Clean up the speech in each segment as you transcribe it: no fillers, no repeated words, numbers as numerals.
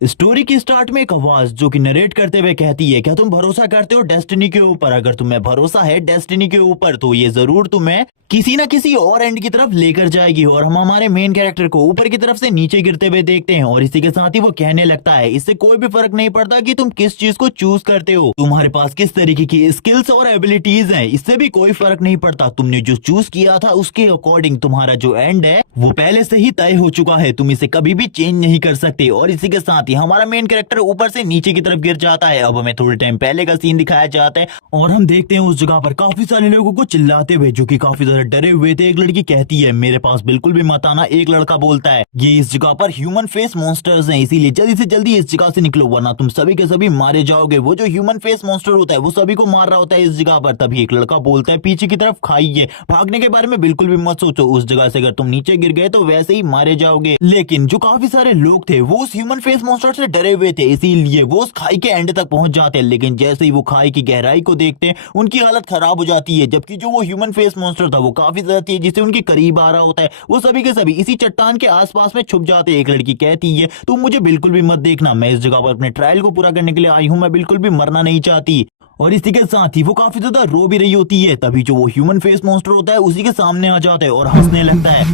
Story की start में एक आवाज जो कि नरेट करते हुए कहती है, क्या तुम भरोसा करते हो डेस्टिनी के ऊपर? अगर तुम्हें भरोसा है डेस्टिनी के ऊपर तो ये जरूर तुम्हें किसी ना किसी और एंड की तरफ लेकर जाएगी। और हम हमारे मेन कैरेक्टर को ऊपर की तरफ से नीचे गिरते हुए देखते हैं और इसी के साथ ही वो कहने लगता है, इससे कोई भी फर्क नहीं पड़ता कि तुम किस चीज को चूज करते हो, तुम्हारे पास किस तरीके की स्किल्स और एबिलिटीज हैं, इससे भी कोई फर्क नहीं पड़ता। तुमने जो चूज किया था उसके अकॉर्डिंग तुम्हारा जो एंड है वो पहले से ही तय हो चुका है, तुम इसे कभी भी चेंज नहीं कर सकते। और इसी के साथ ही हमारा मेन कैरेक्टर ऊपर से नीचे की तरफ गिर जाता है। अब हमें थोड़े टाइम पहले का सीन दिखाया जाता है और हम देखते हैं उस जगह पर काफी सारे लोगों को चिल्लाते हुए जो कि काफी ज्यादा डरे हुए थे। एक लड़की कहती है, मेरे पास बिल्कुल भी मत आना। एक लड़का बोलता है, ये इस जगह पर ह्यूमन फेस मॉन्स्टर्स हैं, इसीलिए जल्दी से जल्दी इस जगह से निकलो वरना तुम सभी के सभी मारे जाओगे। वो जो ह्यूमन फेस मॉन्स्टर होता है वो सभी को मार रहा होता है इस जगह पर। तभी एक लड़का बोलता है, पीछे की तरफ खाई है, भागने के बारे में बिल्कुल भी मत सोचो, उस जगह से अगर तुम नीचे गिर गए तो वैसे ही मारे जाओगे। लेकिन जो काफी सारे लोग थे वो उस ह्यूमन फेस मॉन्स्टर से डरे हुए थे, इसीलिए वो उस खाई के एंड तक पहुंच जाते हैं। लेकिन जैसे ही वो खाई की गहराई को देखते हैं उनकी हालत खराब हो जाती है, जबकि जो वो ह्यूमन फेस मॉन्स्टर था वो काफी ज्यादा तेजी से उनके करीब आ रहा होता है। वो सभी के सभी इसी चट्टान के आसपास में छुप जाते हैं। एक लड़की कहती है, तुम मुझे बिल्कुल भी मत देखना, मैं इस जगह पर अपने ट्रायल को पूरा करने के लिए आई हूँ, मैं बिल्कुल भी मरना नहीं चाहती। और इसी के साथ ही वो काफी ज्यादा रो भी रही होती है। तभी जो वो ह्यूमन फेस मॉन्स्टर होता है उसी के सामने आ जाता है और हंसने लगता है।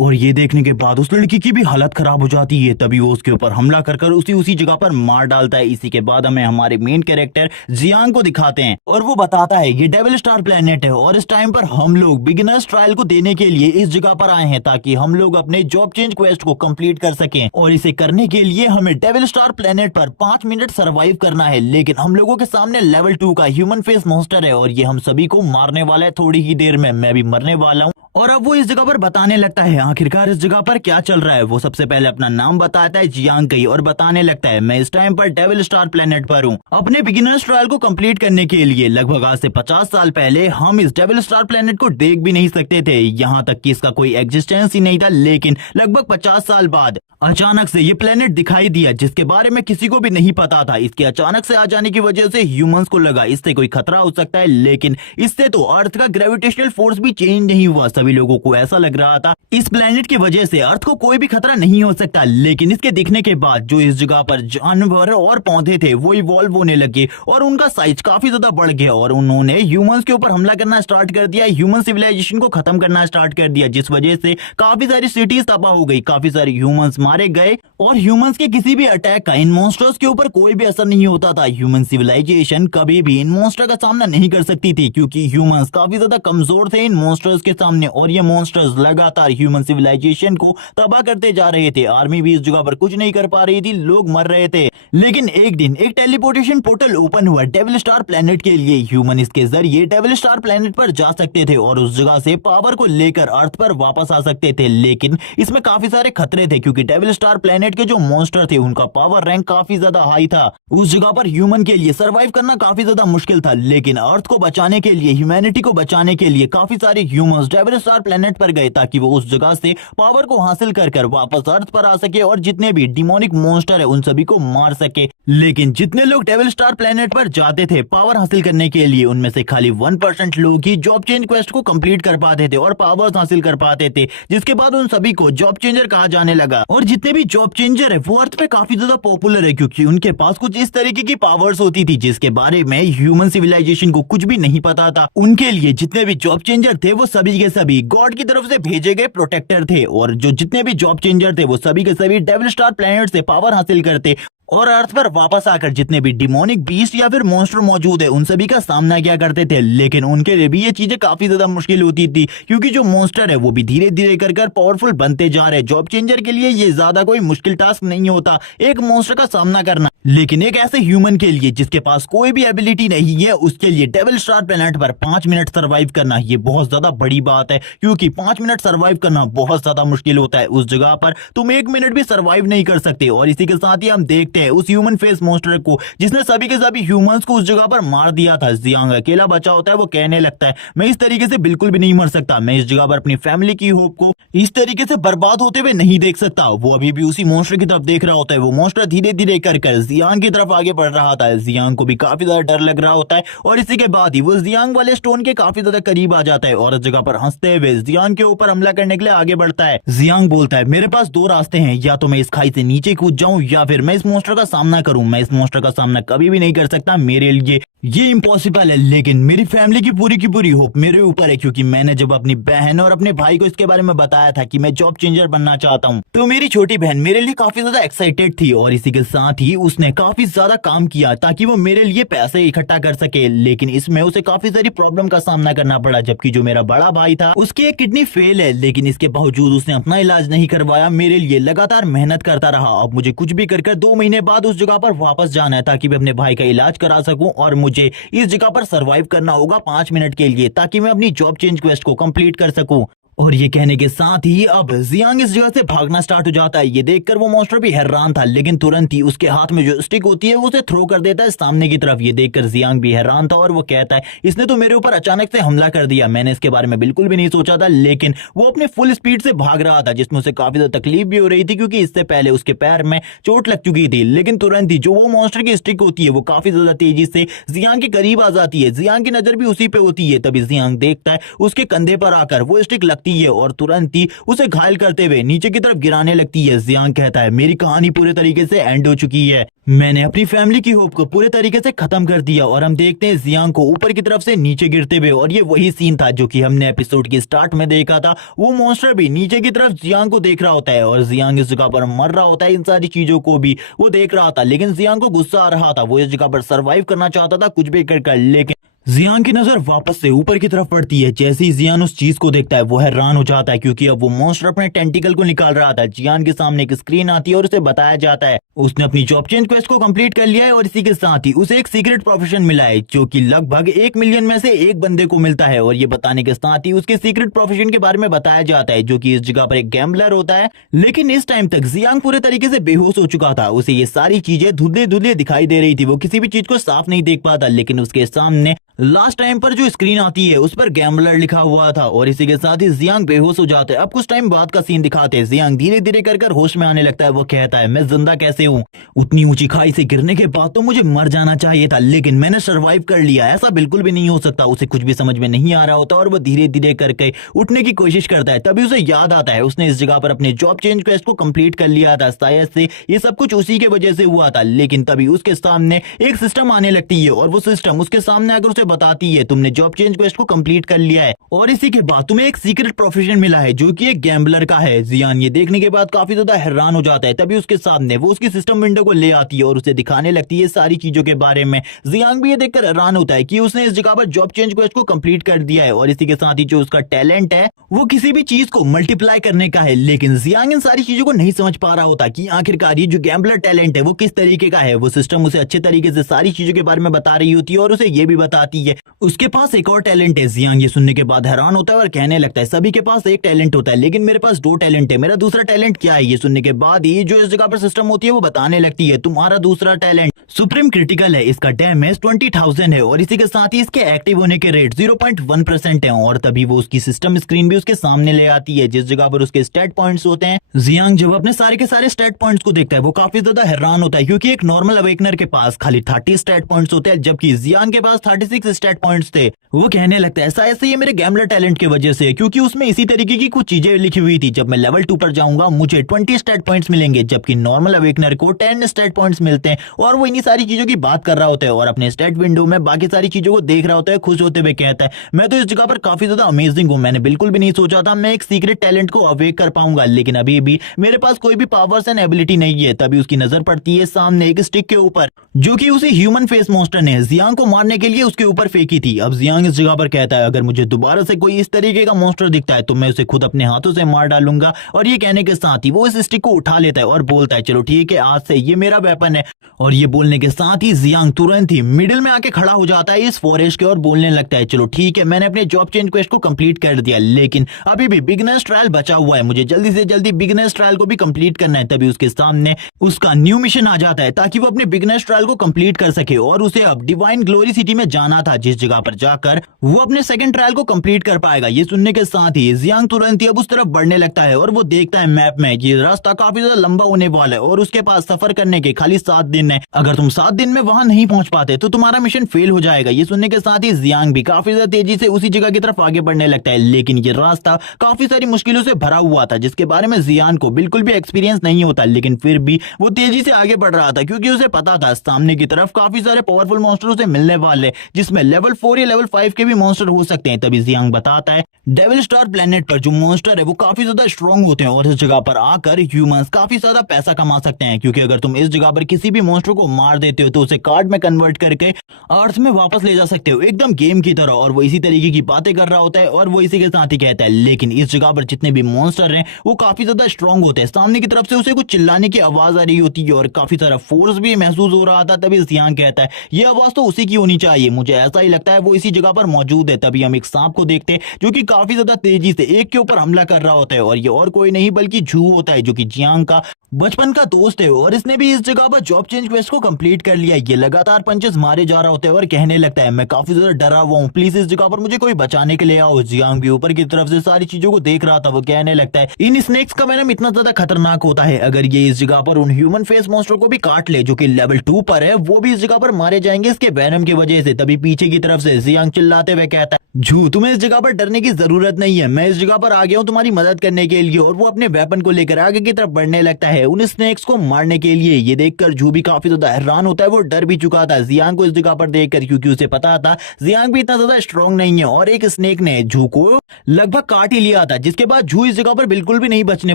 और ये देखने के बाद उस लड़की की भी हालत खराब हो जाती है। तभी वो उसके ऊपर हमला कर उसी जगह पर मार डालता है। इसी के बाद हमें हमारे मेन कैरेक्टर जियांग को दिखाते हैं और वो बताता है ये डेविल स्टार प्लेनेट है और इस टाइम पर हम लोग बिगिनर्स ट्रायल को देने के लिए इस जगह पर आए हैं ताकि हम लोग अपने जॉब चेंज क्वेस्ट को कंप्लीट कर सकें। और इसे करने के लिए हमें डेविल स्टार प्लेनेट पर 5 मिनट सर्वाइव करना है। लेकिन हम लोगों के सामने लेवल 2 का ह्यूमन फेस मॉन्स्टर है और ये हम सभी को मारने वाला है थोड़ी ही देर में, मैं भी मरने वाला हूँ। और अब वो इस जगह पर बताने लगता है आखिरकार इस जगह पर क्या चल रहा है। वो सबसे पहले अपना नाम बताता है, जियांग कई, और बताने लगता है, मैं इस टाइम पर डेविल स्टार प्लेनेट पर हूँ। अपने बिगिनर्स ट्रायल को कंप्लीट करने के लिए लगभग आज से 50 साल पहले हम इस डेविल स्टार प्लेनेट को देख भी नहीं सकते थे, यहाँ तक कि इसका कोई एग्जिस्टेंस ही नहीं था। लेकिन लगभग 50 साल बाद अचानक से ये प्लेनेट दिखाई दिया जिसके बारे में किसी को भी नहीं पता था। इसके अचानक से आ जाने की वजह से ह्यूमंस को लगा इससे कोई खतरा हो सकता है, लेकिन इससे तो अर्थ का ग्रेविटेशनल फोर्स भी चेंज नहीं हुआ। सभी लोगों को ऐसा लग रहा था इस प्लेनेट की वजह से अर्थ को कोई भी खतरा नहीं हो सकता। लेकिन इसके दिखने के बाद जो इस जगह पर जानवर और पौधे थे वो इवॉल्व होने लगे और उनका साइज काफी ज्यादा बढ़ गया और उन्होंने ह्यूमंस के ऊपर हमला करना स्टार्ट कर दिया, ह्यूमन सिविलाइजेशन को खत्म करना स्टार्ट कर दिया, जिस वजह से काफी सारी सिटीज तबाह हो गई, काफी सारे ह्यूमंस मारे गए। और ह्यूमंस के किसी भी अटैक का इन मॉन्स्टर्स के ऊपर कोई भी असर नहीं होता था। ह्यूमन सिविलाइजेशन कभी भी इन मॉन्स्टर का सामना नहीं कर सकती थी क्योंकि ह्यूमंस काफी ज्यादा कमजोर थे इन मॉन्स्टर्स के सामने और ये मॉन्स्टर्स लगातार ह्यूमन सिविलाइजेशन को तबाह करते जा रहे थे। आर्मी भी इस जगह पर कुछ नहीं कर पा रही थी, लोग मर रहे थे। लेकिन एक दिन एक टेलीपोर्टेशन पोर्टल ओपन हुआ डेविल स्टार प्लेनेट के लिए। ह्यूमन इसके जरिए डेविल स्टार प्लेनेट पर जा सकते थे और उस जगह से पावर को लेकर अर्थ पर वापस आ सकते थे। लेकिन इसमें काफी सारे खतरे थे क्योंकि डेविल स्टार प्लेनेट के जो मॉन्स्टर थे उनका पावर रैंक काफी ज्यादा हाई था। उस जगह पर ह्यूमन के लिए सरवाइव करना काफी ज्यादा मुश्किल था। लेकिन अर्थ को बचाने के लिए, ह्यूमैनिटी को बचाने के लिए काफी सारे ह्यूमंस डेविल स्टार प्लेनेट पर गए ताकि वो उस जगह से पावर को हासिल कर वापस अर्थ पर आ सके और जितने भी डिमोनिक मॉन्स्टर है उन सभी को मार सके। लेकिन जितने लोग डेविल स्टार प्लेनेट पर जाते थे पावर हासिल करने के लिए, उनमें से खाली 1% लोग ही जॉब चेंज क्वेस्ट को कंप्लीट कर पाते थे और पावर्स हासिल कर पाते थे, जिसके बाद उन सभी को जॉब चेंजर कहा जाने लगा। और जितने भी जॉब चेंजर है वो अर्थ पे काफी ज्यादा पॉपुलर है क्योंकि उनके पास कुछ इस तरीके की पावर्स होती थी जिसके बारे में ह्यूमन सिविलाइजेशन को कुछ भी नहीं पता था। उनके लिए जितने भी जॉब चेंजर थे वो सभी के सभी गॉड की तरफ से भेजे गए प्रोटेक्टर थे और जो जितने भी जॉब चेंजर थे वो सभी के सभी डेविल स्टार प्लेनेट से पावर हासिल करते और अर्थ पर वापस आकर जितने भी डिमोनिक बीस्ट या फिर मॉन्स्टर मौजूद है उन सभी का सामना किया करते थे। लेकिन उनके लिए भी ये चीजें काफी ज्यादा मुश्किल होती थी क्योंकि जो मॉन्स्टर है वो भी धीरे धीरे कर पावरफुल बनते जा रहे। जॉब चेंजर के लिए ये ज्यादा कोई मुश्किल टास्क नहीं होता एक मॉन्स्टर का सामना करना, लेकिन एक ऐसे ह्यूमन के लिए जिसके पास कोई भी एबिलिटी नहीं है उसके लिए डेविल स्टार प्लेनेट पर 5 मिनट सर्वाइव करना ये बहुत ज्यादा बड़ी बात है क्योंकि 5 मिनट सर्वाइव करना बहुत ज्यादा मुश्किल होता है। उस जगह पर तुम 1 मिनट भी सर्वाइव नहीं कर सकते। और इसी के साथ ही हम देखते है उस ह्यूमन फेस मॉन्स्टर को जिसने सभी के सभी ह्यूमंस को उस जगह पर मार दिया था। जियांग अकेला बचा होता है, वो कहने लगता है मैं इस तरीके से बिल्कुल भी नहीं मर सकता, मैं इस जगह पर अपनी फैमिली की होप को इस तरीके से बर्बाद होते हुए नहीं देख सकता। वो अभी भी उसी मॉन्स्टर की तरफ देख रहा होता है। वो मॉन्स्टर धीरे धीरे कर जियांग की तरफ आगे बढ़ रहा था। जियांग को भी काफी ज्यादा डर लग रहा होता है और इसी के बाद ही वो जियांग वाले स्टोन के काफी ज्यादा करीब आ जाता है और उस जगह पर हंसते हुए जियांग के ऊपर हमला करने के लिए आगे बढ़ता है। जियांग बोलता है मेरे पास दो रास्ते हैं, या तो मैं इस खाई से नीचे कूद जाऊं या फिर मैं इस मॉन्स्टर का सामना करूं। मैं इस मॉन्स्टर का सामना कभी भी नहीं कर सकता, मेरे लिए ये इम्पॉसिबल है, लेकिन मेरी फैमिली की पूरी होप मेरे ऊपर है, क्योंकि मैंने जब अपनी बहन और अपने भाई को इसके बारे में बताया था कि मैं जॉब चेंजर बनना चाहता हूँ, तो मेरी छोटी बहन मेरे लिए काफी ज्यादा एक्साइटेड थी और इसी के साथ ही उसने काफी ज्यादा काम किया ताकि वो मेरे लिए पैसे इकट्ठा कर सके। लेकिन इसमें उसे काफी सारी प्रॉब्लम का सामना करना पड़ा, जबकि जो मेरा बड़ा भाई था उसकी एक किडनी फेल है, लेकिन इसके बावजूद उसने अपना इलाज नहीं करवाया, मेरे लिए लगातार मेहनत करता रहा। अब मुझे कुछ भी कर 2 महीने बाद उस जगह पर वापस जाना है ताकि मैं अपने भाई का इलाज करा सकूं और मुझे इस जगह पर सरवाइव करना होगा 5 मिनट के लिए ताकि मैं अपनी जॉब चेंज क्वेस्ट को कंप्लीट कर सकूं। और ये कहने के साथ ही अब जियांग इस जगह से भागना स्टार्ट हो जाता है। ये देखकर वो मॉन्स्टर भी हैरान था, लेकिन तुरंत ही उसके हाथ में जो स्टिक होती है वो उसे थ्रो कर देता है सामने की तरफ। ये देखकर जियांग भी हैरान था और वो कहता है इसने तो मेरे ऊपर अचानक से हमला कर दिया, मैंने इसके बारे में बिल्कुल भी नहीं सोचा था। लेकिन वो अपने फुल स्पीड से भाग रहा था जिसमें उसे काफी ज्यादा तकलीफ भी हो रही थी क्योंकि इससे पहले उसके पैर में चोट लग चुकी थी। लेकिन तुरंत ही जो वो मॉन्स्टर की स्टिक होती है वो काफी ज्यादा तेजी से जियांग के करीब आ जाती है। जियांग की नजर भी उसी पे होती है। तभी जियांग देखता है उसके कंधे पर आकर वो स्टिक लगती है और तुरंत उसे घायल करते हुए नीचे की तरफ गिराने लगती है। जियांग कहता है मेरी कहानी पूरे तरीके से एंड हो चुकी है, मैंने अपनी फैमिली की होप को पूरे तरीके से खत्म कर दिया। और हम देखते हैं जियांग को ऊपर की तरफ से नीचे गिरते हुए, और ये वही सीन था जो कि हमने एपिसोड की स्टार्ट में देखा था। वो मॉन्स्टर भी नीचे की तरफ जियांग को देख रहा होता है और जियांग इस जगह पर मर रहा होता है। इन सारी चीजों को भी वो देख रहा था, लेकिन जियांग को गुस्सा आ रहा था। वो इस जगह पर सर्वाइव करना चाहता था कुछ भी कर, लेकिन जियांग की नजर वापस से ऊपर की तरफ पड़ती है। जैसे ही जियांग उस चीज को देखता है वो हैरान हो जाता है क्योंकि अब वो मॉन्स्टर अपने टेंटिकल को निकाल रहा था। जियांग के सामने एक स्क्रीन आती है और उसे बताया जाता है उसने अपनी जॉब चेंज क्वेस्ट को कंप्लीट कर लिया है और इसी के साथ ही उसे एक सीक्रेट प्रोफेशन मिला है जो कि लगभग 1 मिलियन में से एक बंदे को मिलता है। और ये बताने के साथ ही उसके सीक्रेट प्रोफेशन के बारे में बताया जाता है जो कि इस जगह पर एक गैम्बलर होता है। लेकिन इस टाइम तक जियांग पूरे तरीके से बेहोश हो चुका था। उसे ये सारी चीजें धुंधले धुंधले दिखाई दे रही थी, वो किसी भी चीज को साफ नहीं देख पाता। लेकिन उसके सामने लास्ट टाइम पर जो स्क्रीन आती है उस पर गैम्बलर लिखा हुआ था और इसी के साथ ही जियांग बेहोश हो जाता है। अब कुछ टाइम बाद का सीन दिखाते हैं। जियांग धीरे धीरे कर होश में आने लगता है। वो कहता है मैं जिंदा कैसे हूँ, उतनी ऊंची खाई से गिरने के बाद तो मुझे मर जाना चाहिए था, लेकिन मैंने सरवाइव कर लिया, ऐसा बिल्कुल भी नहीं हो सकता। उसे कुछ भी समझ में नहीं आ रहा होता और वो धीरे धीरे करके उठने की कोशिश करता है। तभी उसे याद आता है उसने इस जगह पर अपने जॉब चेंज क्वेस्ट को कंप्लीट कर लिया था, शायद से ये सब कुछ उसी के वजह से हुआ था। लेकिन तभी उसके सामने एक सिस्टम आने लगती है और वो सिस्टम उसके सामने अगर उसे बताती है तुमने जॉब चेंज क्वेस्ट को कंप्लीट कर लिया है और इसी के बाद तुम्हें एक सीक्रेट प्रोफेशन मिला है जो कि एक गैम्बलर का है। जियांग ये देखने के बाद काफी ज्यादा हैरान हो जाता है। तभी उसके सामने वो उसकी सिस्टम विंडो को ले आती है और उसे दिखाने लगती है सारी चीजों के बारे में। जियांग भी ये देखकर हैरान होता है कि उसने इस जगह पर जॉब चेंज क्वेस्ट को कंप्लीट कर दिया है और इसी के साथ ही जो उसका टैलेंट है वो किसी भी चीज को मल्टीप्लाई करने का है। लेकिन जियांग इन सारी चीजों को नहीं समझ पा रहा होता कि आखिरकार ये जो गैम्बलर टैलेंट है वो किस तरीके का है। वो सिस्टम उसे अच्छे तरीके से सारी चीजों के बारे में बता रही होती है और उसे ये भी बताती है उसके पास एक और टैलेंट है। जियांग ये सुनने के बाद हैरान होता है और कहने लगता है सभी के पास एक टैलेंट होता है लेकिन मेरे पास 2 टैलेंट है, मेरा दूसरा टैलेंट क्या है। ये सुनने के बाद ही जो इस जगह पर सिस्टम होती है वो बताने लगती है तुम्हारा दूसरा टैलेंट सुप्रीम क्रिटिकल है, इसका डैमेज 20,000 है और इसी के साथ ही इसके एक्टिव होने के रेट 0.1% है। और तभी वो उसकी सिस्टम स्क्रीन भी उसके सामने ले आती है जिस जगह पर उसके स्टैट पॉइंट्स होते हैं। जियांग जब अपने सारे के सारे स्टैट पॉइंट्स को देखता है वो काफी ज्यादा हैरान होता है क्योंकि एक नॉर्मल अवेकनर के पास खाली 30 स्टैट पॉइंट्स होते हैं जबकि जियांग के पास 36 स्टैट पॉइंट्स थे। वो कहने लगता है ऐसा ये मेरे गैम्बलर टैलेंट की वजह से, क्योंकि उसमें इसी तरीके की कुछ चीजें लिखी हुई थी। जब मैं लेवल 2 पर जाऊंगा मुझे 20 स्टैट पॉइंट्स मिलेंगे जबकि नॉर्मल अवेकनर को 10 स्टैट पॉइंट्स मिलते हैं। और वो इन्हीं सारी चीजों की बात कर रहा होता है और अपने स्टैट विंडो में बाकी सारी चीजों को देख रहा होता है खुश होते हुए कहता है मैं तो इस जगह पर काफी ज्यादा अमेजिंग हूँ, मैंने बिल्कुल भी नहीं सोचा था मैं एक सीक्रेट टैलेंट को अवेक कर पाऊंगा, लेकिन अभी भी मेरे पास कोई भी पावर्स एंड एबिलिटी नहीं है। तभी उसकी नजर पड़ती है सामने एक स्टिक के ऊपर जो कि उसे ह्यूमन फेस मॉन्स्टर ने जियांग को मारने के लिए उसके ऊपर फेंकी थी। अब जियांग इस जगह पर कहता है अगर मुझे दोबारा से कोई इस तरीके का मॉन्स्टर दिखता है तो मैं उसे खुद अपने हाथों से मार डालूंगा। और ये कहने के साथ ही वो इस स्टिक को उठा लेता है और बोलता है चलो ठीक है आज से ये मेरा वेपन है। और ये बोलने बोलने के साथ ही जियांग तुरंत ही मिडिल में आके खड़ा हो जाता है इस फॉरेस्ट के और बोलने लगता है, चलो ठीक है, मैंने अपने जॉब चेंज क्वेस्ट को कंप्लीट कर दिया, लेकिन अभी भी बिगनर्स ट्रायल बचा हुआ है, मुझे जल्दी से जल्दी बिगनर्स ट्रायल को भी कंप्लीट करना है। तभी उसके सामने उसका न्यू मिशन आ जाता है ताकि वो अपने बिगनर्स ट्रायल को कंप्लीट कर सके और उसे अब डिवाइन ग्लोरी सिटी में जाना था, जिस जगह पर जाकर वो अपने सेकंड ट्रायल को कंप्लीट कर पाएगा। ये सुनने के साथ ही जियांग तुरंत ही अब उस तरफ बढ़ने लगता है और वो देखता है मैप में ये रास्ता काफी ज्यादा लंबा होने वाला है और उसके पास सफर करने के खाली 7 दिन है। अगर तुम 7 दिन में वहां नहीं पहुंच पाते तो तुम्हारा मिशन फेल हो जाएगा। ये सुनने के साथ ही जियांग भी काफी ज्यादा तेजी से उसी जगह की तरफ आगे बढ़ने लगता है, लेकिन ये रास्ता काफी सारी मुश्किलों से भरा हुआ था जिसके बारे में जियांग को बिल्कुल भी एक्सपीरियंस नहीं होता, लेकिन फिर भी वो तेजी से आगे बढ़ रहा था क्योंकि उसे पता था सामने की तरफ काफी सारे पावरफुल मॉन्स्टरों से मिलने वाले, जिसमें लेवल 4 या लेवल 5 के भी मॉन्स्टर हो सकते हैं। तभी जियांग बताता है डेविल स्टार प्लेनेट पर जो मॉन्स्टर है वो काफी ज्यादा स्ट्रॉन्ग होते हैं और इस जगह पर आकर ह्यूमंस काफी ज्यादा पैसा कमा सकते हैं, क्योंकि अगर तुम इस जगह पर किसी भी मॉन्स्टर को मार देते हो तो उसे कार्ड में कन्वर्ट करके अर्थ में वापस ले जा सकते हो, एकदम गेम की तरह। और वो इसी तरीके की बातें कर रहा होता है और वो इसी के साथ ही कहता है, लेकिन इस जगह पर जितने भी मॉन्स्टर हैं वो काफी ज्यादा स्ट्रॉन्ग होते हैं। सामने की तरफ से उसे कुछ चिल्लाने की आवाज आ रही होती है और काफी सारा फोर्स भी महसूस हो रहा था। तभी जियांग कहता है ये आवाज तो उसी की होनी चाहिए, मुझे ऐसा ही लगता है वो इसी जगह पर मौजूद है। तभी हम एक सांप को देखते हैं जो कि काफी ज्यादा तेजी से एक के ऊपर हमला कर रहा होता है और ये और कोई नहीं बल्कि झू होता है जो कि जियांग का बचपन का दोस्त है और इसने भी इस जगह पर जॉब चेंज क्वेस्ट को कंप्लीट कर लिया। ये लगातार पंचेस मारे जा रहा होता है और कहने लगता है मैं काफी ज्यादा डरा हुआ हूँ, प्लीज इस जगह पर मुझे कोई बचाने के लिए आओ। जियांग भी ऊपर की तरफ से सारी चीजों को देख रहा था, वो कहने लगता है इन स्नेक्स का वेनम इतना ज्यादा खतरनाक होता है, अगर ये इस जगह पर उन ह्यूमन फेस मॉन्स्टर को भी काट ले जो कि लेवल 2 पर है, वो भी इस जगह पर मारे जाएंगे इसके वेनम की वजह से। तभी पीछे की तरफ से जियांग चिल्लाते हुए कहता है झू तुम्हें इस जगह पर डरने की जरूरत नहीं है, मैं इस जगह पर आ गया हूँ तुम्हारी मदद करने के लिए। और वो अपने वेपन को लेकर आगे की तरफ बढ़ने लगता है उन स्नेक्स को मारने के लिए। ये देखकर झू भी काफी ज्यादा हैरान होता है, वो डर भी चुका था जियांग को इस जगह पर देखकर, क्योंकि उसे पता था जियांग भी इतना ज्यादा स्ट्रॉन्ग नहीं है और एक स्नेक ने झू को लगभग काट ही लिया था, जिसके बाद झू इस जगह पर बिल्कुल भी नहीं बचने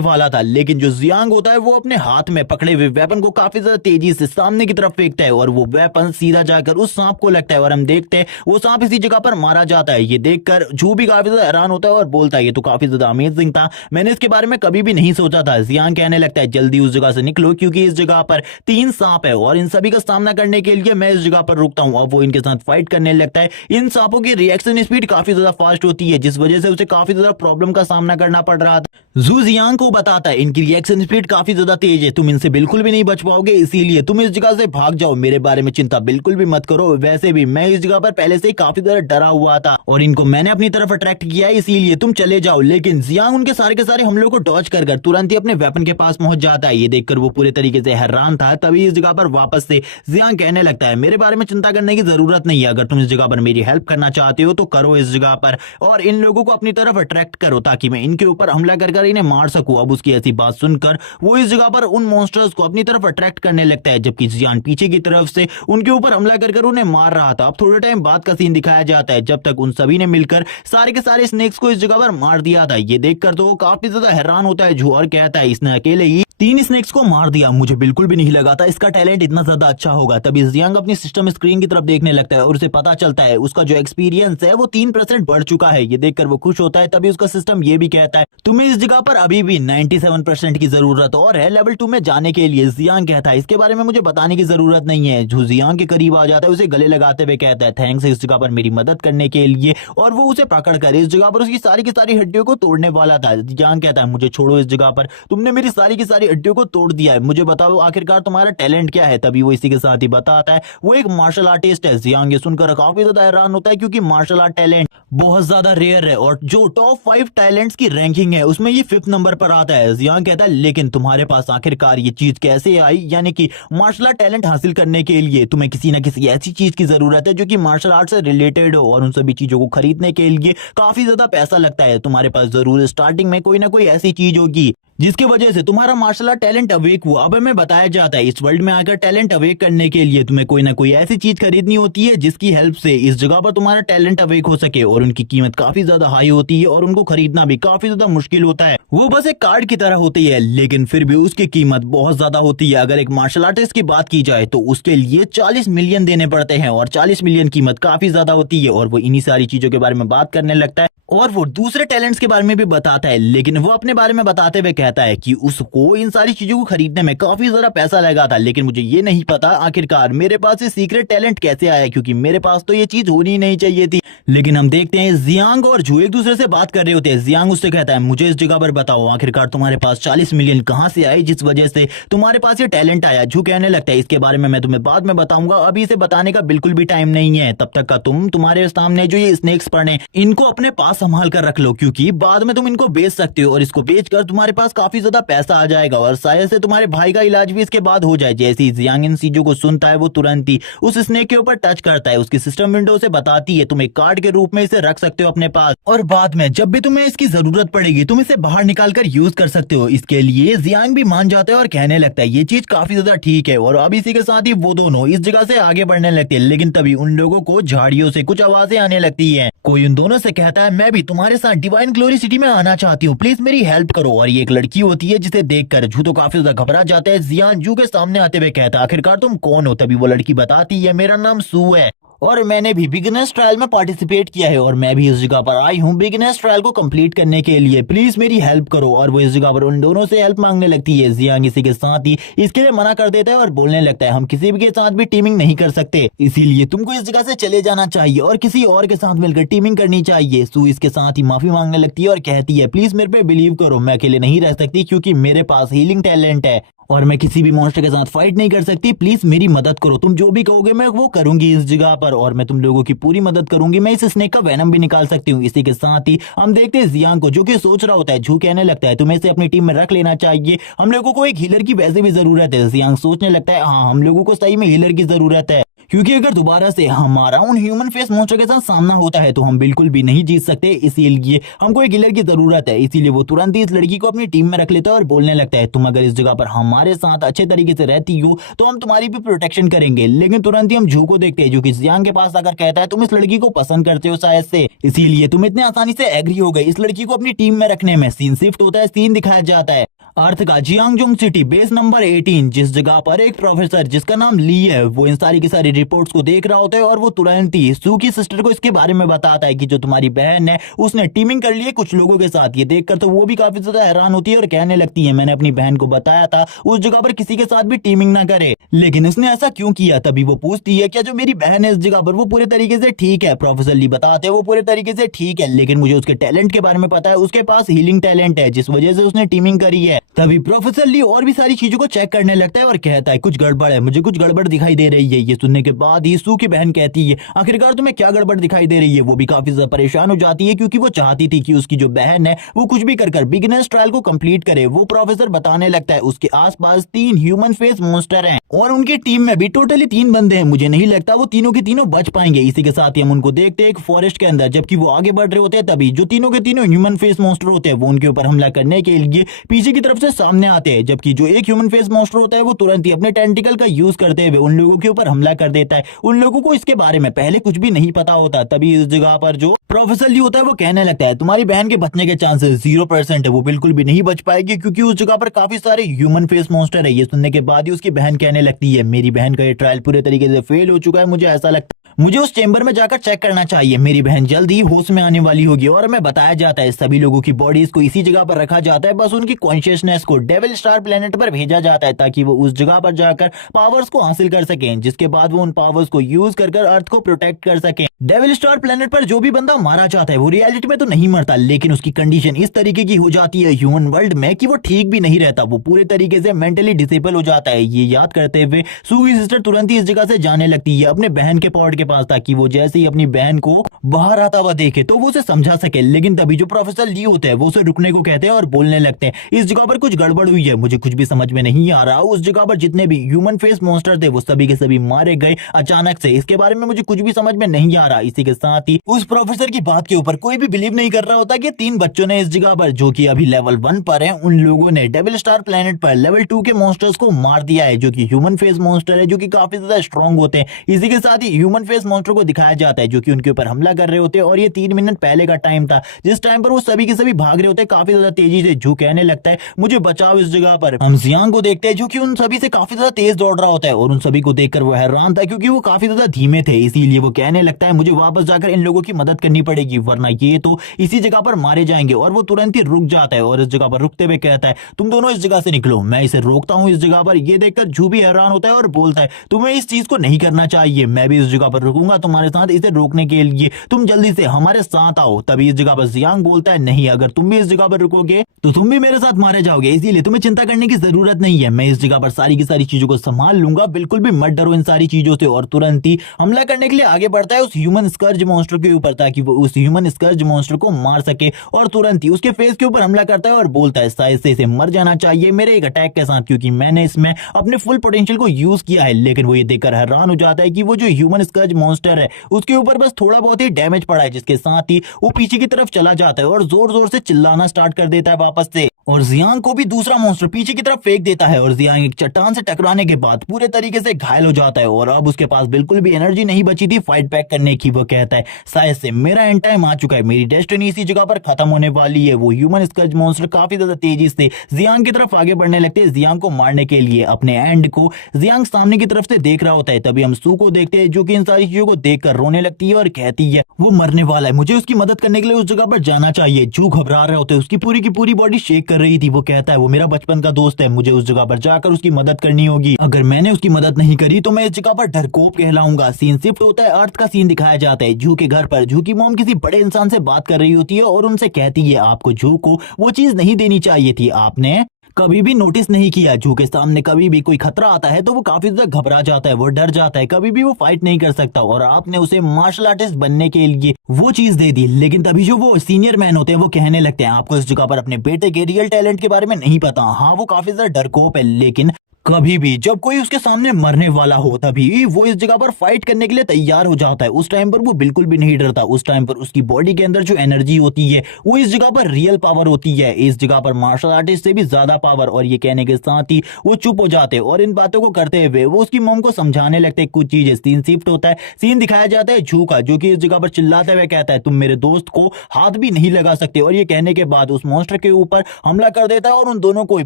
वाला था। लेकिन जो जियांग होता है वो अपने हाथ में पकड़े हुए वेपन को काफी ज्यादा तेजी से सामने की तरफ फेंकता है और वो वेपन सीधा जाकर उस सांप को लगता है और हम देखते हैं वो सांप इसी जगह पर मारा जाता है। ये देखकर झू भी काफी ज्यादा हैरान होता है और बोलता है ये तो काफी ज्यादा अमेजिंग था, मैंने इसके बारे में कभी भी नहीं सोचा था। जियांग कहने लगता है जल्दी उस जगह से निकलो क्योंकि इस जगह पर 3 सांप है और इन सभी का सामना करने के लिए मैं इस जगह पर रुकता हूँ। अब वो इनके साथ फाइट करने लगता है। इन सांपों की रिएक्शन स्पीड काफी ज्यादा फास्ट होती है जिस वजह से उसे काफी ज्यादा प्रॉब्लम का सामना करना पड़ रहा था। जू जियांग को बताता है इनकी रिएक्शन स्पीड काफी ज्यादा तेज है, तुम इनसे बिल्कुल भी नहीं बच पाओगे, इसीलिए तुम इस जगह से भाग जाओ, मेरे बारे में चिंता बिल्कुल भी मत करो। वैसे भी मैं इस जगह पर पहले से ही काफी ज्यादा डरा हुआ था और इनको मैंने अपनी तरफ अट्रैक्ट किया है, इसीलिए तुम चले जाओ। लेकिन जियांग उनके सारे के सारे हमलों को डॉज कर तुरंत ही अपने वेपन के पास पहुंच जाता है। ये देखकर वो पूरे तरीके से हैरान था। तभी इस जगह पर वापस से जियांग कहने लगता है मेरे बारे में चिंता करने की जरूरत नहीं है, अगर तुम इस जगह पर मेरी हेल्प करना चाहते हो तो करो इस जगह पर और इन लोगों को अपनी तरफ अट्रैक्ट करो ताकि मैं इनके ऊपर हमला कर इन्हें मार सकूं। अब उसकी ऐसी बात सुनकर वो इस जगह पर उन मॉन्स्टर्स को अपनी तरफ अट्रैक्ट करने लगता है, जबकि जियांग पीछे की तरफ से उनके ऊपर हमला कर उन्हें मार रहा था। अब थोड़े टाइम बाद का सीन दिखाया जाता है जब तक उन सभी ने मिलकर सारे के सारे स्नेक्स को इस जगह पर मार दिया था। ये देखकर तो वो काफी ज्यादा हैरान होता है झू और कहता है इसने अकेले ही 3 स्नेक्स को मार दिया, मुझे बिल्कुल भी नहीं लगा था इसका टैलेंट इतना ज्यादा अच्छा होगा। तभी जियांग अपनी सिस्टम स्क्रीन की तरफ देखने लगता है और उसे पता चलता है उसका जो एक्सपीरियंस है वो 3% बढ़ चुका है। ये देखकर वो खुश होता है। तभी उसका सिस्टम ये भी कहता है तुम्हें इस जगह पर अभी भी 97% की जरूरत और है लेवल 2 में जाने के लिए। जियांग कहता है इसके बारे में मुझे बताने की जरूरत नहीं है। जो जियांग के करीब आ जाता है उसे गले लगाते हुए कहता है थैंक्स इस जगह पर मेरी मदद करने के लिए, और वो उसे पकड़कर इस जगह पर उसकी सारी की सारी हड्डियों को तोड़ने वाला था। जियांग कहता है मुझे छोड़ो, इस जगह पर तुमने मेरी सारी की सारी हड्डियों को तोड़ दिया है, मुझे बताओ आखिरकार तुम्हारा टैलेंट क्या है। तभी वो इसी के साथ ही बताता है वो एक मार्शल आर्टिस्ट है। जियांग ये सुनकर काफी ज्यादा हैरान होता है क्योंकि मार्शल आर्ट टैलेंट बहुत ज्यादा रेयर है और जो टॉप 5 टैलेंट्स की रैंकिंग है उसमें ये 5th नंबर पर आता है। जियांग कहता है लेकिन तुम्हारे पास आखिरकार ये चीज कैसे आई, यानी कि मार्शल आर्ट टैलेंट हासिल करने के लिए तुम्हें किसी न किसी ऐसी चीज की जरूरत है जो कि मार्शल आर्ट से रिलेटेड हो और उन सभी चीजों को खरीदने के लिए काफी ज्यादा पैसा लगता है। तुम्हारे पास जरूर स्टार्टिंग में कोई ना कोई ऐसी चीज होगी जिसकी वजह से तुम्हारा मार्शल आर्ट टैलेंट अवेक हुआ। अब हमें बताया जाता है इस वर्ल्ड में आकर टैलेंट अवेक करने के लिए तुम्हें कोई ना कोई ऐसी चीज खरीदनी होती है जिसकी हेल्प से इस जगह पर तुम्हारा टैलेंट अवेक हो सके, और उनकी कीमत काफी ज्यादा हाई होती है और उनको खरीदना भी काफी ज्यादा मुश्किल होता है। वो बस एक कार्ड की तरह होती है लेकिन फिर भी उसकी कीमत बहुत ज्यादा होती है। अगर एक मार्शल आर्टिस्ट की बात की जाए तो उसके लिए 40 मिलियन देने पड़ते हैं और 40 मिलियन कीमत काफी ज्यादा होती है। और वो इन्हीं सारी चीजों के बारे में बात करने लगता है और वो दूसरे टैलेंट्स के बारे में भी बताता है, लेकिन वो अपने बारे में बताते हुए कहता कहता है कि उसको इन सारी चीजों को खरीदने में काफी ज्यादा पैसा लगा था, लेकिन मुझे ये नहीं पता आखिरकार मेरे पास ये सीक्रेट टैलेंट कैसे आया, क्योंकि मेरे पास तो ये चीज होनी नहीं चाहिए थी। लेकिन हम देखते हैं जियांग और जू एक दूसरे से बात कर रहे होते हैं। जियांग उससे कहता है मुझे इस जगह पर बताओ आखिरकार तुम्हारे पास 40 मिलियन कहाँ से आए जिस वजह से तुम्हारे पास ये टैलेंट आया। जू कहने लगता है इसके बारे में मैं तुम्हें बाद में बताऊंगा, अभी इसे बताने का बिल्कुल भी टाइम नहीं है। तब तक का तुम्हारे सामने जो ये स्नेक्स पड़े इनको अपने पास संभाल कर रख लो, क्योंकि बाद में तुम इनको बेच सकते हो और इसको बेचकर तुम्हारे पास काफी ज्यादा पैसा आ जाएगा और शायद से तुम्हारे भाई का इलाज भी इसके बाद हो जाए। जैसे ही जियांग इन चीजों को सुनता है वो तुरंत ही उस स्नेक के ऊपर टच करता है। उसकी सिस्टम विंडो से बताती है तुम एक कार्ड के रूप में इसे रख सकते हो अपने पास और बाद में जब भी तुम्हें इसकी जरूरत पड़ेगी तुम इसे बाहर निकाल कर यूज कर सकते हो। इसके लिए जियांग भी मान जाता है और कहने लगता है ये चीज काफी ज्यादा ठीक है। और अब इसी के साथ ही वो दोनों इस जगह से आगे बढ़ने लगते हैं, लेकिन तभी उन लोगों को झाड़ियों से कुछ आवाजें आने लगती है। कोई उन दोनों से कहता है मैं भी तुम्हारे साथ डिवाइन ग्लोरी सिटी में आना चाहती हूँ, प्लीज मेरी हेल्प करो। और ये एक लड़की होती है जिसे देखकर जू तो काफी ज्यादा घबरा जाता है। जियांग जू के सामने आते हुए कहता है आखिरकार तुम कौन हो। तभी वो लड़की बताती है मेरा नाम सू है और मैंने भी बिगिनर्स ट्रायल में पार्टिसिपेट किया है और मैं भी इस जगह पर आई हूँ बिगिनर्स ट्रायल को कंप्लीट करने के लिए, प्लीज मेरी हेल्प करो। और वो इस जगह पर उन दोनों से हेल्प मांगने लगती है। जियांग इसी के साथ ही इसके लिए मना कर देता है और बोलने लगता है हम किसी भी के साथ भी टीमिंग नहीं कर सकते, इसीलिए तुमको इस जगह से चले जाना चाहिए और किसी और के साथ मिलकर टीमिंग करनी चाहिए। सू इसके साथ ही माफी मांगने लगती है और कहती है प्लीज मेरे पे बिलीव करो, मैं अकेले नहीं रह सकती क्योंकि मेरे पास हीलिंग टैलेंट है और मैं किसी भी मॉन्स्टर के साथ फाइट नहीं कर सकती, प्लीज मेरी मदद करो। तुम जो भी कहोगे मैं वो करूंगी इस जगह पर और मैं तुम लोगों की पूरी मदद करूंगी। मैं इस स्नेक का वेनम भी निकाल सकती हूँ। इसी के साथ ही हम देखते हैं जियांग को जो कि सोच रहा होता है। जू कहने लगता है तुम्हें इसे अपनी टीम में रख लेना चाहिए, हम लोगों को एक हीलर की वैसे भी जरूरत है। जियांग सोचने लगता है हाँ हम लोगों को सही में हीलर की जरूरत है, क्योंकि अगर दोबारा से हमारा उन ह्यूमन फेस मॉन्स्टर के साथ सामना होता है तो हम बिल्कुल भी नहीं जीत सकते, इसीलिए हमको एक हीलर की जरूरत है। इसीलिए वो तुरंत ही इस लड़की को अपनी टीम में रख लेता है और बोलने लगता है तुम अगर इस जगह पर हमारे साथ अच्छे तरीके से रहती हो तो हम तुम्हारी भी प्रोटेक्शन करेंगे। लेकिन तुरंत ही हम जू को देखते हैं जो कि जियांग के पास आकर कहता है तुम इस लड़की को पसंद करते हो शायद से, इसीलिए तुम इतने आसानी से एग्री हो गए इस लड़की को अपनी टीम में रखने में। सीन शिफ्ट होता है, सीन दिखाया जाता है अर्थ का जियांगजोंग सिटी बेस नंबर 18, जिस जगह पर एक प्रोफेसर जिसका नाम ली है वो इन सारी की सारी रिपोर्ट्स को देख रहा होता है और वो तुरंत ही सू की सिस्टर को इसके बारे में बताता है कि जो तुम्हारी बहन है उसने टीमिंग कर ली है कुछ लोगों के साथ। ये देखकर तो वो भी काफी ज्यादा हैरान होती है और कहने लगती है मैंने अपनी बहन को बताया था उस जगह पर किसी के साथ भी टीमिंग ना करे, लेकिन उसने ऐसा क्यों किया। तभी वो पूछती है क्या जो मेरी बहन है इस जगह पर वो पूरे तरीके से ठीक है। प्रोफेसर ली बताते हैं वो पूरे तरीके से ठीक है, लेकिन मुझे उसके टैलेंट के बारे में पता है, उसके पास हीलिंग टैलेंट है जिस वजह से उसने टीमिंग करी है। तभी प्रोफेसर ली और भी सारी चीजों को चेक करने लगता है और कहता है कुछ गड़बड़ है, मुझे कुछ गड़बड़ दिखाई दे रही है। ये सुनने के बाद ही सू की बहन कहती है आखिरकार तुम्हें क्या गड़बड़ दिखाई दे रही है। वो भी काफी ज्यादा परेशान हो जाती है क्योंकि वो चाहती थी कि उसकी जो बहन है वो कुछ भी कर बिगिनर्स ट्रायल को कंप्लीट करे। वो प्रोफेसर बताने लगता है उसके आसपास 3 ह्यूमन फेस मॉन्स्टर हैं और उनकी टीम में भी टोटली 3 बंदे हैं, मुझे नहीं लगता वो तीनों के तीनों बच पाएंगे। इसी के साथ ही हम उनको देखते हैं एक फॉरेस्ट के अंदर, जबकि वो आगे बढ़ रहे होते हैं तभी जो तीनों के तीनों ह्यूमन फेस मॉन्स्टर होते हैं वो उनके ऊपर हमला करने के लिए पीछे की तरफ से सामने आते हैं, जबकि जो एक ह्यूमन फेस मॉन्स्टर होता है वो तुरंत ही अपने टेंटिकल का यूज करते हुए उन लोगों के ऊपर हमला कर देता है। उन लोगों को इसके बारे में पहले कुछ भी नहीं पता होता। तभी इस जगह पर जो प्रोफेसर ली होता है वो कहने लगता है तुम्हारी बहन के बचने के चांसेस 0% है, वो बिल्कुल भी नहीं बच पाएगी क्योंकि उस जगह पर काफी सारे ह्यूमन फेस मॉन्स्टर है। ये सुनने के बाद ही उसकी बहन कहने लगती है मेरी बहन का ये ट्रायल पूरे तरीके से फेल हो चुका है, मुझे ऐसा लगता है मुझे उस चेंबर में जाकर चेक करना चाहिए, मेरी बहन जल्द ही होश में आने वाली होगी। और हमें बताया जाता है सभी लोगों की बॉडीज को इसी जगह पर रखा जाता है, बस उनकी कॉन्शियसनेस को डेविल स्टार प्लेनेट पर भेजा जाता है ताकि वो उस जगह पर जाकर पावर्स को हासिल कर सकें, जिसके बाद वो उन पावर्स को यूज कर अर्थ को प्रोटेक्ट कर सकें। डेविल स्टार प्लेनेट पर जो भी बंदा मारा जाता है वो रियलिटी में तो नहीं मरता, लेकिन उसकी कंडीशन इस तरीके की हो जाती है ह्यूमन वर्ल्ड में कि वो ठीक भी नहीं रहता, वो पूरे तरीके से मेंटली डिसेबल हो जाता है। ये याद करते हुए सू की सिस्टर तुरंत ही इस जगह से जाने लगती है अपने बहन के पॉड के पास ताकि वो जैसे ही अपनी बहन को बाहर आता हुआ देखे तो वो उसे समझा सके। लेकिन तभी जो प्रोफेसर ली होते हैं वो उसे रुकने को कहते हैं और बोलने लगते हैं इस जगह पर कुछ गड़बड़ हुई है, मुझे कुछ भी समझ में नहीं आ रहा। उस जगह पर जितने भी ह्यूमन फेस मॉन्स्टर थे वो सभी के सभी मारे गए अचानक से, इसके बारे में मुझे कुछ भी समझ में नहीं आ रहा। इसी के साथ ही उस प्रोफेसर की बात के ऊपर कोई भी बिलीव नहीं कर रहा होता कि 3 बच्चों ने इस जगह पर जो कि अभी लेवल 1 पर है उन लोगों ने डेविल स्टार प्लेनेट पर लेवल 2 के मॉन्स्टर्स को मार दिया है जो कि ह्यूमन फेस मॉन्स्टर है, जो कि काफी ज्यादा स्ट्रॉन्ग होते हैं। इसी के साथ ही ह्यूमन फेस मॉन्स्टर को दिखाया जाता है जो कि उनके ऊपर हमला कर रहे होते हैं और ये 3 मिनट पहले का टाइम था जिस टाइम पर वो सभी के सभी भाग रहे होते हैं काफी ज्यादा तेजी से। जो कहने लगता है मुझे बचाओ इस जगह पर। हम जियांग को देखते हैं जो कि उन सभी से काफी ज्यादा तेज दौड़ रहा होता है और उन सभी को देखकर वो हैरान था क्योंकि वो काफी ज्यादा धीमे थे, इसीलिए वो कहने लगता है मुझे वापस जाकर इन लोगों की मदद करनी पड़ेगी, वरना ये तो इसी जगह पर मारे जाएंगे। और वो तुरंत ही रुक जाता है और इस जगह पर रुकते हुए कहता है तुम दोनों इस जगह से निकलो। मैं इसे रोकता हूँ इस जगह पर। ये देखकर जू भी हैरान होता है और बोलता है तुम्हें इस चीज को नहीं करना चाहिए, मैं भी इस जगह पर रुकूंगा तुम्हारे साथ इसे रोकने के लिए, तुम जल्दी से हमारे साथ आओ। तभी इस जगह पर जियांग बोलता है नहीं, अगर तुम भी इस जगह पर रुकोगे तो तुम भी मेरे साथ मारे जाओगे, इसीलिए तुम्हें चिंता करने की जरूरत नहीं है। मैं इस जगह पर सारी की सारी चीजों को संभाल लूंगा, बिल्कुल भी मत डरो इन सारी चीजों से। और तुरंत ही हमला करने के लिए आगे बढ़ता है उस ह्यूमन स्कर्ज मॉन्स्टर के ऊपर, ताकि वो उस ह्यूमन स्कर्ज मॉन्स्टर को मार सके। और तुरंत ही उसके फेस के ऊपर हमला करता है और बोलता है शायद से इसे मर जाना चाहिए मेरे एक अटैक के साथ, क्योंकि मैंने इसमें अपने फुल पोटेंशियल को यूज किया है। लेकिन वो ये देखकर हैरान हो जाता है कि वो जो ह्यूमन स्कर्ज मॉन्स्टर है उसके ऊपर बस थोड़ा बहुत ही डैमेज पड़ा है, जिसके साथ ही वो पीछे की तरफ चला जाता है और जोर जोर से चिल्लाना स्टार्ट कर देता है वापस से। और जियांग को भी दूसरा मॉन्स्टर पीछे की तरफ फेंक देता है और जियांग एक चट्टान से टकराने के बाद पूरे तरीके से घायल हो जाता है और अब उसके पास बिल्कुल भी एनर्जी नहीं बची थी फाइट बैक करने की। वो कहता है शायद से मेरा एंड टाइम आ चुका है, मेरी डेस्टिनी इसी जगह पर खत्म होने वाली है। वो ह्यूमन स्कर्ज मॉन्स्टर काफी ज्यादा तेजी से जियांग की तरफ आगे बढ़ने लगते हैं जियांग को मारने के लिए। अपने एंड को जियांग सामने की तरफ से देख रहा होता है। तभी हम सू को देखते हैं जो कि इन सारी चीजों को देखकर रोने लगती है और कहती है वो मरने वाला है, मुझे उसकी मदद करने के लिए उस जगह पर जाना चाहिए। जू घबरा रहे होते, उसकी पूरी की पूरी बॉडी शेक कर रही थी। वो कहता है वो मेरा बचपन का दोस्त है, मुझे उस जगह पर जाकर उसकी मदद करनी होगी, अगर मैंने उसकी मदद नहीं करी तो मैं इस जगह पर डरपोक कहलाऊंगा। सीन शिफ्ट होता है, अर्थ का सीन दिखाया जाता है। जू के घर पर जू की मॉम किसी बड़े इंसान से बात कर रही होती है और उनसे कहती है आपको जू को वो चीज नहीं देनी चाहिए थी, आपने कभी भी नोटिस नहीं किया। जू के सामने कभी भी कोई खतरा आता है तो वो काफी ज्यादा घबरा जाता है, वो डर जाता है, कभी भी वो फाइट नहीं कर सकता। और आपने उसे मार्शल आर्टिस्ट बनने के लिए वो चीज दे दी। लेकिन तभी जो वो सीनियर मैन होते हैं वो कहने लगते हैं आपको इस जगह पर अपने बेटे के रियल टैलेंट के बारे में नहीं पता। हाँ वो काफी ज्यादा डरपोक है, लेकिन कभी भी जब कोई उसके सामने मरने वाला हो तभी वो इस जगह पर फाइट करने के लिए तैयार हो जाता है। उस टाइम पर वो बिल्कुल भी नहीं डरता। उस टाइम पर उसकी बॉडी के अंदर जो एनर्जी होती है वो इस जगह पर रियल पावर होती है, इस जगह पर मार्शल आर्टिस्ट से भी ज्यादा पावर। और ये कहने के साथ ही वो चुप हो जाते हैं और इन बातों को करते हुए वो उसकी मॉम को समझाने लगते हैं कुछ चीजें। सीन शिफ्ट होता है, सीन दिखाया जाता है जू का, जो कि इस जगह पर चिल्लाते हुए कहता है तुम मेरे दोस्त को हाथ भी नहीं लगा सकते। और ये कहने के बाद उस मॉन्स्टर के ऊपर हमला कर देता है और उन दोनों को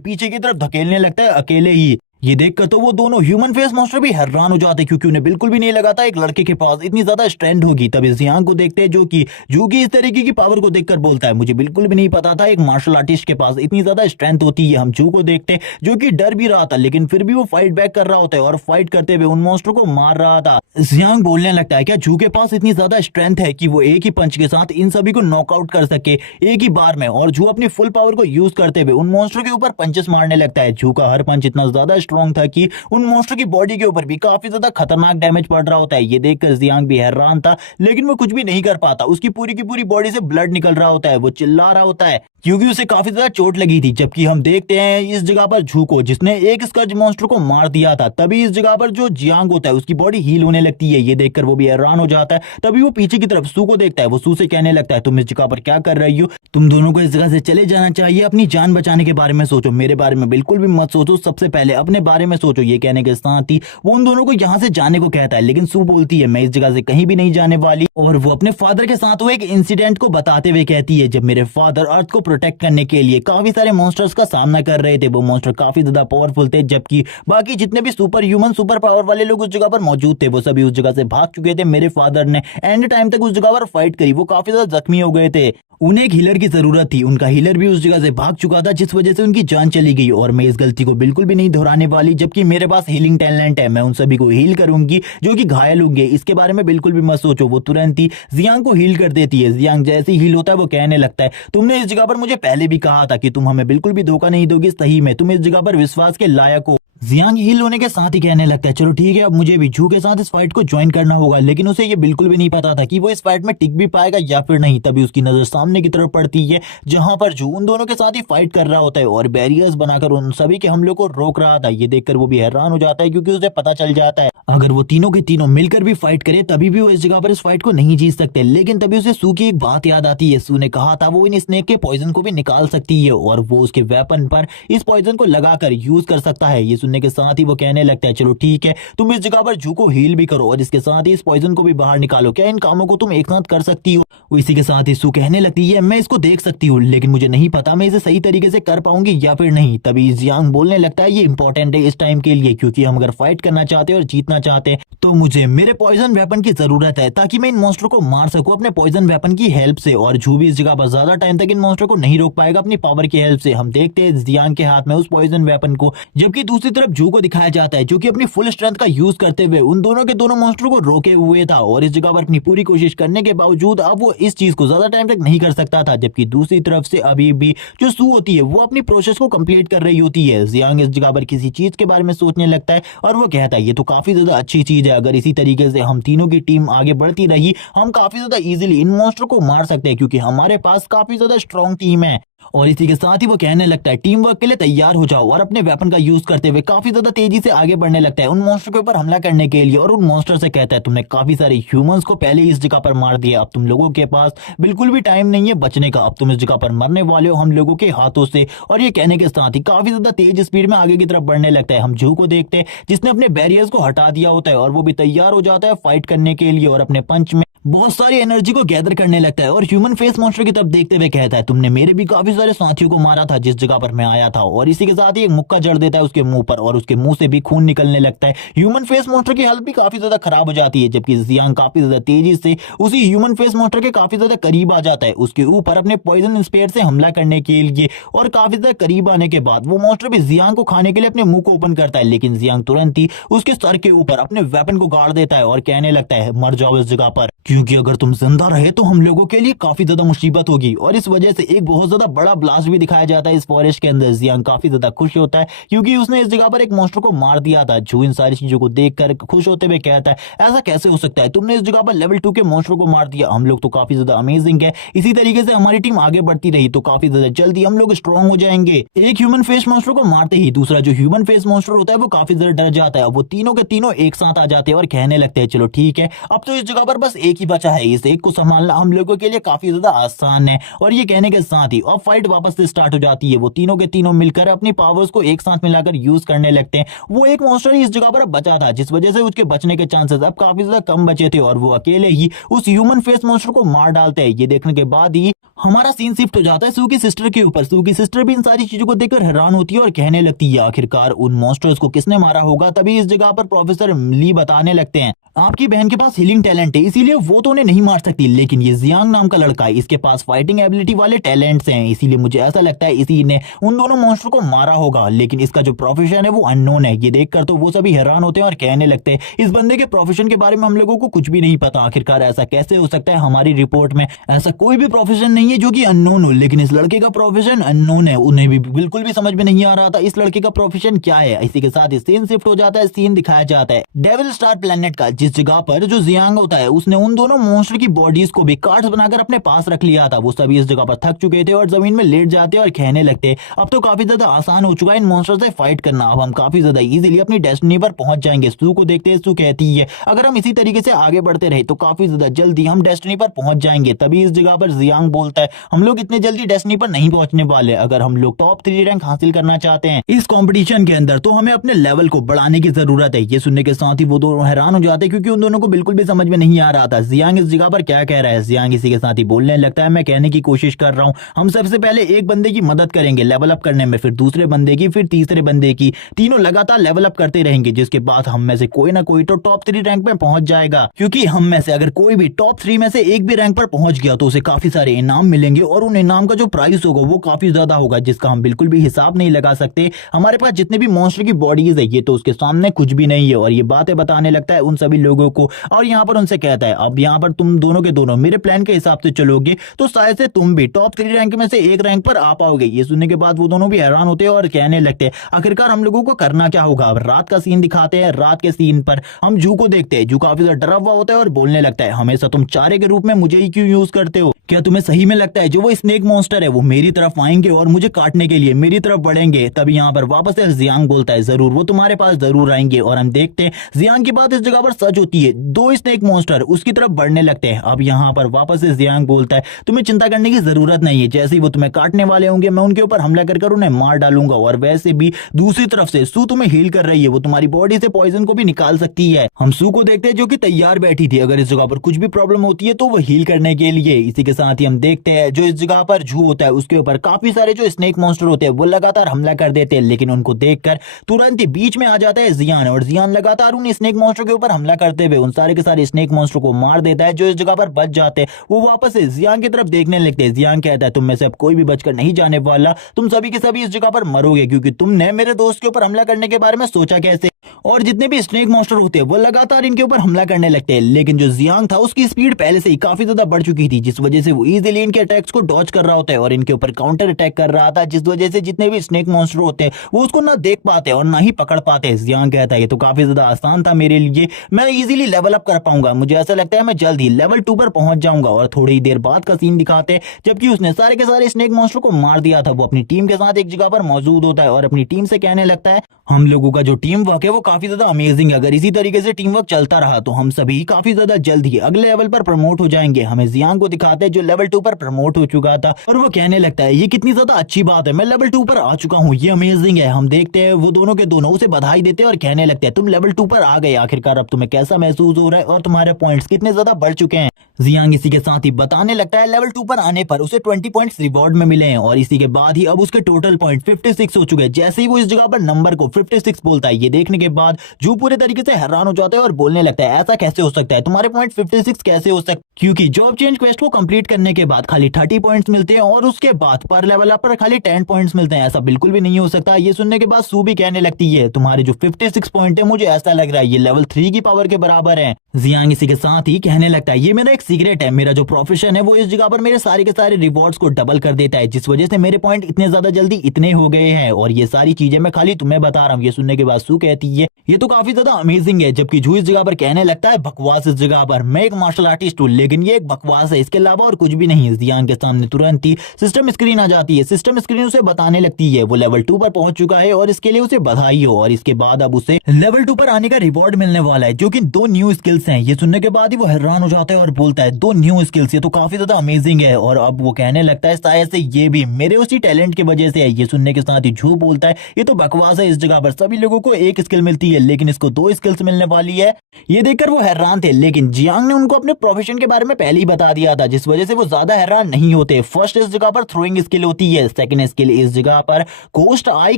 पीछे की तरफ धकेलने लगता है अकेले ही। ये देखकर तो वो दोनों ह्यूमन फेस मॉन्स्टर भी हैरान हो जाते, क्योंकि उन्हें बिल्कुल भी नहीं लगा था एक लड़के के पास इतनी ज्यादा स्ट्रेंथ होगी। तभी जियांग को देखते हैं जो कि जू की इस तरीके की पावर को देखकर बोलता है मुझे बिल्कुल भी नहीं पता था एक मार्शल आर्टिस्ट के पास इतनी ज्यादा स्ट्रेंथ होती है। हम जू को देखते जो कि डर भी रहा था, लेकिन फिर भी वो फाइट बैक कर रहा होता है और फाइट करते हुए उन मॉन्स्टर को मार रहा था। जियांग बोलने लगता है क्या जू के पास इतनी ज्यादा स्ट्रेंथ है कि वो एक ही पंच के साथ इन सभी को नॉकआउट कर सके एक ही बार में। और जू अपनी फुल पावर को यूज करते हुए उन मॉन्स्टर के ऊपर पंचेस मारने लगता है। जू का हर पंच इतना ज्यादा स्ट्रॉन्ग था कि उन मॉन्स्टर की बॉडी के ऊपर भी काफी ज्यादा खतरनाक डैमेज पड़ रहा होता है। ये देखकर जियांग भी हैरान था, लेकिन वो कुछ भी नहीं कर पाता। उसकी पूरी की पूरी बॉडी से ब्लड निकल रहा होता है, वो चिल्ला रहा होता है क्योंकि उसे काफी ज्यादा चोट लगी थी। जबकि हम देखते हैं इस जगह पर जू को जिसने एक स्कर्ज मॉन्स्टर को मार दिया था, तभी इस जगह पर जो जियांग होता है उसकी बॉडी हील होने लगती है। ये देखकर वो भी हैरान हो जाता है। तभी वो पीछे की तरफ सू को देखता है, वो सू से कहने लगता है तुम इस जगह पर क्या कर रही हो, तुम दोनों को इस जगह से चले जाना चाहिए, अपनी जान बचाने के बारे में सोचो, मेरे बारे में बिल्कुल भी मत सोचो, सबसे पहले अपने बारे में सोचो। ये कहने के साथ ही वो उन दोनों को यहाँ से जाने को कहता है, लेकिन सू बोलती है मैं इस जगह से कहीं भी नहीं जाने वाली। और वो अपने फादर के साथ वो एक इंसिडेंट को बताते हुए कहती है जब मेरे फादर अर्थ को प्रोटेक्ट करने के लिए काफी सारे मॉन्स्टर्स का सामना कर रहे थे, वो मॉन्स्टर काफी ज्यादा पावरफुल थे, जबकि बाकी जितने भी सुपर ह्यूमन सुपर पावर वाले लोग उस जगह पर मौजूद थे वो सभी उस जगह से भाग चुके थे। मेरे फादर ने एंड टाइम तक उस जगह पर फाइट करी, वो काफी ज्यादा जख्मी हो गए थे, उन्हें एक हीलर की जरूरत थी, उनका हीलर भी उस जगह से भाग चुका था जिस वजह से उनकी जान चली गई। और मैं इस गलती को बिल्कुल भी नहीं दोहराने वाली, जबकि मेरे पास हीलिंग टैलेंट है, मैं उन सभी को हील करूंगी जो कि घायल होंगे, इसके बारे में बिल्कुल भी मत सोचो। वो तुरंत ही जियांग को हील कर देती है। जियांग जैसे ही हील होता है वो कहने लगता है तुमने इस जगह पर मुझे पहले भी कहा था कि तुम हमें बिल्कुल भी धोखा नहीं दोगी, सही में तुम इस जगह पर विश्वास के लायक हो। जियांग हील होने के साथ ही कहने लगता है चलो ठीक है अब मुझे भी जू के साथ इस फाइट को ज्वाइन करना होगा, लेकिन उसे ये बिल्कुल भी नहीं पता था कि वो इस फाइट में टिक भी पाएगा या फिर नहीं। तभी उसकी नजर सामने की तरफ पड़ती है जहां पर जू उन दोनों के साथ ही फाइट कर रहा होता है और बैरियर्स बनाकर उन सभी के हमलों को रोक रहा था। ये देखकर वो भी हैरान हो जाता है क्योंकि उसे पता चल जाता है अगर वो तीनों के तीनों मिलकर भी फाइट करे तभी भी वो इस जगह पर इस फाइट को नहीं जीत सकते। लेकिन तभी उसे सू की एक बात याद आती है, सू ने कहा था वो इन स्नेक के पॉइजन को भी निकाल सकती है और वो उसके वेपन पर इस पॉइजन को लगाकर यूज कर सकता है। ये सुनने सुनने के साथ ही वो कहने लगता है चलो ठीक है, तुम इस जगह पर जू को हील भी करो और इसके साथ ही इस पॉइजन को भी बाहर निकालो, क्या इन कामों को तुम एक साथ कर सकती हो? इसी के साथ ही सू कहने लगती है मैं इसको देख सकती हूँ, लेकिन मुझे नहीं पता मैं इसे सही तरीके से कर पाऊंगी या फिर नहीं। तभी जियांग बोलने लगता है ये इंपॉर्टेंट है इस टाइम के लिए, क्योंकि हम अगर फाइट करना चाहते हैं और जीतना चाहते हैं तो मुझे मेरे पॉइजन वेपन की जरूरत है ताकि मैं इन मॉन्स्टर को मार सकूं अपने पॉइजन वेपन की हेल्प से। और जू भी इस जगह पर ज्यादा टाइम तक इन मॉन्स्टर को नहीं रोक पाएगा अपनी पावर की हेल्प से। हम देखते हैं जियांग के हाथ में उस पॉइजन वेपन को, जबकि दूसरी तरफ जू को दिखाया जाता है जो कि अपनी फुल स्ट्रेंथ का यूज करते हुए उन दोनों के दोनों मॉन्स्टर को रोके हुए था और इस जगह पर अपनी पूरी कोशिश करने के बावजूद अब वो इस चीज को ज्यादा टाइम तक नहीं कर सकता था। जबकि दूसरी तरफ से अभी भी जो सू होती है वो अपनी प्रोसेस को कंप्लीट कर रही होती है। जियांग इस जगह पर किसी चीज के बारे में सोचने लगता है और वो कहता है ये तो काफी ज्यादा अच्छी चीज है, अगर इसी तरीके से हम तीनों की टीम आगे बढ़ती रही हम काफी ज्यादा इजीली इन मॉन्स्टर को मार सकते हैं, क्योंकि हमारे पास काफी ज्यादा स्ट्रॉन्ग टीम है। और इसी के साथ ही वो कहने लगता है टीम वर्क के लिए तैयार हो जाओ और अपने वेपन का यूज करते हुए काफी ज्यादा तेजी से आगे बढ़ने लगता है उन मॉन्स्टर के ऊपर हमला करने के लिए। और उन मॉन्स्टर से कहता है तुमने काफी सारे ह्यूमंस को पहले इस जगह पर मार दिया, अब तुम लोगों के पास बिल्कुल भी टाइम नहीं है बचने का, अब तुम इस जगह पर मरने वाले हो हम लोगों के हाथों से। और ये कहने के साथ ही काफी ज्यादा तेज स्पीड में आगे की तरफ बढ़ने लगता है। हम जू को देखते हैं जिसने अपने बैरियर्स को हटा दिया होता है और वो भी तैयार हो जाता है फाइट करने के लिए और अपने पंच में बहुत सारी एनर्जी को गैदर करने लगता है। और ह्यूमन फेस मॉन्स्टर की तरफ देखते हुए कहता है तुमने मेरे भी काफी सारे साथियों को मारा था जिस जगह पर मैं आया था। और इसी के साथ ही एक मुक्का जड़ देता है उसके मुंह पर और उसके मुंह से भी खून निकलने लगता है। ह्यूमन फेस मॉन्स्टर की हालत भी काफी ज्यादा खराब हो जाती है, जबकि जियांग काफी ज्यादा तेजी से उसी ह्यूमन फेस मॉन्स्टर के काफी ज्यादा करीब आ जाता है उसके ऊपर अपने पॉइजन स्पेयर से हमला करने के लिए। और काफी ज्यादा करीब आने के बाद वो मॉन्स्टर भी जियांग को खाने के लिए अपने मुंह को ओपन करता है, लेकिन जियांग तुरंत ही उसके सर के ऊपर अपने वेपन को गाड़ देता है और कहने लगता है मर जाओ इस जगह पर, क्योंकि अगर तुम जिंदा रहे तो हम लोगों के लिए काफी ज्यादा मुसीबत होगी। और इस वजह से एक बहुत ज्यादा बड़ा ब्लास्ट भी दिखाया जाता है इस फॉरेस्ट के अंदर। जियांग काफी ज्यादा खुश होता है क्योंकि उसने इस जगह पर एक मॉन्स्टर को मार दिया था। जो इन सारी चीजों को देखकर खुश होते हुए कहता है ऐसा कैसे हो सकता है, तुमने इस जगह पर लेवल 2 के मॉन्स्टर को मार दिया, हम लोग तो काफी ज्यादा अमेजिंग है, इसी तरीके से हमारी टीम आगे बढ़ती रही तो काफी ज्यादा जल्दी हम लोग स्ट्रॉन्ग हो जाएंगे। एक ह्यूमन फेस मॉन्स्टर को मारते ही दूसरा जो ह्यूमन फेस मॉन्स्टर होता है वो काफी ज्यादा डर जाता है। वो तीनों के तीनों एक साथ आ जाते हैं और कहने लगते हैं चलो ठीक है अब तो इस जगह पर बस एक ही बचा है, इस एक को संभालना हम लोगों के लिए काफी ज्यादा आसान है। और ये कहने के साथ ही अब फाइट वापस से स्टार्ट हो जाती है। वो तीनों के तीनों मिलकर अपनी पावर्स को एक साथ मिलाकर यूज करने लगते हैं। वो एक मॉन्स्टर ही इस जगह पर बचा था जिस वजह से उसके बचने के चांसेस अब काफी ज्यादा कम बचे थे और वो अकेले ही उस ह्यूमन फेस मॉन्स्टर को मार डालते हैं। ये देखने के बाद ही हमारा सीन शिफ्ट हो जाता है सू की सिस्टर के ऊपर। सू की सिस्टर भी इन सारी चीजों को देखकर हैरान होती है और कहने लगती है आखिरकार उन मॉन्स्टर्स को किसने मारा होगा। तभी इस जगह पर प्रोफेसर ली बताने लगते हैं आपकी बहन के पास हीलिंग टैलेंट है इसीलिए वो तो उन्हें नहीं मार सकती, लेकिन ये जियांग नाम का लड़का है इसके पास फाइटिंग एबिलिटी वाले टैलेंट्स हैं, इसीलिए मुझे ऐसा लगता है इसी ने उन दोनों मॉन्स्टर को मारा होगा। लेकिन इसका जो प्रोफेशन है वो अननोन है। ये देखकर तो वो सभी हैरान होते हैं और कहने लगते हैं इस बंदे के प्रोफेशन के बारे में हम लोगों को कुछ भी नहीं पता, आखिरकार ऐसा कैसे हो सकता है, हमारी रिपोर्ट में ऐसा कोई भी प्रोफेशन नहीं है जो कि अननोन हो, लेकिन इस लड़के का प्रोफेशन अननोन है। उन्हें भी बिल्कुल भी समझ में नहीं आ रहा था इस लड़के का प्रोफेशन क्या है। इसी के साथ सीन शिफ्ट हो जाता है, सीन दिखाया जाता है डेविल स्टार प्लेनेट का, जिस जगह पर जो जियांग होता है उसने उन दोनों मॉन्स्टर की बॉडीज को भी कार्ड्स बनाकर अपने पास रख लिया था। वो सभी इस जगह पर थक चुके थे और जमीन में लेट जाते और कहने लगते अब तो काफी ज्यादा आसान हो चुका है इन मॉन्स्टर से फाइट करना, अब हम काफी ज्यादा इजीली अपनी डेस्टिनी पर पहुंच जाएंगे। सू को देखते हैं, सू कहती है अगर हम इसी तरीके से आगे बढ़ते रहे तो काफी ज्यादा जल्दी हम डेस्टिनी पर पहुंच जाएंगे। तभी इस जगह पर जियांग बोलता है हम लोग इतने जल्दी डेस्टिनी पर नहीं पहुंचने वाले, अगर हम लोग टॉप 3 रैंक हासिल करना चाहते हैं इस कंपटीशन के अंदर तो हमें अपने लेवल को बढ़ाने की जरूरत है। ये सुनने के साथ ही वो दोनों हैरान हो जाते हैं क्योंकि उन दोनों को बिल्कुल भी समझ में नहीं आ रहा था जियांग इस जगह पर क्या कह रहा है। जियांग इसी के साथ ही बोलने लगता है मैं कहने की कोशिश कर रहा हूँ हम सबसे पहले एक बंदे की मदद करेंगे लेवल अप करने में, फिर दूसरे बंदे की, फिर तीसरे बंदे की, तीनों लगातार लेवल अप करते रहेंगे जिसके बाद हम में से कोई ना कोई तो टॉप 3 रैंक में पहुंच जाएगा। क्योंकि हम में से अगर कोई भी टॉप 3 में से एक भी रैंक पर पहुंच गया तो उसे काफी सारे इनाम मिलेंगे और उन इनाम का जो प्राइस होगा वो काफी ज्यादा होगा जिसका हम बिल्कुल भी हिसाब नहीं लगा सकते। हमारे पास जितने भी मॉन्स्टर की बॉडीज है ये तो उसके सामने कुछ भी नहीं है। और ये बातें बताने लगता है उन सभी लोगों को और यहाँ पर उनसे कहता है अब यहाँ पर तुम दोनों के दोनों मेरे प्लान के हिसाब से चलोगे तो शायद से तुम भी टॉप 3 रैंक में से एक रैंक पर आ पाओगे। ये सुनने के बाद वो दोनों भी हैरान होते हैं और कहने लगते हैं आखिरकार हम लोगों को करना क्या होगा। अब रात का सीन दिखाते हैं, रात के सीन पर हम जू को देखते हैं। जू काफी ज्यादा डरा हुआ होता है और बोलने लगता है हमेशा तुम चारे के रूप में मुझे ही क्यों यूज करते हो, क्या तुम्हें सही में लगता है जो वो स्नेक मॉन्स्टर है वो मेरी तरफ आएंगे और मुझे काटने के लिए मेरी तरफ बढ़ेंगे? तभी यहाँ पर वापस से जियांग बोलता है जरूर, वो तुम्हारे पास जरूर आएंगे। और हम देखते हैं जियांग की बात इस जगह पर सच होती है, दो स्नेक मॉन्स्टर उसकी तरफ बढ़ने लगते हैं। अब यहाँ पर वापस से जियांग बोलता है तुम्हें चिंता करने की जरूरत नहीं है, जैसे ही वो तुम्हें काटने वाले होंगे मैं उनके ऊपर हमला कर उन्हें मार डालूंगा। और वैसे भी दूसरी तरफ से सू तुम्हें हील कर रही है, वो तुम्हारी बॉडी से पॉइजन को भी निकाल सकती है। हम सू को देखते हैं जो कि तैयार बैठी थी, अगर इस जगह पर कुछ भी प्रॉब्लम होती है तो वो हील करने के लिए। इसी के साथ ही हम देखते हैं जो इस जगह पर जू होता है उसके ऊपर काफी सारे जो स्नेक मॉन्स्टर होते हैं वो लगातार हमला कर देते हैं, लेकिन उनको देखकर तुरंत ही बीच में आ जाता है जियान। और जियान लगातार उन स्नेक मॉन्स्टर के ऊपर हमला करते हुए उन सारे के सारे स्नेक मॉन्स्टर को मार देता है जो इस जगह पर बच जाते हैं। वो वापस से जियान की तरफ देखने लगते हैं। जियान कहता है तुम में से अब कोई भी बचकर नहीं जाने वाला, तुम सभी के सभी इस जगह पर मरोगे, क्योंकि तुमने मेरे दोस्त के ऊपर हमला करने के बारे में सोचा कैसे? और जितने भी स्नेक मॉन्स्टर होते हैं वो लगातार इनके ऊपर हमला करने लगते हैं, लेकिन जो जियांग था उसकी स्पीड पहले से ही काफी ज्यादा बढ़ चुकी थी, जिस वजह से वो इजीली इनके अटैक्स को डॉज कर रहा होता है और इनके ऊपर काउंटर अटैक कर रहा था, जिस वजह से जितने भी स्नेक मॉन्स्टर होते हैं वो उसको ना देख पाते और ना ही पकड़ पाते। जियांग कहता है ये तो काफी ज्यादा आसान था मेरे लिए, मैं इजीली लेवल अप कर पाऊंगा, मुझे ऐसा लगता है मैं जल्द ही लेवल 2 पर पहुंच जाऊंगा। और थोड़ी ही देर बाद का सीन दिखाते हैं जबकि उसने सारे के सारे स्नेक मॉन्स्टर को मार दिया था। वो अपनी टीम के साथ एक जगह पर मौजूद होता है और अपनी टीम से कहने लगता है हम लोगों का जो टीम वर्क है वो काफी ज्यादा अमेजिंग है, अगर इसी तरीके से टीम वर्क चलता रहा तो हम सभी काफी ज्यादा जल्द ही अगले लेवल पर प्रमोट हो जाएंगे। हमें जियांग को दिखाते हैं जो लेवल 2 पर प्रमोट हो चुका था और वो कहने लगता है ये कितनी ज्यादा अच्छी बात है, मैं लेवल 2 पर आ चुका हूँ, ये अमेजिंग है। हम देखते हैं वो दोनों के दोनों उसे बधाई देते हैं और कहने लगते हैं तुम लेवल 2 पर आ गए, आखिरकार अब तुम्हें कैसा महसूस हो रहा है और तुम्हारे पॉइंट्स कितने ज्यादा बढ़ चुके हैं? जियांग इसी के साथ ही बताने लगता है लेवल 2 पर आने पर उसे 20 पॉइंट्स रिवॉर्ड में मिले हैं और इसी के बाद ही अब उसके टोटल पॉइंट 56 हो चुके हैं। जैसे ही वो इस जगह पर नंबर को 56 बोलता है, ये देखने के बाद जो पूरे तरीके से हैरान हो जाता है और बोलने लगता है ऐसा कैसे हो सकता है, तुम्हारे पॉइंट 56 कैसे हो सकते? क्योंकि जॉब चेंज क्वेस्ट को कंप्लीट करने के बाद खाली 30 पॉइंट्स मिलते हैं और उसके बाद पर लेवल अप पर खाली 10 पॉइंट्स मिलते हैं, ऐसा बिल्कुल भी नहीं हो सकता। ये सुनने के बाद सू भी कहने लगती है तुम्हारे जो 56 पॉइंट है मुझे ऐसा लग रहा है ये लेवल 3 की पावर के बराबर है। जियांग इसी के साथ ही कहने लगता है ये मेरा एक सीक्रेट है, मेरा जो प्रोफेशन है वो इस जगह पर मेरे सारे के सारे रिवॉर्ड्स को डबल कर देता है, जिस वजह से मेरे पॉइंट इतने ज्यादा जल्दी इतने हो गए हैं और ये सारी चीजें मैं खाली तुम्हें बता रहा हूँ। ये सुनने के बाद सू कहती है ये तो काफी ज्यादा अमेजिंग है, जबकि जू इस जगह पर कहने लगता है बकवास, इस जगह पर मैं एक मार्शल आर्टिस्ट हूँ लेकिन ये एक बकवास है, इसके अलावा और कुछ भी नहीं है। जियांग के सामने तुरंत ही सिस्टम स्क्रीन आ जाती है, सिस्टम स्क्रीन उसे बताने लगती है वो लेवल 2 पर पहुंच चुका है और इसके लिए उसे बधाई हो और इसके बाद अब उसे लेवल 2 पर आने का रिवॉर्ड मिलने वाला है जो कि 2 न्यू स्किल्स हैं। ये सुनने के बाद ही वो हैरान हो जाता है और बोलता है 2 न्यू स्किल्स, ये तो काफी ज्यादा अमेजिंग है। और अब वो कहने लगता है शायद से ये भी मेरे उसी टैलेंट की वजह से है। ये सुनने के साथ ही झू बोलता है ये तो बकवास है, इस जगह पर सभी लोगों को एक स्किल मिलती है लेकिन इसको 2 स्किल्स मिलने वाली है। ये देखकर वो हैरान थे, लेकिन जियांग ने उनको अपने प्रोफेशन के बारे में पहले ही बता दिया था, जिस वजह से वो ज्यादा हैरान नहीं होते। फर्स्ट इस जगह पर थ्रोइंग स्किल होती है, सेकंड स्किल इस जगह पर कोस्ट आई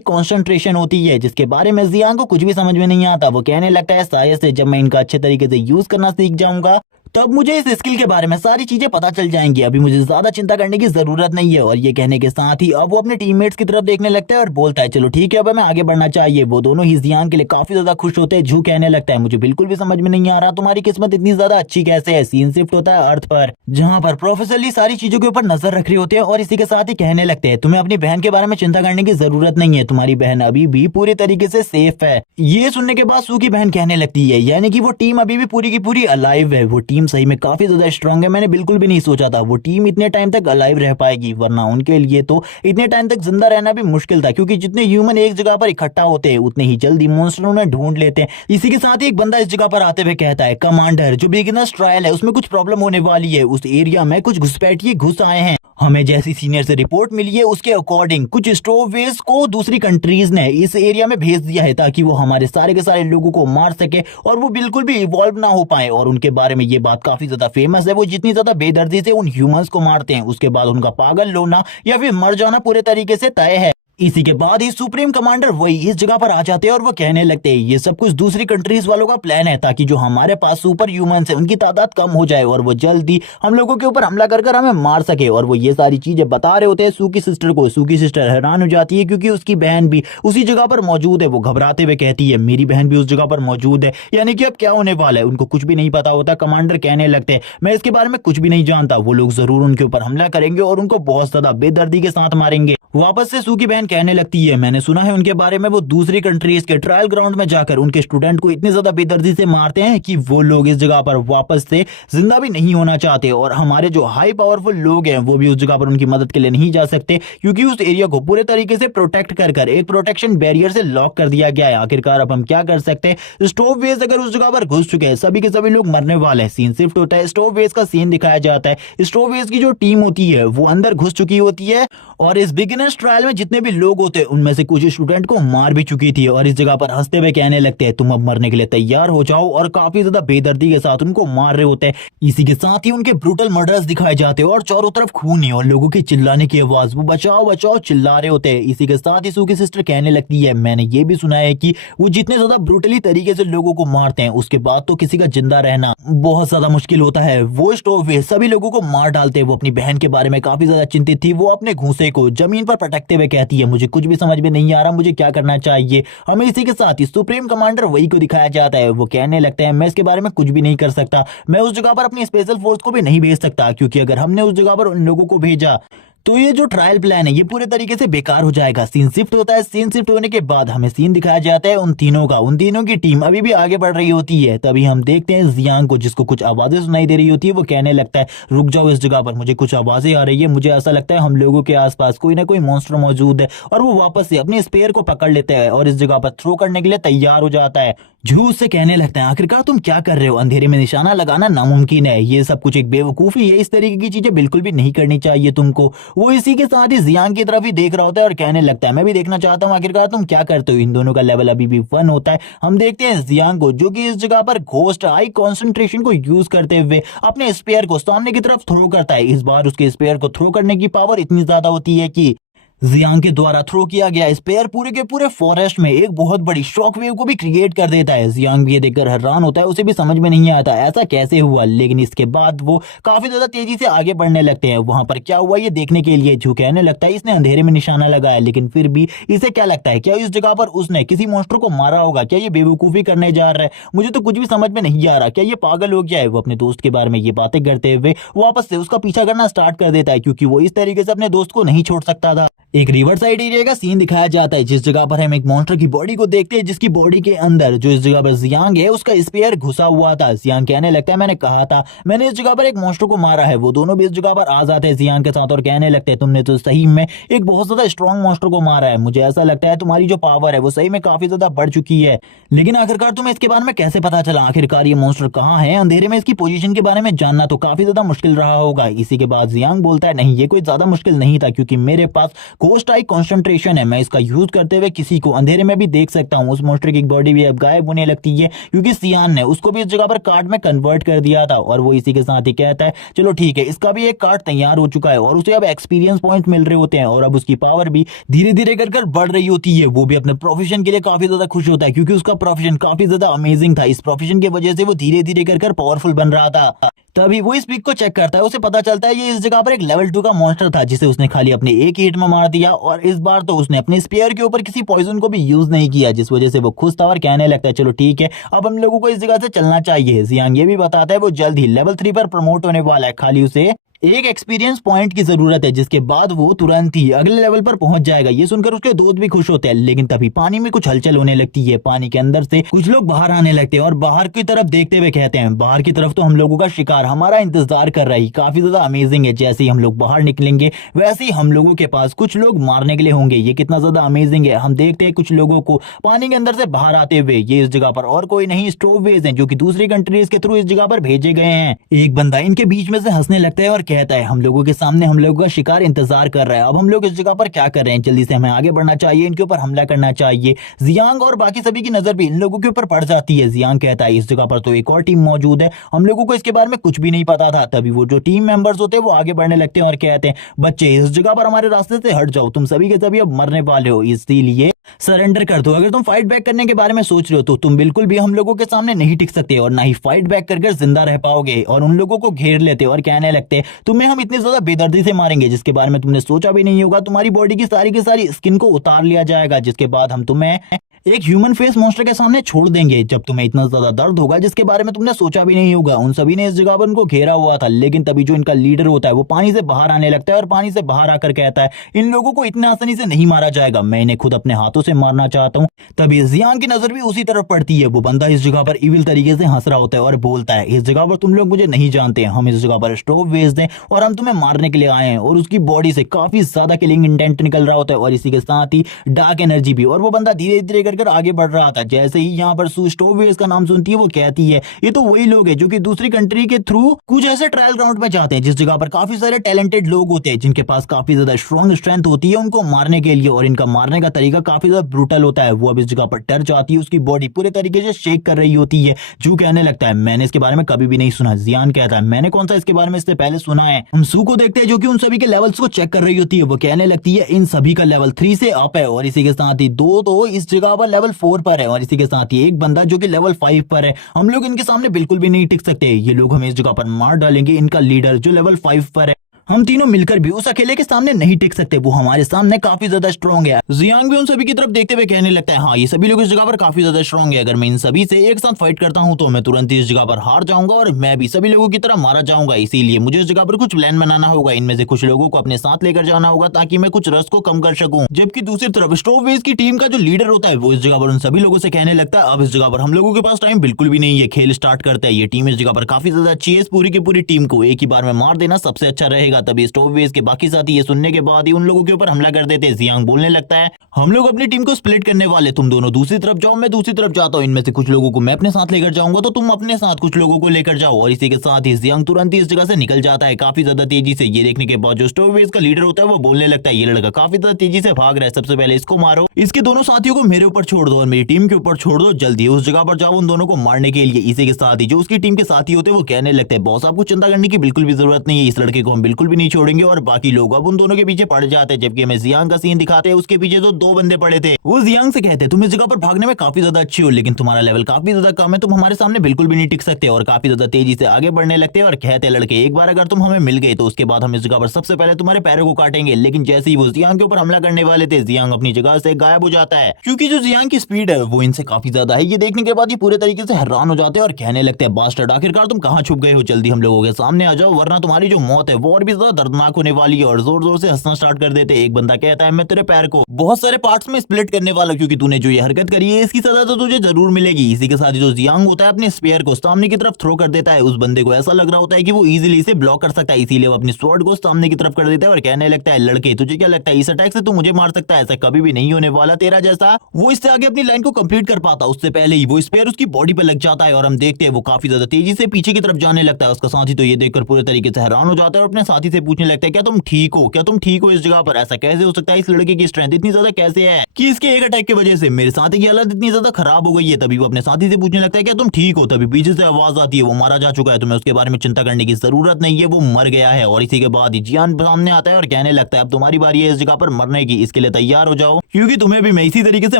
कंसंट्रेशन होती है, जिसके बारे में जियांग को कुछ भी समझ में नहीं आता। वो कहने लगता है शायद से जब मैं इनका अच्छे तरीके से यूज करना सीख जाऊंगा तब मुझे इस स्किल के बारे में सारी चीजें पता चल जाएंगी, अभी मुझे ज्यादा चिंता करने की जरूरत नहीं है। और ये कहने के साथ ही अब वो अपने टीममेट्स की तरफ देखने लगता है और बोलता है चलो ठीक है अब हमें आगे बढ़ना चाहिए। वो दोनों ही जियांग के लिए काफी ज्यादा खुश होते हैं। झू कहने लगता है मुझे बिल्कुल भी समझ में नहीं आ रहा तुम्हारी किस्मत इतनी ज्यादा अच्छी कैसे है। सीन शिफ्ट होता है अर्थ पर, जहाँ पर प्रोफेसर ली सारी चीजों के ऊपर नजर रख रहे होते हैं और इसी के साथ ही कहने लगते हैं तुम्हें अपनी बहन के बारे में चिंता करने की जरूरत नहीं है, तुम्हारी बहन अभी भी पूरी तरीके से सेफ है। ये सुनने के बाद सू की बहन कहने लगती है यानी कि वो टीम अभी भी पूरी की पूरी अलाइव है, वो टीम सही में काफी ज्यादा स्ट्रांग है। मैंने बिल्कुल भी नहीं सोचा था वो टीम इतने टाइम तक अलाइव रह पाएगी, वरना उनके लिए तो इतने टाइम तक जिंदा रहना भी मुश्किल था, क्योंकि जितने ह्यूमन एक जगह पर इकट्ठा होते हैं उतने ही जल्दी मॉन्स्टर उन्हें ढूंढ लेते हैं। इसी के साथ ही एक बंदा इस जगह पर आते हुए कहता है कमांडर जो बिगिनर्स ट्रायल है उसमें कुछ प्रॉब्लम होने वाली है, उस एरिया में कुछ घुसपैठिए घुस आए हैं, हमें जैसी सीनियर से रिपोर्ट मिली है उसके अकॉर्डिंग कुछ स्टोरवेज को दूसरी कंट्रीज ने इस एरिया में भेज दिया है ताकि वो हमारे सारे के सारे लोगों को मार सके और वो बिल्कुल भी इवॉल्व ना हो पाए। और उनके बारे में ये बात काफी ज्यादा फेमस है, वो जितनी ज्यादा बेदर्दी से उन ह्यूमंस को मारते हैं उसके बाद उनका पागल होना या फिर मर जाना पूरे तरीके से तय है। इसी के बाद ही सुप्रीम कमांडर वही इस जगह पर आ जाते हैं और वो कहने लगते हैं ये सब कुछ दूसरी कंट्रीज वालों का प्लान है ताकि जो हमारे पास सुपर ह्यूमंस है उनकी तादाद कम हो जाए और वो जल्दी हम लोगों के ऊपर हमला कर हमें मार सके। और वो ये सारी चीजें बता रहे होते हैं सू की सिस्टर को। सू की सिस्टर हैरान हो जाती है क्योंकि उसकी बहन भी उसी जगह पर मौजूद है। वो घबराते हुए कहती है मेरी बहन भी उस जगह पर मौजूद है, यानी कि अब क्या होने वाला है उनको कुछ भी नहीं पता होता। कमांडर कहने लगते हैं मैं इसके बारे में कुछ भी नहीं जानता, वो लोग जरूर उनके ऊपर हमला करेंगे और उनको बहुत ज्यादा बेदर्दी के साथ मारेंगे। वापस से सू की बहन जियान कहने लगती है, मैंने सुना है उनके बारे में, वो दूसरी कंट्रीज के ट्रायल ग्राउंड में जाकर उनके स्टूडेंट को इतनी ज्यादा बेदर्दी से मारते हैं कि वो लोग इस जगह पर वापस से जिंदा भी नहीं होना चाहते, और हमारे जो हाई पावरफुल लोग हैं वो भी उस जगह पर उनकी मदद के लिए नहीं जा सकते, क्योंकि उस एरिया को पूरे तरीके से प्रोटेक्ट कर एक प्रोटेक्शन बैरियर से लॉक कर दिया गया है। आखिरकार अब हम क्या कर सकते हैं? स्टोव वेज अगर उस जगह पर घुस चुके हैं, सभी के सभी लोग मरने वाले हैं। सीन शिफ्ट होता है, स्टोव वेज का सीन दिखाया जाता है। स्टोव वेज की जो टीम होती है वो अंदर घुस चुकी होती है, और इस बिगिनर्स ट्रायल में जितने भी लोग होते हैं उनमें से कुछ स्टूडेंट को मार भी चुकी थी, और इस जगह पर हंसते हुए कहने लगते हैं, तुम अब मरने के लिए तैयार हो जाओ, और काफी ज्यादा बेदर्दी के साथ उनको मार रहे होते हैं। इसी के साथ ही उनके ब्रूटल मर्डर्स दिखाए जाते हैं, और चारों तरफ खून है और लोगों की चिल्लाने की आवाज, वो बचाओ बचाओ चिल्ला रहे होते हैं। इसी के साथ ही सू की सिस्टर कहने लगती है, मैंने ये भी सुना है कि वो जितने ज्यादा ब्रूटली तरीके से लोगों को मारते हैं उसके बाद तो किसी का जिंदा रहना बहुत ज्यादा मुश्किल होता है। वो स्टोव वे सभी लोगों को मार डालते हैं। वो अपनी बहन के बारे में काफी ज्यादा चिंतित थी। वो अपने घूंसे को जमीन पर पटकते हुए कहती है, मुझे कुछ भी समझ में नहीं आ रहा, मुझे क्या करना चाहिए। हमें इसी के साथ ही सुप्रीम कमांडर वही को दिखाया जाता है। वो कहने लगता है, मैं इसके बारे में कुछ भी नहीं कर सकता, मैं उस जगह पर अपनी स्पेशल फोर्स को भी नहीं भेज सकता, क्योंकि अगर हमने उस जगह पर उन लोगों को भेजा तो ये जो ट्रायल प्लान है ये पूरे तरीके से बेकार हो जाएगा। सीन शिफ्ट होता है। सीन शिफ्ट होने के बाद हमें सीन दिखाया जाता है उन तीनों का। उन तीनों की टीम अभी भी आगे बढ़ रही होती है। तभी हम देखते हैं जियांग को, जिसको कुछ आवाजें सुनाई दे रही होती है। वो कहने लगता है, रुक जाओ इस जगह पर, मुझे कुछ आवाजें आ रही है, मुझे ऐसा लगता है हम लोगों के आसपास कोई ना कोई मॉन्स्टर मौजूद है। और वो वापस से अपने स्पेयर को पकड़ लेता है और इस जगह पर थ्रो करने के लिए तैयार हो जाता है। झूठ से कहने लगता है, आखिरकार तुम क्या कर रहे हो? अंधेरे में निशाना लगाना नामुमकिन है, ये सब कुछ एक बेवकूफी है, इस तरीके की चीजें बिल्कुल भी नहीं करनी चाहिए तुमको। वो इसी के साथ ही जियांग की तरफ ही देख रहा होता है और कहने लगता है, मैं भी देखना चाहता हूँ, आखिरकार तुम क्या करते हो। इन दोनों का लेवल अभी भी 1 होता है। हम देखते हैं जियांग को, जो कि इस जगह पर घोस्ट हाई कॉन्सेंट्रेशन को यूज करते हुए अपने स्पेयर को सामने की तरफ थ्रो करता है। इस बार उसके स्पेयर को थ्रो करने की पावर इतनी ज्यादा होती है कि जियांग के द्वारा थ्रो किया गया स्पेयर पूरे के पूरे फॉरेस्ट में एक बहुत बड़ी शॉक वेव को भी क्रिएट कर देता है। जियांग भी ये देखकर हैरान होता है, उसे भी समझ में नहीं आता ऐसा कैसे हुआ। लेकिन इसके बाद वो काफी ज्यादा तेजी से आगे बढ़ने लगते हैं वहां पर क्या हुआ ये देखने के लिए। जो कहने लगता है, इसने अंधेरे में निशाना लगाया, लेकिन फिर भी इसे क्या लगता है, क्या इस जगह पर उसने किसी मॉन्स्टर को मारा होगा? क्या ये बेवकूफी करने जा रहा है? मुझे तो कुछ भी समझ में नहीं आ रहा, क्या ये पागल हो गया है? वो अपने दोस्त के बारे में ये बातें करते हुए वापस से उसका पीछा करना स्टार्ट कर देता है, क्योंकि वो इस तरीके से अपने दोस्त को नहीं छोड़ सकता था। एक रिवर साइड एरिया का सीन दिखाया जाता है, जिस जगह पर हम एक मॉन्स्टर की बॉडी को देखते हैं, जिसकी बॉडी के अंदर जो इस जगह पर जियांग है उसका स्पेयर घुसा हुआ था। जियांग कहने लगता है, मैंने कहा था, मैंने इस जगह पर एक मॉन्स्टर को मारा है। वो दोनों भी इस जगह पर आ जाते हैं जियांग के साथ और कहने लगते हैं, तुमने तो सही में एक बहुत ज्यादा स्ट्रॉन्ग मॉन्स्टर को मारा है, मुझे ऐसा लगता है तुम्हारी जो पावर है वो सही में काफी ज्यादा बढ़ चुकी है। लेकिन आखिरकार तुम्हें इसके बारे में कैसे पता चला? आखिरकार ये मॉन्स्टर कहाँ है? अंधेरे में इसकी पोजीशन के बारे में जानना तो काफी ज्यादा मुश्किल रहा होगा। इसी के बाद जियांग बोलता है, नहीं ये कोई ज्यादा मुश्किल नहीं था, क्योंकि मेरे पास घोस्ट आई कंसंट्रेशन है, मैं इसका यूज करते हुए किसी को अंधेरे में भी देख सकता हूँ। उस मॉन्स्टर की बॉडी भी अब गायब होने लगती है, क्योंकि सियान ने उसको भी इस जगह पर कार्ड में कन्वर्ट कर दिया था। और वो इसी के साथ ही कहता है, चलो ठीक है, इसका भी एक कार्ड तैयार हो चुका है और उसे अब एक्सपीरियंस पॉइंट मिल रहे होते हैं, और अब उसकी पावर भी धीरे धीरे कर बढ़ रही होती है। वो भी अपने प्रोफेशन के लिए काफी ज्यादा खुश होता है, क्योंकि उसका प्रोफेशन काफी ज्यादा अमेजिंग था। इस प्रोफेशन की वजह से वो धीरे धीरे कर पावरफुल बन रहा था। तभी वो इस पिक को चेक करता है, उसे पता चलता है ये इस जगह पर एक लेवल 2 का मॉन्स्टर था, जिसे उसने खाली अपने एक हिट में मार दिया। और इस बार तो उसने अपने स्पेयर के ऊपर किसी पॉइजन को भी यूज नहीं किया, जिस वजह से वो खुश था और कहने लगता है, चलो ठीक है, अब हम लोगों को इस जगह से चलना चाहिए। जियांग ये भी बताता है वो जल्द ही लेवल 3 पर प्रमोट होने वाला है, खाली उसे एक एक्सपीरियंस पॉइंट की जरूरत है, जिसके बाद वो तुरंत ही अगले लेवल पर पहुंच जाएगा। ये सुनकर उसके दोस्त भी खुश होते हैं। लेकिन तभी पानी में कुछ हलचल होने लगती है। पानी के अंदर से कुछ लोग बाहर आने लगते हैं और बाहर की तरफ देखते हुए कहते हैं, बाहर की तरफ तो हम लोगों का शिकार हमारा इंतजार कर रहा है, काफी ज्यादा अमेजिंग है। जैसे ही हम लोग बाहर निकलेंगे वैसे ही हम लोगों के पास कुछ लोग मारने के लिए होंगे, ये कितना ज्यादा अमेजिंग है। हम देखते हैं कुछ लोगों को पानी के अंदर से बाहर आते हुए। ये इस जगह पर और कोई नहीं, स्टोववेज हैं, जो कि दूसरी कंट्रीज के थ्रू इस जगह पर भेजे गए हैं। एक बंदा इनके बीच में से हंसने लगता है और कहता है, हम लोगों के सामने हम लोगों का शिकार इंतजार कर रहा है, अब हम लोग इस जगह पर क्या कर रहे हैं? जल्दी से हमें आगे बढ़ना चाहिए, इनके ऊपर हमला करना चाहिए। जियांग और बाकी सभी की नजर भी इन लोगों के ऊपर पड़ जाती है। जियांग कहता है, इस जगह पर तो एक और टीम मौजूद है, हम लोगों को इसके बारे में कुछ भी नहीं पता था। तभी वो जो टीम मेंबर्स होते हैं वो आगे बढ़ने लगते हैं और कहते हैं, बच्चे इस जगह पर हमारे रास्ते से हट जाओ, तुम सभी के सभी अब मरने वाले हो, इसीलिए सरेंडर कर दो। अगर तुम फाइट बैक करने के बारे में सोच रहे हो तो तुम बिल्कुल भी हम लोगों के सामने नहीं टिक सकते और ना ही फाइट बैक कर जिंदा रह पाओगे। और उन लोगों को घेर लेते और कहने लगते, तुम्हें हम इतनी ज्यादा बेदर्दी से मारेंगे जिसके बारे में तुमने सोचा भी नहीं होगा। तुम्हारी बॉडी की सारी स्किन को उतार लिया जाएगा, जिसके बाद हम तुम्हें एक ह्यूमन फेस मॉन्स्टर के सामने छोड़ देंगे। जब तुम्हें इतना ज्यादा दर्द होगा जिसके बारे में तुमने सोचा भी नहीं होगा। उन सभी ने इस जगह पर उनको घेरा हुआ था, लेकिन तभी जो इनका लीडर होता है वो पानी से बाहर आने लगता है और पानी से बाहर आकर कहता है इन लोगों को इतनी आसानी से नहीं मारा जाएगा, मैं इन्हें खुद अपने हाथों से मारना चाहता हूँ। तभी जियान की नजर भी उसी तरफ पड़ती है। वो बंदा इस जगह पर इविल तरीके से हंस रहा होता है और बोलता है इस जगह पर तुम लोग मुझे नहीं जानते, हम इस जगह पर स्टोव भेज दें और हम तुम्हें मारने के लिए आए हैं। और उसकी बॉडी से काफी ज्यादा किलिंग इंटेंट निकल रहा होता है और इसी के साथ ही डार्क एनर्जी भी। और वो बंदा धीरे धीरे कर आगे बढ़ रहा था। जैसे ही यहाँ पर सू स्टोव वेज का नाम सुनती है वो कहती है ये तो वही लोग हैं जो कि दूसरी कंट्री के थ्रू कुछ ऐसे ट्रायल ग्राउंड में जाते हैं जिस जगह पर काफी सारे टैलेंटेड लोग होते हैं जिनके पास काफी ज्यादा स्ट्रॉन्ग स्ट्रेंथ होती है उनको मारने के लिए। और इनका मारने का तरीका काफी ज्यादा ब्रूटल होता है। वो अब इस जगह पर डर जाती है, उसकी बॉडी पूरे तरीके से शेक कर रही होती है। जू कहने लगता है मैंने इसके बारे में कभी भी नहीं सुना। जियान कहता है मैंने कौन सा इसके बारे में इससे पहले सुना है। हम सू को देखते हैं जो कि उन सभी के लेवल्स को चेक कर रही होती है। वो कहने लगती है इन सभी का लेवल 3 से अप है और इसी के साथ ही दो तो इस जगह पर लेवल 4 पर है और इसी के साथ ही एक बंदा जो कि लेवल 5 पर है। हम लोग इनके सामने बिल्कुल भी नहीं टिक सकते, ये लोग हमें इस जगह पर मार डालेंगे। इनका लीडर जो लेवल 5 पर है, हम तीनों मिलकर भी उस अकेले के सामने नहीं टिक सकते, वो हमारे सामने काफी ज्यादा स्ट्रॉन्ग है। जियांग भी उन सभी की तरफ देखते हुए कहने लगता है हाँ ये सभी लोग इस जगह पर काफी ज्यादा स्ट्रॉन्ग है, अगर मैं इन सभी से एक साथ फाइट करता हूँ तो मैं तुरंत ही इस जगह पर हार जाऊंगा और मैं भी सभी लोगों की तरह मारा जाऊंगा। इसीलिए मुझे इस जगह पर कुछ प्लान बनाना होगा, इनमें से कुछ लोगों को अपने साथ लेकर जाना होगा ताकि मैं कुछ रस को कम कर सकूं। जबकि दूसरी तरफ स्टोववेज की टीम का जो लीडर होता है वो इस जगह पर उन सभी लोगों से कहने लगता है अब इस जगह पर हम लोगों के पास टाइम बिल्कुल भी नहीं है, खेल स्टार्ट करते हैं। ये टीम इस जगह पर काफी ज्यादा अच्छी है, इस पूरी की पूरी टीम को एक ही बार में मार देना सबसे अच्छा रहेगा। तभी स्टोववेज के बाकी साथी ये सुनने के बाद ही उन लोगों के ऊपर हमला कर देते। जियांग बोलने लगता है हम लोग अपनी टीम को स्प्लिट करने वाले, तुम दोनों दूसरी तरफ जाओ, मैं दूसरी तरफ जाता हूँ। इनमें से कुछ लोगों को मैं अपने साथ लेकर जाऊंगा तो तुम अपने साथ कुछ लोगों को लेकर जाओ। और इसी के साथ ही जियांग तुरंत ही इस जगह से निकल जाता है काफी ज्यादा तेजी से। ये देखने के बाद जो स्टोववेज का लीडर होता है वो बोलने लगता है ये लड़का काफी ज्यादा तेजी से भाग रहा है, सबसे पहले इसको मारो, इसके दोनों साथियों को मेरे ऊपर छोड़ दो और मेरी टीम के ऊपर छोड़ दो, जल्दी उस जगह पर जाओ उन दोनों को मारने के लिए। इसी के साथ ही जो उसकी टीम के साथी होते हैं वो कहने लगते हैं बॉस आपको चिंता करने की बिल्कुल भी जरूरत नहीं है, इस लड़के को हम बिल्कुल भी नहीं छोड़ेंगे। और बाकी लोग अब उन दोनों के पीछे पड़ जाते हैं। जबकि हमें जियांग का सीन दिखाते हैं, उसके पीछे तो 2 बंदे पड़े थे। वो जियांग से कहते हैं तुम इस जगह पर भागने में काफी ज्यादा अच्छी हो लेकिन तुम्हारा लेवल काफी ज्यादा कम है, तुम हमारे सामने बिल्कुल भी नहीं टिक सकते। और काफी ज्यादा तेजी से आगे बढ़ने लगते हैं और कहते हैं लड़के एक बार अगर तुम हमें मिल गए तो उसके बाद हम इस जगह पर सबसे पहले तुम्हारे पैरों को काटेंगे। लेकिन जैसे ही वो जियांग के ऊपर हमला करने वाले थे जियांग अपनी जगह से गायब हो जाता है, क्योंकि जो जियांग की स्पीड है वो इनसे काफी ज्यादा है। ये देखने के बाद ये पूरे तरीके से हैरान हो जाते हैं और कहने लगते हैं बास्टर्ड आखिरकार तुम कहां छुप गए हो, जल्दी हम लोगों के सामने आ जाओ वरना तुम्हारी जो मौत है वो और भी ज्यादा दर्दनाक होने वाली है। और जोर जोर से हंसना स्टार्ट कर देते। एक बंदा कहता है मैं तेरे पैर को बहुत सारे पार्ट्स में स्प्लिट करने वाला हूं, क्योंकि तूने जो ये हरकत करी है इसकी सजा तो तुझे जरूर मिलेगी। इसी के साथ ही जो जियांग होता है अपने स्पेयर को सामने की तरफ थ्रो कर देता है। उस बंदे को ऐसा लग रहा होता है कि वो इजीली इसे ब्लॉक कर सकता है, इसीलिए वो अपनी स्वॉर्ड को सामने की तरफ कर देता है और कहने लगता है लड़के तुझे क्या लगता है इस अटैक से तू मुझे मार सकता है, ऐसा कभी भी नहीं होने वाला तेरा जैसा। वो इससे आगे अपनी लाइन को कंप्लीट कर पाता उससे पहले ही वो स्पेयर उसकी बॉडी पर लग जाता है और हम देखते हैं वो काफी ज्यादा तेजी से पीछे की तरफ जाने लगता है। उसका साथी तो ये देखकर पूरे तरीके से हैरान हो जाता है और अपने साथी से पूछने लगता है क्या तुम ठीक हो, क्या तुम ठीक हो इस जगह पर, ऐसा कैसे हो सकता है, इस लड़के की स्ट्रेंथ इतनी ज्यादा कैसे है कि इसके एक अटैक की वजह से मेरे साथी की हालत इतनी ज्यादा खराब हो गई है। तभी वो अपने साथी से पूछने लगता है क्या तुम ठीक हो। तभी पीछे से आवाज आती है वो मारा जा चुका है, तुम्हें उसके बारे में चिंता करने की जरूरत नहीं है, वो मर गया है। और इसी के बाद ही जियान सामने आता है और कहने लगता है अब तुम्हारी बारी है इस जगह पर मरने की, इसके लिए तैयार हो जाओ क्योंकि तुम्हें भी मैं इसी तरीके से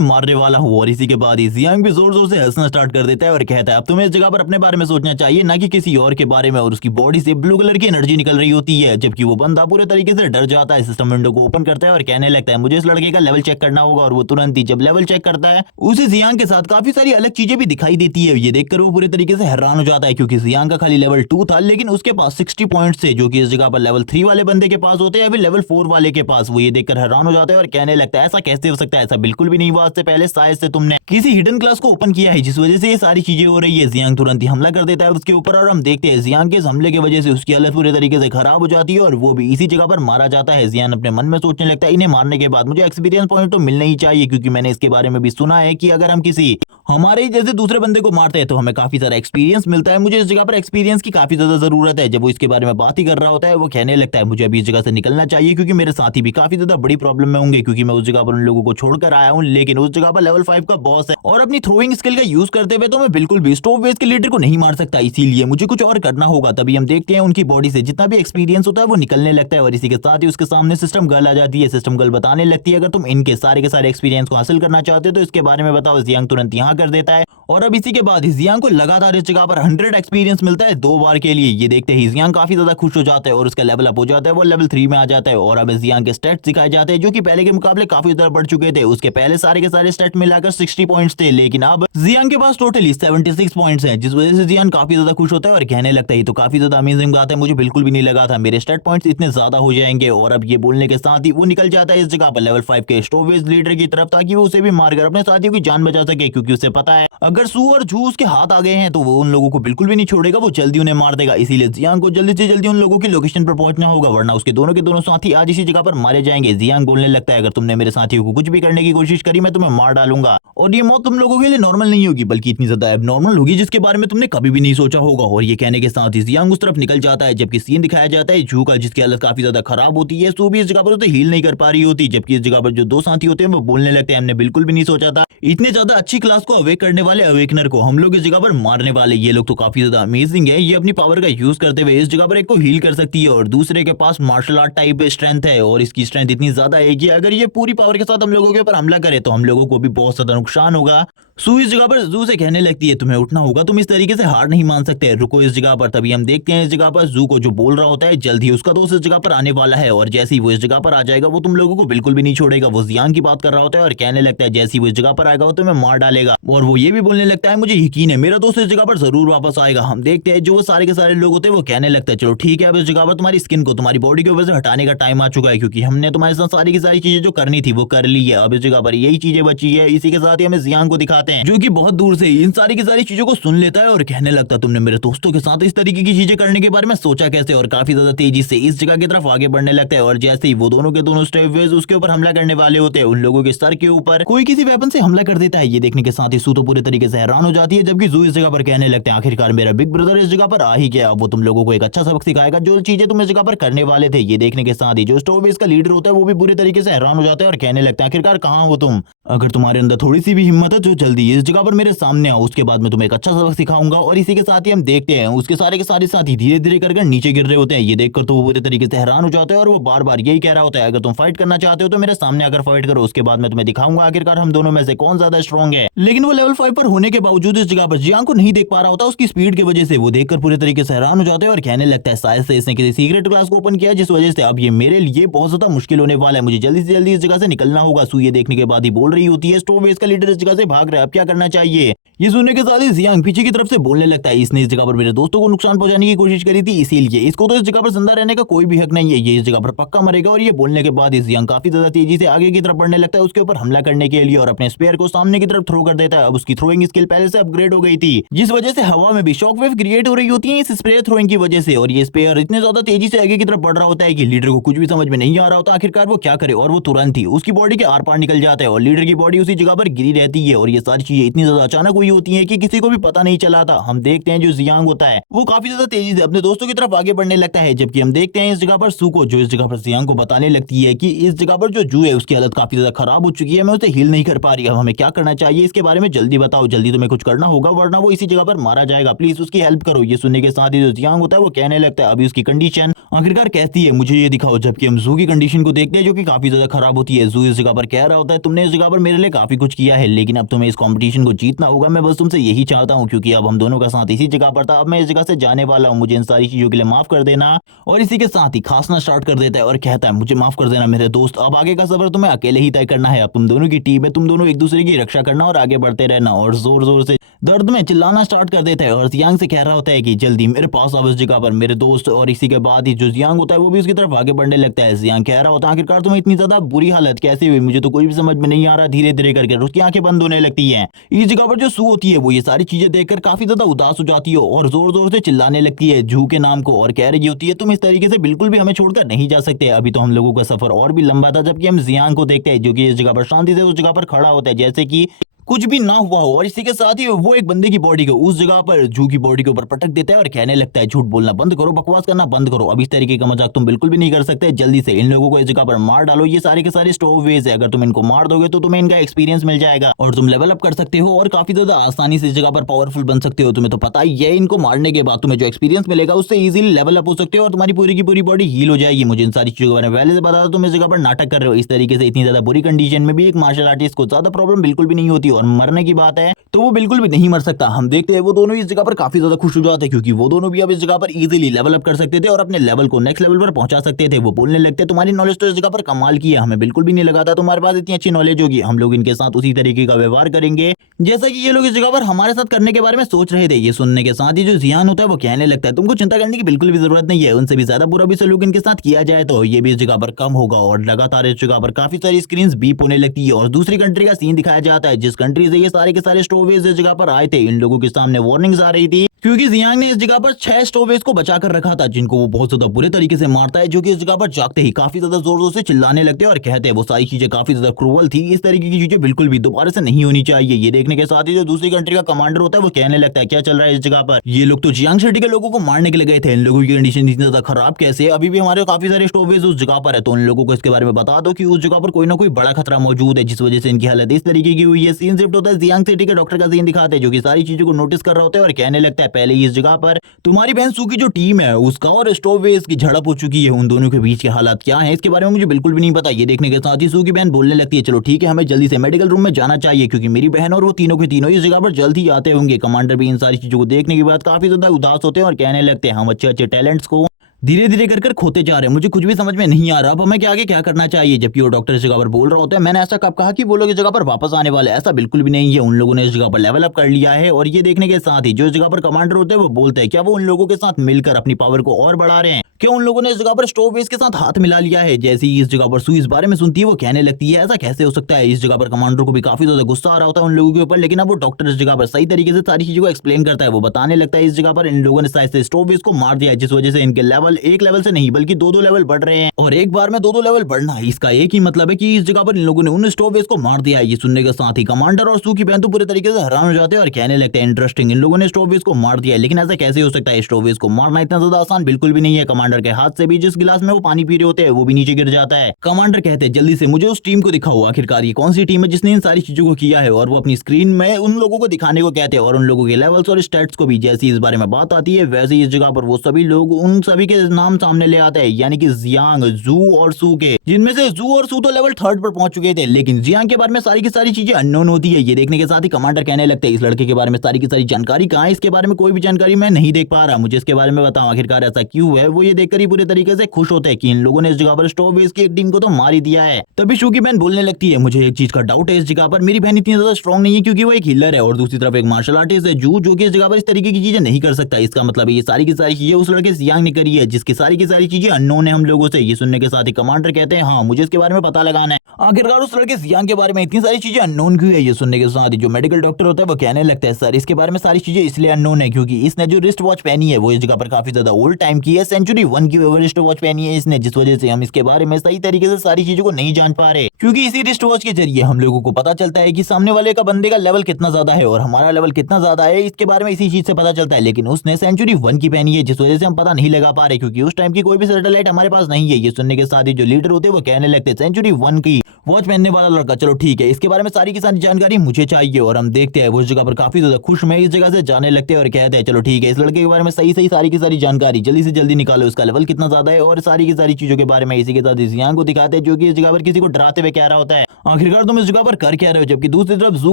मारने वाला हूँ। और इसी के बाद ही जियांग भी जोर जोर से हंसना स्टार्ट कर देता है और कहता है अब तुम्हें इस जगह पर अपने बारे में सोचना चाहिए ना कि किसी और के बारे में। और उसकी बॉडी से ब्लू कलर की एनर्जी निकल रही होती है। जबकि वो बंदा पूरे तरीके से डर जाता है, सिस्टम विंडो को ओपन करता है और कहने लगता है मुझे इस लड़के का लेवल चेक करना होगा। और वो तुरंत ही जब लेवल चेक करता है उसे जियांग के साथ काफी सारी अलग चीजें भी दिखाई देती है। ये देखकर वो पूरे तरीके से हैरान हो जाता है क्योंकि जियांग का खाली लेवल 2 था लेकिन उसके पास 60 पॉइंट्स थे जो कि इस जगह पर लेवल 3 वाले बंदे के पास होते हैं अभी लेवल 4 वाले के पास। वो ये देखकर हैरान हो जाता है और कहने लगता है ऐसा कैसे हो सकता है, ऐसा बिल्कुल भी नहीं हुआ, इससे पहले शायद से तुमने किसी हिडन क्लास को ओपन किया है जिस वजह से ये सारी चीजें हो रही है। जियांग तुरंत ही हमला कर देता है उसके ऊपर और हम देखते हैं जियांग के इस हमले की वजह से उसकी हालत पूरे तरीके से खराब हो जाती है और वो भी इसी जगह पर मारा जाता है। जियान अपने मन में सोचने लगता है इन्हें मारने के बाद मुझे एक्सपीरियंस पॉइंट तो मिलना ही चाहिए क्योंकि मैंने इसके बारे में भी सुना है कि अगर हम किसी हमारे ही जैसे दूसरे बंदे को मारते हैं तो हमें काफी सारा एक्सपीरियंस मिलता है, मुझे इस जगह पर एक्सपीरियंस की काफी ज्यादा जरूरत है। जब वो इसके बारे में बात ही कर रहा होता है वो कहने लगता है मुझे अभी इस जगह से निकलना चाहिए क्योंकि मेरे साथी भी काफी ज्यादा बड़ी प्रॉब्लम में होंगे क्योंकि मैं उस जगह पर उन लोगों को छोड़कर आया हूँ लेकिन उस जगह पर लेवल 5 का बॉस है और अपनी थ्रोइंग स्किल का यूज करते हुए तो मैं बिल्कुल भी स्टोववेज के लीडर को नहीं मार सकता, इसीलिए मुझे कुछ और करना होगा। तभी हम देखते हैं उनकी बॉडी से जितना भी एक्सपीरियंस होता है वो निकलने लगता है और इसी के साथ ही उसके सामने सिस्टम गर्ल आ जाती है। सिस्टम गर्ल बताने लगती है अगर तुम इनके सारे के सारे एक्सपीरियंस को हासिल करना चाहते हो तो इसके बारे में बताओ। जियांग तुरंत यहाँ कर देता है और अब इसी के बाद जियांग को लगातार इस जगह पर 100 एक्सपीरियंस मिलता है 2 बार के लिए। ये देखते ही जियांग काफी ज्यादा खुश हो जाता है और उसका लेवल अप हो जाता है, वो लेवल 3 में आ जाता है। और अब जियांग के स्टेट्स दिखाए जाते हैं जो कि पहले के मुकाबले काफी ज्यादा बढ़ चुके थे। उसके पहले सारे के सारे स्टेट मिलाकर 60 पॉइंट्स थे, लेकिन अब जियांग के पास टोटली 76 पॉइंट्स हैं, जिस वजह से जियांग काफी ज्यादा खुश होता है और कहने लगता है तो काफी ज्यादा अमेजिंग बात है, मुझे बिल्कुल भी नहीं लगा था मेरे स्टेट पॉइंट्स इतने ज्यादा हो जाएंगे। और अब ये बोलने के साथ ही वो निकल जाता है इस जगह पर लेवल 5 के स्टोवेज लीडर की तरफ, ताकि वो उसे भी मारकर अपने साथियों की जान बचा सके, क्योंकि उसे पता है अगर सू और झू उसके हाथ आ गए हैं तो वो उन लोगों को बिल्कुल भी नहीं छोड़ेगा, वो जल्दी उन्हें मार देगा। इसीलिए जियांग को जल्दी से जल्दी उन लोगों की लोकेशन पर पहुंचना होगा, वरना उसके दोनों के दोनों साथी आज इसी जगह पर मारे जाएंगे। जियांग बोलने लगता है अगर तुमने मेरे साथियों को कुछ भी करने की कोशिश करी मैं तुम्हें मार डालूंगा, और ये मौत तुम लोगों के लिए नॉर्मल नहीं होगी बल्कि इतनी ज्यादा एबनॉर्मल होगी जिसके बारे में तुमने कभी भी नहीं सोचा होगा। और ये कहने के साथ ही जियांग उस तरफ निकल जाता है, जबकि सीन दिखाया जाता है झू का, जिसकी हालत काफी ज्यादा खराब होती है। सू भी इस जगह पर उसे हील नहीं कर पा रही होती, जबकि इस जगह पर जो दो साथी होते हैं वो बोलने लगते हैं हमने बिल्कुल भी नहीं सोचा था इतने ज्यादा अच्छी क्लास को अवेक करने वाले अवेकनर को हम लोग इस जगह पर मारने वाले। ये लोग तो काफी ज्यादा अमेजिंग है, ये अपनी पावर का यूज करते हुए इस जगह पर एक को हील कर सकती है और दूसरे के पास मार्शल आर्ट टाइप स्ट्रेंथ है, और इसकी स्ट्रेंथ इतनी ज्यादा है कि अगर ये पूरी पावर के साथ हम लोगों के ऊपर हमला करे तो हम लोगों को भी बहुत ज्यादा नुकसान होगा। सू इस जगह पर जू से कहने लगती है तुम्हें उठना होगा, तुम इस तरीके से हार नहीं मान सकते, रुको इस जगह पर। तभी हम देखते हैं इस जगह पर जू को जो बोल रहा होता है जल्द ही उसका दोस्त इस जगह पर आने वाला है, और जैसे ही वो इस जगह पर आ जाएगा वो तुम लोगों को बिल्कुल भी नहीं छोड़ेगा। वो जियांग की बात कर रहा होता है और कहने लगता है जैसे ही वो इस जगह पर आएगा वो तुम्हें मार डालेगा, और वो ये भी बोलने लगता है मुझे यकीन है मेरा दोस्त इस जगह पर जरूर वापस आएगा। हम देखते हैं जो वो सारे के सारे लोग होते हैं वो कहने लगता है चलो ठीक है, अब इस जगह पर तुम्हारी स्किन को तुम्हारी बॉडी के ऊपर से हटाने का टाइम आ चुका है, क्योंकि हमने तुम्हारे साथ सारी की सारी चीजें जो करनी थी वो कर ली है, अब इस जगह पर यही चीजें बची है। इसी के साथ ही हमें जियांग को दिखाते हैं जो कि बहुत दूर से इन सारी की सारी चीजों को सुन लेता है और कहने लगता है तुमने मेरे दोस्तों के साथ इस तरीके की चीजें करने के बारे में सोचा कैसे, और काफी ज्यादा तेजी से इस जगह की तरफ आगे बढ़ने लगता है। और जैसे ही वो दोनों के दोनों स्टेपवेज उसके ऊपर हमला करने वाले होते हैं, उन लोगों के सर के ऊपर कोई किसी वेपन से हमला कर देता है। ये देखने के साथ ही सू तो पूरे तरीके से हैरान हो जाती है, जबकि जू इस जगह पर कहने लगते हैं आखिरकार मेरा बिग ब्रदर इस जगह पर आ ही गया, अब वो तुम लोगों को एक अच्छा सबक सिखाएगा जो चीजें तुम इस जगह पर करने वाले थे। ये देखने के साथ ही जो स्टोरबेस का लीडर होता है वो भी बुरी तरीके से हैरान हो जाता है और कहने लगता है आखिरकार कहां हो तुम, अगर तुम्हारे अंदर थोड़ी सी भी हिम्मत है तो जल्दी इस जगह पर मेरे सामने आओ, उसके बाद मैं तुम्हें एक अच्छा सबक सिखाऊंगा। और इसी के साथ ही हम देखते हैं उसके सारे के सारे साथी धीरे धीरे कर नीचे गिर रहे होते हैं। ये देखकर तो वो पूरे तरीके से हैरान हो जाता है और वो बार बार यही कह रहा होता है अगर तुम फाइट करना चाहते हो तो मेरे सामने आकर फाइट करो, उसके बाद मैं तुम्हें दिखाऊंगा आखिरकार हम दोनों में से कौन ज्यादा स्ट्रॉन्ग है। लेकिन वो लेवल 5 पर होने के बावजूद इस जगह पर जियांग को नहीं देख पा रहा होता उसकी स्पीड की वजह से। वो देखकर पूरे तरीके से हैरान हो जाते हैं और कहने लगता है शायद से इसने किसी सीक्रेट क्लास को ओपन किया जिस वजह से अब ये मेरे लिए बहुत ज्यादा मुश्किल होने वाला है, मुझे जल्दी से जल्दी इस जगह से निकलना होगा। सू ये देखने के बाद ही बोल रही होती है स्टोरबेस का लीडर इस जगह से भाग रहा है, अब क्या करना चाहिए। ये सुनने के साथ ही जियांग पीछे की तरफ से बोलने लगता है इसने इस जगह पर मेरे दोस्तों को नुकसान पहुंचाने की कोशिश करी थी, इसीलिए इसको तो इस जगह पर जिंदा रहने का कोई भी हक नहीं है, ये इस जगह पर पक्का मरेगा। और ये बोलने के बाद जियांग काफी ज्यादा तेजी से आगे की तरफ बढ़ने लगता है उसके ऊपर हमला करने के लिए और अपने स्पेयर को सामने की तरफ थ्रो कर देता है। अब उसकी थ्रोइंग स्किल पहले से अपग्रेड हो गई थी, जिस वजह से हवा में भी शॉकवेव क्रिएट हो रही होती है इस स्पेयर थ्रोइंग की वजह से। और ये स्पेयर इतने ज्यादा तेजी से आगे की तरफ बढ़ रहा होता है कि लीडर को कुछ भी समझ में नहीं आ रहा होता आखिरकार वो क्या करे, और वो तुरंत ही उसकी बॉडी के आर पार निकल जाता है और लीडर की बॉडी उसी जगह पर गिरी रहती है। और ये सारी चीजें इतनी ज्यादा अचानक हुई होती है कि किसी को भी पता नहीं चला था। हम देखते हैं जो जियांग होता है वो काफी ज्यादा तेजी से अपने दोस्तों की तरफ आगे बढ़ने लगता है, जबकि हम देखते हैं इस जगह पर सू को जो इस जगह पर जियांग को बताने लगती है कि इस जगह पर जो जू है उसकी हालत काफी ज्यादा खराब हो चुकी है, मैं उसे हील नहीं कर पा रही, अब हमें क्या करना चाहिए इसके बारे में जल्दी बताओ, जल्दी तुम्हें कुछ करना होगा वरना वो इसी जगह पर मारा जाएगा, प्लीज उसकी हेल्प करो। ये सुनने के साथ ही जो जियांग होता है वो कहने लगता है अभी उसकी कंडीशन आखिरकार कैसी है मुझे ये दिखाओ, जबकि हम जू की कंडीशन को देखते हैं जो कि काफी ज्यादा खराब होती है। जू इस जगह पर कह रहा होता है तुमने इस जगह पर मेरे लिए काफी कुछ किया है लेकिन अब तुम्हें इस कंपटीशन को जीतना होगा, मैं बस तुमसे यही चाहता हूँ क्योंकि अब हम दोनों का साथ इसी जगह पर था, अब मैं इस जगह से जाने वाला हूँ, मुझे इन सारी चीजों के लिए माफ कर देना। और इसी के साथ ही खांसना स्टार्ट कर देता है और कहता है मुझे माफ कर देना मेरे दोस्त, अब आगे का सफर तुम्हें अकेले ही तय करना है, अब तुम दोनों की टीम है, तुम दोनों एक दूसरे की रक्षा करना और आगे बढ़ते रहना। और जोर जोर से दर्द में चिल्लाना स्टार्ट कर देता है और जियांग से कह रहा होता है कि जल्दी मेरे पास आओ इस जगह पर मेरे दोस्त। और इसी के बाद ही जो जियांग होता है वो भी उसकी तरफ आगे बढ़ने लगता है। जियांग कह रहा होता है आखिरकार तुम्हें इतनी ज्यादा बुरी हालत कैसे हुई, मुझे तो कोई भी समझ में नहीं आ रहा। धीरे धीरे करके उसकी आंखें बंद होने लगती है। इस जगह पर जो सू होती है वो ये सारी चीजें देखकर काफी ज्यादा उदास हो जाती है और जोर जोर से चिल्लाने लगती है जू के नाम को और कह रही होती है तुम इस तरीके से बिल्कुल भी हमें छोड़कर नहीं जा सकते, अभी तो हम लोगों का सफर और भी लंबा था। जबकि हम जियांग को देखते हैं जो कि इस जगह पर शांति से उस जगह पर खड़ा होता है जैसे कि कुछ भी ना हुआ हो, और इसी के साथ ही वो एक बंदे की बॉडी को उस जगह पर जू की बॉडी के ऊपर पटक देता है और कहने लगता है झूठ बोलना बंद करो, बकवास करना बंद करो, अब इस तरीके का मजाक तुम बिल्कुल भी नहीं कर सकते, जल्दी से इन लोगों को इस जगह पर मार डालो, ये सारे के सारे स्टोरवेज है, अगर तुम इनको मार दोगे तो तुम्हें इनका एक्सपीरियंस मिल जाएगा और तुम लेवल अप कर सकते हो और काफी ज्यादा आसानी से इस जगह पर पावरफुल बन सकते हो। तुम्हें तो पता ही है इनको मारने के बाद तुम्हें जो एक्सपीरियंस मिलेगा उससे इजीली लेवल अप हो सकते हो और तुम्हारी पूरी की पूरी बॉडी हील हो जाएगी। मुझे इन सारी चीजों के बारे में पहले से बता दो, तुम इस जगह पर नाटक कर रहे हो। इस तरीके से इतनी ज्यादा बुरी कंडीशन में भी एक मार्शल आर्टिस्ट को ज्यादा प्रॉब्लम बिल्कुल भी नहीं होती और मरने की बात है तो वो बिल्कुल भी नहीं मर सकता। हम देखते हैं वो दोनों इस जगह पर काफी ज्यादा खुश हो जाते हैं क्योंकि वो दोनों भी अब इस जगह पर इजीली लेवल अप कर सकते थे और अपने लेवल को नेक्स्ट लेवल पर पहुंचा सकते थे। वो बोलने लगते तुम्हारी नॉलेज तो इस जगह पर कमाल की है, हमें बिल्कुल भी नहीं लगा था तुम्हारे पास इतनी अच्छी नॉलेज होगी। हम लोग इनके साथ उसी तरीके का व्यवहार करेंगे जैसा कि ये लोग इस जगह पर हमारे साथ करने के बारे में सोच रहे थे। ये सुनने के साथ ही जो जियान होता है वो कहने लगता है तुमको चिंता करने की बिल्कुल भी जरूरत नहीं है, उनसे भी ज्यादा बुरा भी सलूक इनके साथ किया जाए तो ये भी इस जगह पर कम होगा। और लगातार इस जगह पर काफी सारी स्क्रीन बीप होने लगती है और दूसरी कंट्री का सीन दिखाया जाता है जिस कंट्री से ये सारे के सारे स्टोवेज इस जगह पर आए थे। इन लोगों के सामने वार्निंग्स आ रही थी क्योंकि जियांग ने इस जगह पर 6 स्टोवेज को बचा कर रखा था जिनको वो बहुत ज्यादा बुरे तरीके से मारता है, जो कि इस जगह पर जागते ही काफी ज्यादा जोर जोर से चिल्लाने लगते हैं और कहते हैं वो सारी चीजें काफी ज्यादा क्रूअल थी, इस तरीके की चीजें बिल्कुल भी दोबारा से नहीं होनी चाहिए। ये देखने के साथ ही जो दूसरी कंट्री का कमांडर होता है वो कहने लगता है क्या चल रहा है इस जगह पर, ये लोग तो जियांग सिटी के लोगों को मारने के लिए गए थे, इन लोगों की कंडीशन इतनी ज्यादा खराब कैसे है, अभी भी हमारे काफी सारे स्टोवेज उस जगह पर है, तो उन लोगों को इसके बारे में बता दो कि उस जगह पर कोई ना कोई बड़ा खतरा मौजूद है जिस वजह से इनकी हालत इस तरीके की हुई है। सीन शिफ्ट होता है जियांग सिटी के डॉक्टर का सीन दिखाते हैं जो कि सारी चीजों को नोटिस कर रहा होता है और कहने लगता है पहले इस जगह पर तुम्हारी बहन सू की जो टीम है उसका और स्टोवेज की झड़प हो चुकी है, उन दोनों के बीच के हालात क्या है इसके बारे में मुझे बिल्कुल भी नहीं पता। ये देखने के साथ ही सू की बहन बोलने लगती है चलो ठीक है हमें जल्दी से मेडिकल रूम में जाना चाहिए क्योंकि मेरी बहन और वो तीनों के तीनों इस जगह पर जल्द ही आते होंगे। कमांडर भी इन सारी चीजों को देखने के बाद काफी ज्यादा उदास होते हैं और कहने लगते हैं हम अच्छे अच्छे टैलेंट्स को धीरे धीरे कर खोते जा रहे हैं, मुझे कुछ भी समझ में नहीं आ रहा अब हमें क्या आगे क्या करना चाहिए। जबकि वो डॉक्टर इस जगह पर बोल रहा होता है मैंने ऐसा कब कहा कि वो लोग इस जगह पर वापस आने वाले, ऐसा बिल्कुल भी नहीं है, उन लोगों ने इस जगह पर लेवल अप कर लिया है। और ये देखने के साथ ही जो इस जगह पर कमांडर होते हैं वो बोलते हैं क्या वो उन लोगों के साथ मिलकर अपनी पावर को और बढ़ा रहे हैं, क्या उन लोगों ने इस जगह पर स्टोवेज के साथ हाथ मिला लिया है। जैसे ही इस जगह पर सू इस बारे में सुनती है वो कहने लगती है ऐसा कैसे हो सकता है। इस जगह पर कमांडर को भी काफी ज्यादा गुस्सा आ रहा होता है उन लोगों के ऊपर, लेकिन अब वो डॉक्टर इस जगह पर सही तरीके से सारी चीजों को एक्सप्लेन करता है। वो बताने लगता है इस जगह पर इन लोगों ने शायद से स्टोवेज को मार दिया है जिस वजह से इनके लेवल एक लेवल से नहीं बल्कि दो लेवल बढ़ रहे हैं और एक बार में दो लेवल बढ़ना है इसका एक ही मतलब है कि इस जगह पर इन लोगों ने उन स्टोवेज को मार दिया है। ये सुनने के साथ ही कमांडर और सू की बहन तो पूरे तरीके से हैरान हो जाते हैं और कहने लगते हैं इंटरेस्टिंग, इन लोगों ने स्टोवेज को मार दिया है लेकिन ऐसा कैसे हो सकता है, स्टोवेज को मारना इतना ज्यादा आसान बिल्कुल भी नहीं है। कमांडर के हाथ से भी जिस गिलास में वो पानी पी रहे होते हैं वो भी नीचे गिर जाता है। कमांडर कहते हैं जल्दी से मुझे उस टीम को दिखाओ, आखिरकार ये कौन सी टीम है जिसने इन सारी चीजों को किया है, और वो अपनी स्क्रीन में उन लोगों को दिखाने को कहते हैं और उन लोगों के लेवल्स और स्टैट्स को भी। जैसी इस बारे में बात आती है वैसे ही इस जगह पर वो सभी लोग उन सभी के नाम सामने ले आते हैं, यानी कि जियांग, जू और सू के, जिनमें से जू और सू तो लेवल 3 पर पहुंच चुके थे लेकिन जियांग के बारे में सारी की सारी चीजें अननोन होती है। ये देखने के साथ ही कमांडर कहने लगते हैं इस लड़के के बारे में सारी की सारी जानकारी कहां है, इसके बारे में कोई भी जानकारी मैं नहीं देख पा रहा, मुझे इसके बारे में बताओ आखिरकार ऐसा क्यों है। वो ये देखकर ही पूरे तरीके से खुश होते हैं कि इन लोगों ने इस जगह पर स्टोवेज की एक टीम को तो मार ही दिया है। तभी शू की बहन बोलने लगती है मुझे एक चीज का डाउट है, इस जगह पर मेरी बहन इतनी ज्यादा स्ट्रॉन्ग नहीं है क्योंकि वो एक हीलर है और दूसरी तरफ एक मार्शल आर्टिस्ट है जू, जो कि इस जगह पर इस तरीके की चीजें नहीं कर सकता। इसका मतलब ये सारी की सारी चीजें उस लड़के जियांग ने करी है जिसकी सारी की सारी चीजें अननोन है हम लोगों से। ये सुनने के साथ ही कमांडर कहते हैं हाँ मुझे इसके बारे में पता लगाना है, आखिरकार उस लड़के जियांग के बारे में इतनी सारी चीजें अननोन क्यों है। ये सुनने के साथ ही जो मेडिकल डॉक्टर होता है वो कहने लगता है सर इसके बारे में सारी चीजें इसलिए अननोन है क्योंकि इसने जो रिस्ट वॉच पहनी है वो इस जगह पर काफी ज्यादा ओल्ड टाइम की है, सेंचुरी 1 की रिस्ट वॉच पहनी है इसने, जिस वजह से हम इसके बारे में सही तरीके से सारी चीजों को नहीं जान पा रहे। क्योंकि इसी रिस्ट वॉच के जरिए हम लोगों को पता चलता है कि सामने वाले का बंदे का लेवल कितना ज्यादा है और हमारा लेवल कितना ज्यादा है, इसके बारे में इसी चीज से पता चलता है। लेकिन उसने सेंचुरी 1 की पहनी है जिस वजह से हम पता नहीं लगा पा रहे क्योंकि उस टाइम की कोई भी सैटेलाइट हमारे पास नहीं है। ये सुनने के साथ ही जो लीडर होते हैं वो कहने लगते हैं सेंचुरी 1 की वॉच पहनने वाला लड़का, चलो ठीक है इसके बारे में सारी की सारी जानकारी मुझे चाहिए। और हम देखते हैं वो इस जगह पर काफी ज्यादा खुश में इस जगह से जाने लगते हैं और कहते हैं चलो ठीक है इस लड़के के बारे में सही सही सारी की सारी जानकारी जल्दी से जल्दी निकालो, उसका लेवल कितना ज्यादा है और सारी की सारी चीजों के बारे में। इसी के साथ जियांग को दिखाते हैं जो कि इस जगह पर किसी को डराते हुए कह रहा होता है आखिरकार तुम इस जगह पर कर क्या रहे हो। जबकि दूसरी तरफ जू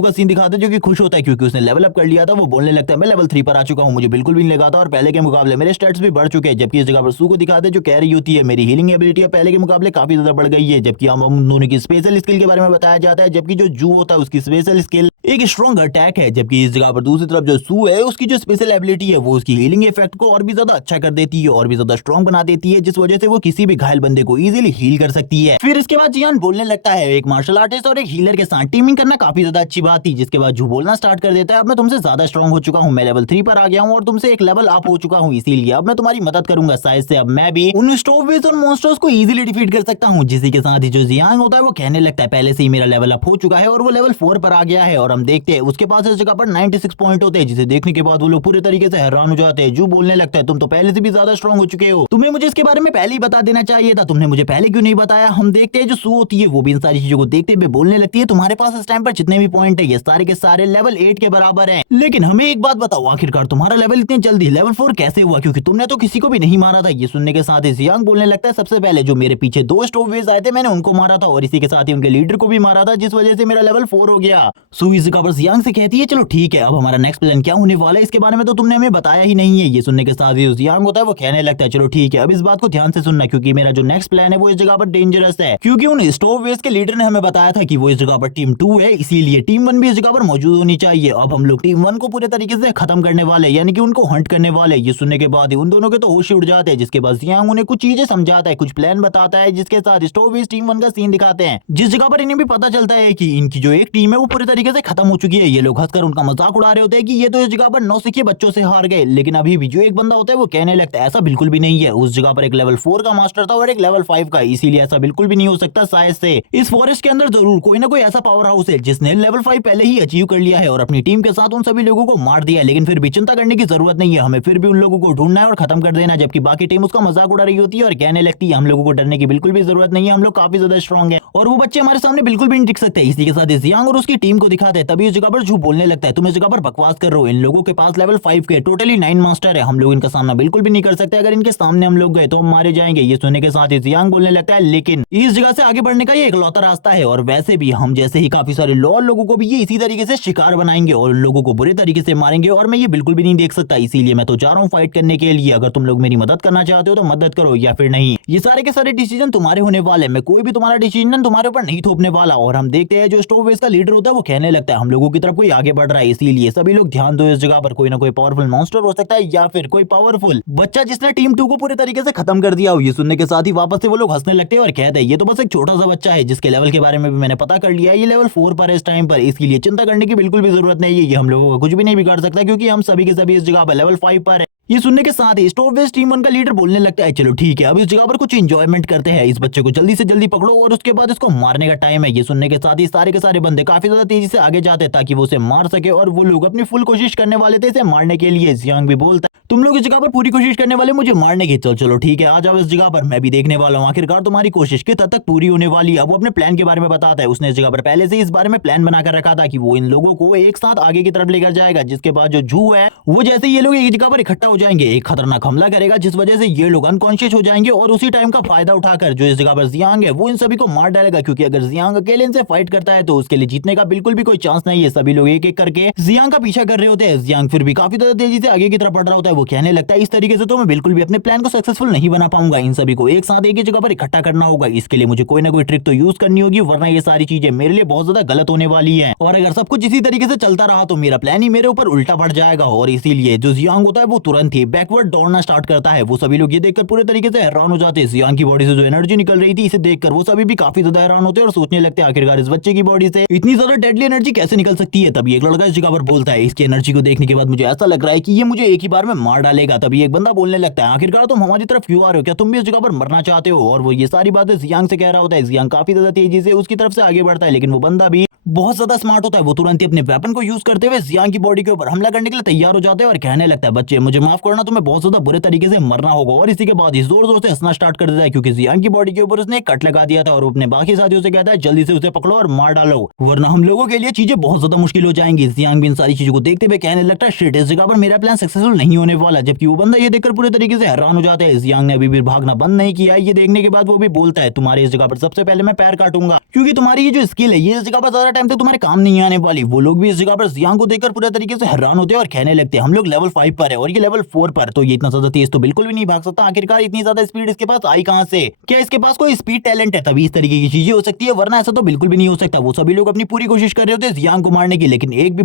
का सीन दिखाते हैं जो कि खुश होता है क्योंकि उसने लेवल अप कर लिया था। वो बोलने लगता है मैं लेवल 3 पर आ चुका हूं, मुझे बिल्कुल भी नहीं लगा था और पहले के मुकाबले मेरे स्टैट्स भी बढ़ चुके हैं। जबकि इस जगह पर सू को दिखाते हैं जो कह रही होती है मेरी हीलिंग एबिलिटी पहले के मुकाबले काफी ज्यादा बढ़ गई है। जबकि हम दोनों की स्पेशल स्किल के बारे में बताया जाता है, जबकि जो जू होता है उसकी स्पेशल स्किल एक स्ट्रॉन्ग अटैक है, जबकि इस जगह पर दूसरी तरफ जो सू है उसकी जो स्पेशल एबिलिटी है वो उसकी हीलिंग इफेक्ट को और भी ज्यादा अच्छा कर देती है और भी ज्यादा स्ट्रॉन्ग बना देती है, जिस वजह से वो किसी भी घायल बंदे को इजीली हील कर सकती है। फिर इसके बाद जियान बोलने लगता है एक मार्शल आर्टिस्ट और एक हीलर के साथ टीमिंग करना काफी ज्यादा अच्छी बात थी। जिसके बाद जू बोलना स्टार्ट कर देता है अब मैं तुमसे ज्यादा स्ट्रॉन्ग हो चुका हूँ, मैं लेवल 3 पर आ गया हूँ और तुमसे एक लेवल अप हो चुका हूँ, इसीलिए अब मैं तुम्हारी मदद करूंगा, शायद से अब मैं भी उन स्टोवेज और मॉन्स्टर्स को इजीली डिफीट कर सकता हूँ। जिसी के साथ ही जो जियांग होता है वो कहने लगता है पहले से ही मेरा लेवल अप हो चुका है और वो लेवल 4 पर आ गया है। और हम देखते हैं उसके पास इस जगह पर 96 पॉइंट होते हैं, जिसे देखने के बाद वो लोग पूरे तरीके से हैरान हो जाते हैं। जू बोलने लगता है तुम तो पहले से भी ज्यादा स्ट्रॉन्ग हो चुके हो, तुम्हें मुझे इसके बारे में पहले ही बता देना चाहिए था, तुमने मुझे पहले क्यों नहीं बताया। हम देखते हैं जो सू होती है वो भी इन सारी चीजों को देखते हुए बोलने लगती है तुम्हारे पास इस टाइम पर जितने भी पॉइंट है ये सारे के सारे लेवल 8 के बराबर हैं, लेकिन हमें एक बात बताओ आखिरकार तुम्हारा लेवल इतनी जल्दी लेवल 4 कैसे हुआ, क्योंकि तुमने तो किसी को भी नहीं मारा था। ये सुनने के साथ ही जियांग बोलने लगता है सबसे पहले जो मेरे पीछे 2 स्टोवेज आए थे मैंने उनको मारा था और इसी के साथ ही उनके लीडर को भी मारा था, जिस वजह से मेरा लेवल 4 हो गया। सू इस इस जगह पर जियांग से कहती है चलो ठीक है, अब हमारा नेक्स्ट प्लान क्या होने वाला है इसके बारे में तो तुमने हमें बताया ही नहीं है। ये सुनने के साथ ही जियांग होता है वो कहने लगता है चलो ठीक है, अब इस बात को ध्यान से सुनना क्योंकि मेरा जो नेक्स्ट प्लान है वो इस जगह पर डेंजरस है, क्योंकि उन स्टोरवेज के लीडर ने हमें बताया था कि वो इस जगह पर टीम 2 है, इसीलिए टीम 1 भी इस जगह पर मौजूद होनी चाहिए। अब हम लोग टीम 1 को पूरे तरीके से खत्म करने वाले, यानी कि उनको हंट करने वाले। ये सुनने के बाद ही उन दोनों के तो होश ही उड़ जाते हैं, जिसके बाद जियांग उन्हें कुछ चीजें समझाता है, कुछ प्लान बताता है, जिसके साथ स्टोरवेज टीम 1 का सीन दिखाते हैं, जिस जगह पर इन्हें भी पता चलता है कि इनकी जो एक टीम है वो पूरी तरीके से खत्म हो चुकी है। ये लोग हंसकर उनका मजाक उड़ा रहे होते हैं कि ये तो इस जगह पर नौसिखिए बच्चों से हार गए, लेकिन अभी भी जो एक बंदा होता है वो कहने लगता है ऐसा बिल्कुल भी नहीं है, उस जगह पर एक लेवल 4 का मास्टर था और एक लेवल 5 का, इसीलिए ऐसा बिल्कुल भी नहीं हो सकता। शायद से इस फॉरेस्ट के अंदर जरूर कोई ना कोई ऐसा पावर हाउस है जिसने लेवल 5 पहले ही अचीव कर लिया है और अपनी टीम के साथ उन सभी लोगों को मार दिया है, लेकिन फिर भी चिंता करने की जरूरत नहीं है, हमें फिर भी उन लोगों को ढूंढना है और खत्म कर देना, जबकि बाकी टीम उसका मजाक उड़ा रही होती है और कहने लगती है हम लोगों को डरने की बिल्कुल भी जरूरत नहीं है, हम लोग काफी ज्यादा स्ट्रॉन्ग है और वो बच्चे हमारे सामने बिल्कुल भी नहीं टिक सकते। इसी के साथ जियांग और उसकी टीम को दिखाते हैं, तभी इस जगह पर झूठ बोलने लगता है तुम इस जगह पर बकवास कर रहे हो, इन लोगों के पास लेवल 5 के टोटली 9 मास्टर है, हम लोग इनका सामना बिल्कुल भी नहीं कर सकते, अगर इनके सामने हम लोग गए तो हम मारे जाएंगे। ये सुनने के साथ ही जियांग बोलने लगता है लेकिन इस जगह से आगे बढ़ने का ये इकलौता रास्ता है और वैसे भी हम जैसे ही काफी सारे लॉ लोगों को भी ये इसी तरीके से शिकार बनाएंगे और उन लोगों को बुरे तरीके से मारेंगे और मैं ये बिल्कुल भी नहीं देख सकता, इसीलिए मैं तो जा रहा हूँ फाइट करने के लिए, अगर तुम लोग मेरी मदद करना चाहते हो तो मदद करो या फिर नहीं, ये सारे के सारे डिसीजन तुम्हारे होने वाले, मैं कोई भी तुम्हारा डिसीजन तुम्हारे ऊपर नहीं थोपने वाला। और हम देखते हैं जो स्टोरवेज का लीडर होता है वो कहने लगता है हम लोगों की तरफ कोई आगे बढ़ रहा है, इसीलिए सभी लोग ध्यान दो, इस जगह पर कोई ना कोई पावरफुल मॉन्स्टर हो सकता है या फिर कोई पावरफुल बच्चा जिसने टीम 2 को पूरे तरीके से खत्म कर दिया हो। ये सुनने के साथ ही वापस से वो लोग हंसने लगते हैं और कहते हैं ये तो बस एक छोटा सा बच्चा है जिसके लेवल के बारे में भी मैंने पता कर लिया है, ये लेवल 4 पर है इस टाइम पर, इसके लिए चिंता करने की बिल्कुल भी जरूरत नहीं है, ये हम लोगों को कुछ भी नहीं बिगाड़ सकता क्योंकि हम सभी के सभी इस जगह पर लेवल 5 पर है। ये सुनने के साथ ही स्टोरवेज टीम 1 का लीडर बोलने लगता है चलो ठीक है, अब इस जगह पर कुछ एंजॉयमेंट करते हैं, इस बच्चे को जल्दी से जल्दी पकड़ो और उसके बाद इसको मारने का टाइम है। ये सुनने के साथ ही सारे के सारे बंदे काफी ज्यादा तेजी से आगे जाते हैं ताकि वो उसे मार सके और वो लोग अपनी फुल कोशिश करने वाले थे इसे मारने के लिए। जियांग भी बोलता है तुम लोग इस जगह पर पूरी कोशिश करने वाले मुझे मारने की, चलो चलो ठीक है आ जाओ इस जगह पर, मैं भी देखने वाला हूँ आखिरकार तुम्हारी कोशिश किस हद तक पूरी होने वाली है। अब वो अपने प्लान के बारे में बताता है, उसने इस जगह पर पहले से इस बारे में प्लान बनाकर रखा था कि वो इन लोगों को एक साथ आगे की तरफ लेकर जाएगा, जिसके बाद जो जू है वो जैसे ये लोग एक जगह पर इकट्ठा हो जाएंगे एक खतरनाक हमला करेगा जिस वजह से ये लोग अनकॉन्शियस हो जाएंगे और उसी टाइम का फायदा उठाकर जो इस जगह पर जियांग है वो इन सभी को मार डालेगा, क्योंकि अगर जियांग अकेले इनसे फाइट करता है तो उसके लिए जीतने का बिल्कुल भी कोई चांस नहीं है। सभी लोग एक एक करके जियांग का पीछा कर रहे होते हैं, जियांग फिर भी काफी ज्यादा तेजी से आगे की तरफ बढ़ रहा होता है, वो कहने लगता है इस तरीके से तो मैं बिल्कुल भी अपने प्लान को सक्सेसफुल नहीं बना पाऊंगा, इन सभी को एक साथ एक ही जगह पर इकट्ठा करना होगा, इसके लिए मुझे कोई ना कोई ट्रिक तो यूज करनी होगी वरना ये सारी चीजें मेरे लिए बहुत ज्यादा गलत होने वाली है और अगर सब कुछ इसी तरीके से चलता रहा तो मेरा प्लान ही मेरे ऊपर उल्टा पड़ जाएगा। और इसीलिए जो जियांग होता है वो तुरंत ही बैकवर्ड दौड़ना स्टार्ट करता है। वो सभी लोग ये देखकर पूरे तरीके से हैरान हो जाते हैं, जियांग की बॉडी से जो एनर्जी निकल रही थी इसे देखकर वो सभी भी काफी ज्यादा हैरान होते हैं और सोचने लगते हैं आखिरकार इस बच्चे की बॉडी से इतनी ज्यादा डेडली एनर्जी कैसे निकल सकती है। तभी एक लड़का इस जगह पर बोलता है इसकी एनर्जी को देखने के बाद मुझे ऐसा लग रहा है कि ये मुझे एक ही बार में मार डालेगा। तभी एक बंदा बोलने लगता है आखिरकार तुम हमारी तरफ क्यों आ रहे हो, क्या तुम भी इस जगह पर मरना चाहते हो। और वो ये सारी बातें जियांग से कह रहा होता है, जियांग काफी ज्यादा तेजी से उसकी तरफ से आगे बढ़ता है, लेकिन वो बंदा भी बहुत ज्यादा स्मार्ट होता है, वो तुरंत ही अपने वेपन को यूज करते हुए जियांग की बॉडी के ऊपर हमला करने के लिए तैयार हो जाते हैं और कहने लगता है बच्चे मुझे माफ करना, तुम्हें बहुत ज्यादा बुरे तरीके से मरना होगा। और इसी के बाद जोर जोर से हंसना स्टार्ट कर देता है क्योंकि जियांग की बॉडी के ऊपर उसने एक कट लगा दिया था और अपने बाकी साथियों से कहता है जल्दी से उसे पकड़ो और मार डालो वरना हम लोगों के लिए चीजें बहुत ज्यादा मुश्किल हो जाएंगी। जियांग भी इन सारी चीजों को देखते हुए कहने लगता है शिट, इस जगह पर मेरा प्लान सक्सेसफुल नहीं होने वाला, जबकि वो बंदा ये देखकर पूरे तरीके से हैरान हो जाता है। जियांग ने अभी भी भागना बंद नहीं किया, ये देखने के बाद वो भी बोलता है तुम्हारे इस जगह पर सबसे पहले मैं पैर काटूंगा क्योंकि तुम्हारी ये जो स्किल है ये इस जगह पर ज्यादा टाइम तक तुम्हारे काम नहीं आने वाली। वो लोग भी इस जगह पर जियांग को देखकर पूरे तरीके से हैरान होते हैं और कहने लगते हैं हम लोग लेवल 5 पर है और ये लेवल 4 पर, तो ये इतना ज्यादा तेज तो बिल्कुल भी नहीं भाग सकता, आखिरकार इतनी ज्यादा स्पीड इसके पास आई कहां से, क्या इसके पास कोई स्पीड टैलेंट है तभी इस तरीके की चीजें हो सकती है वरना ऐसा तो बिल्कुल भी नहीं हो सकता। वो सभी लोग अपनी पूरी कोशिश कर रहे होते हैं जियांग को मारने की, लेकिन एक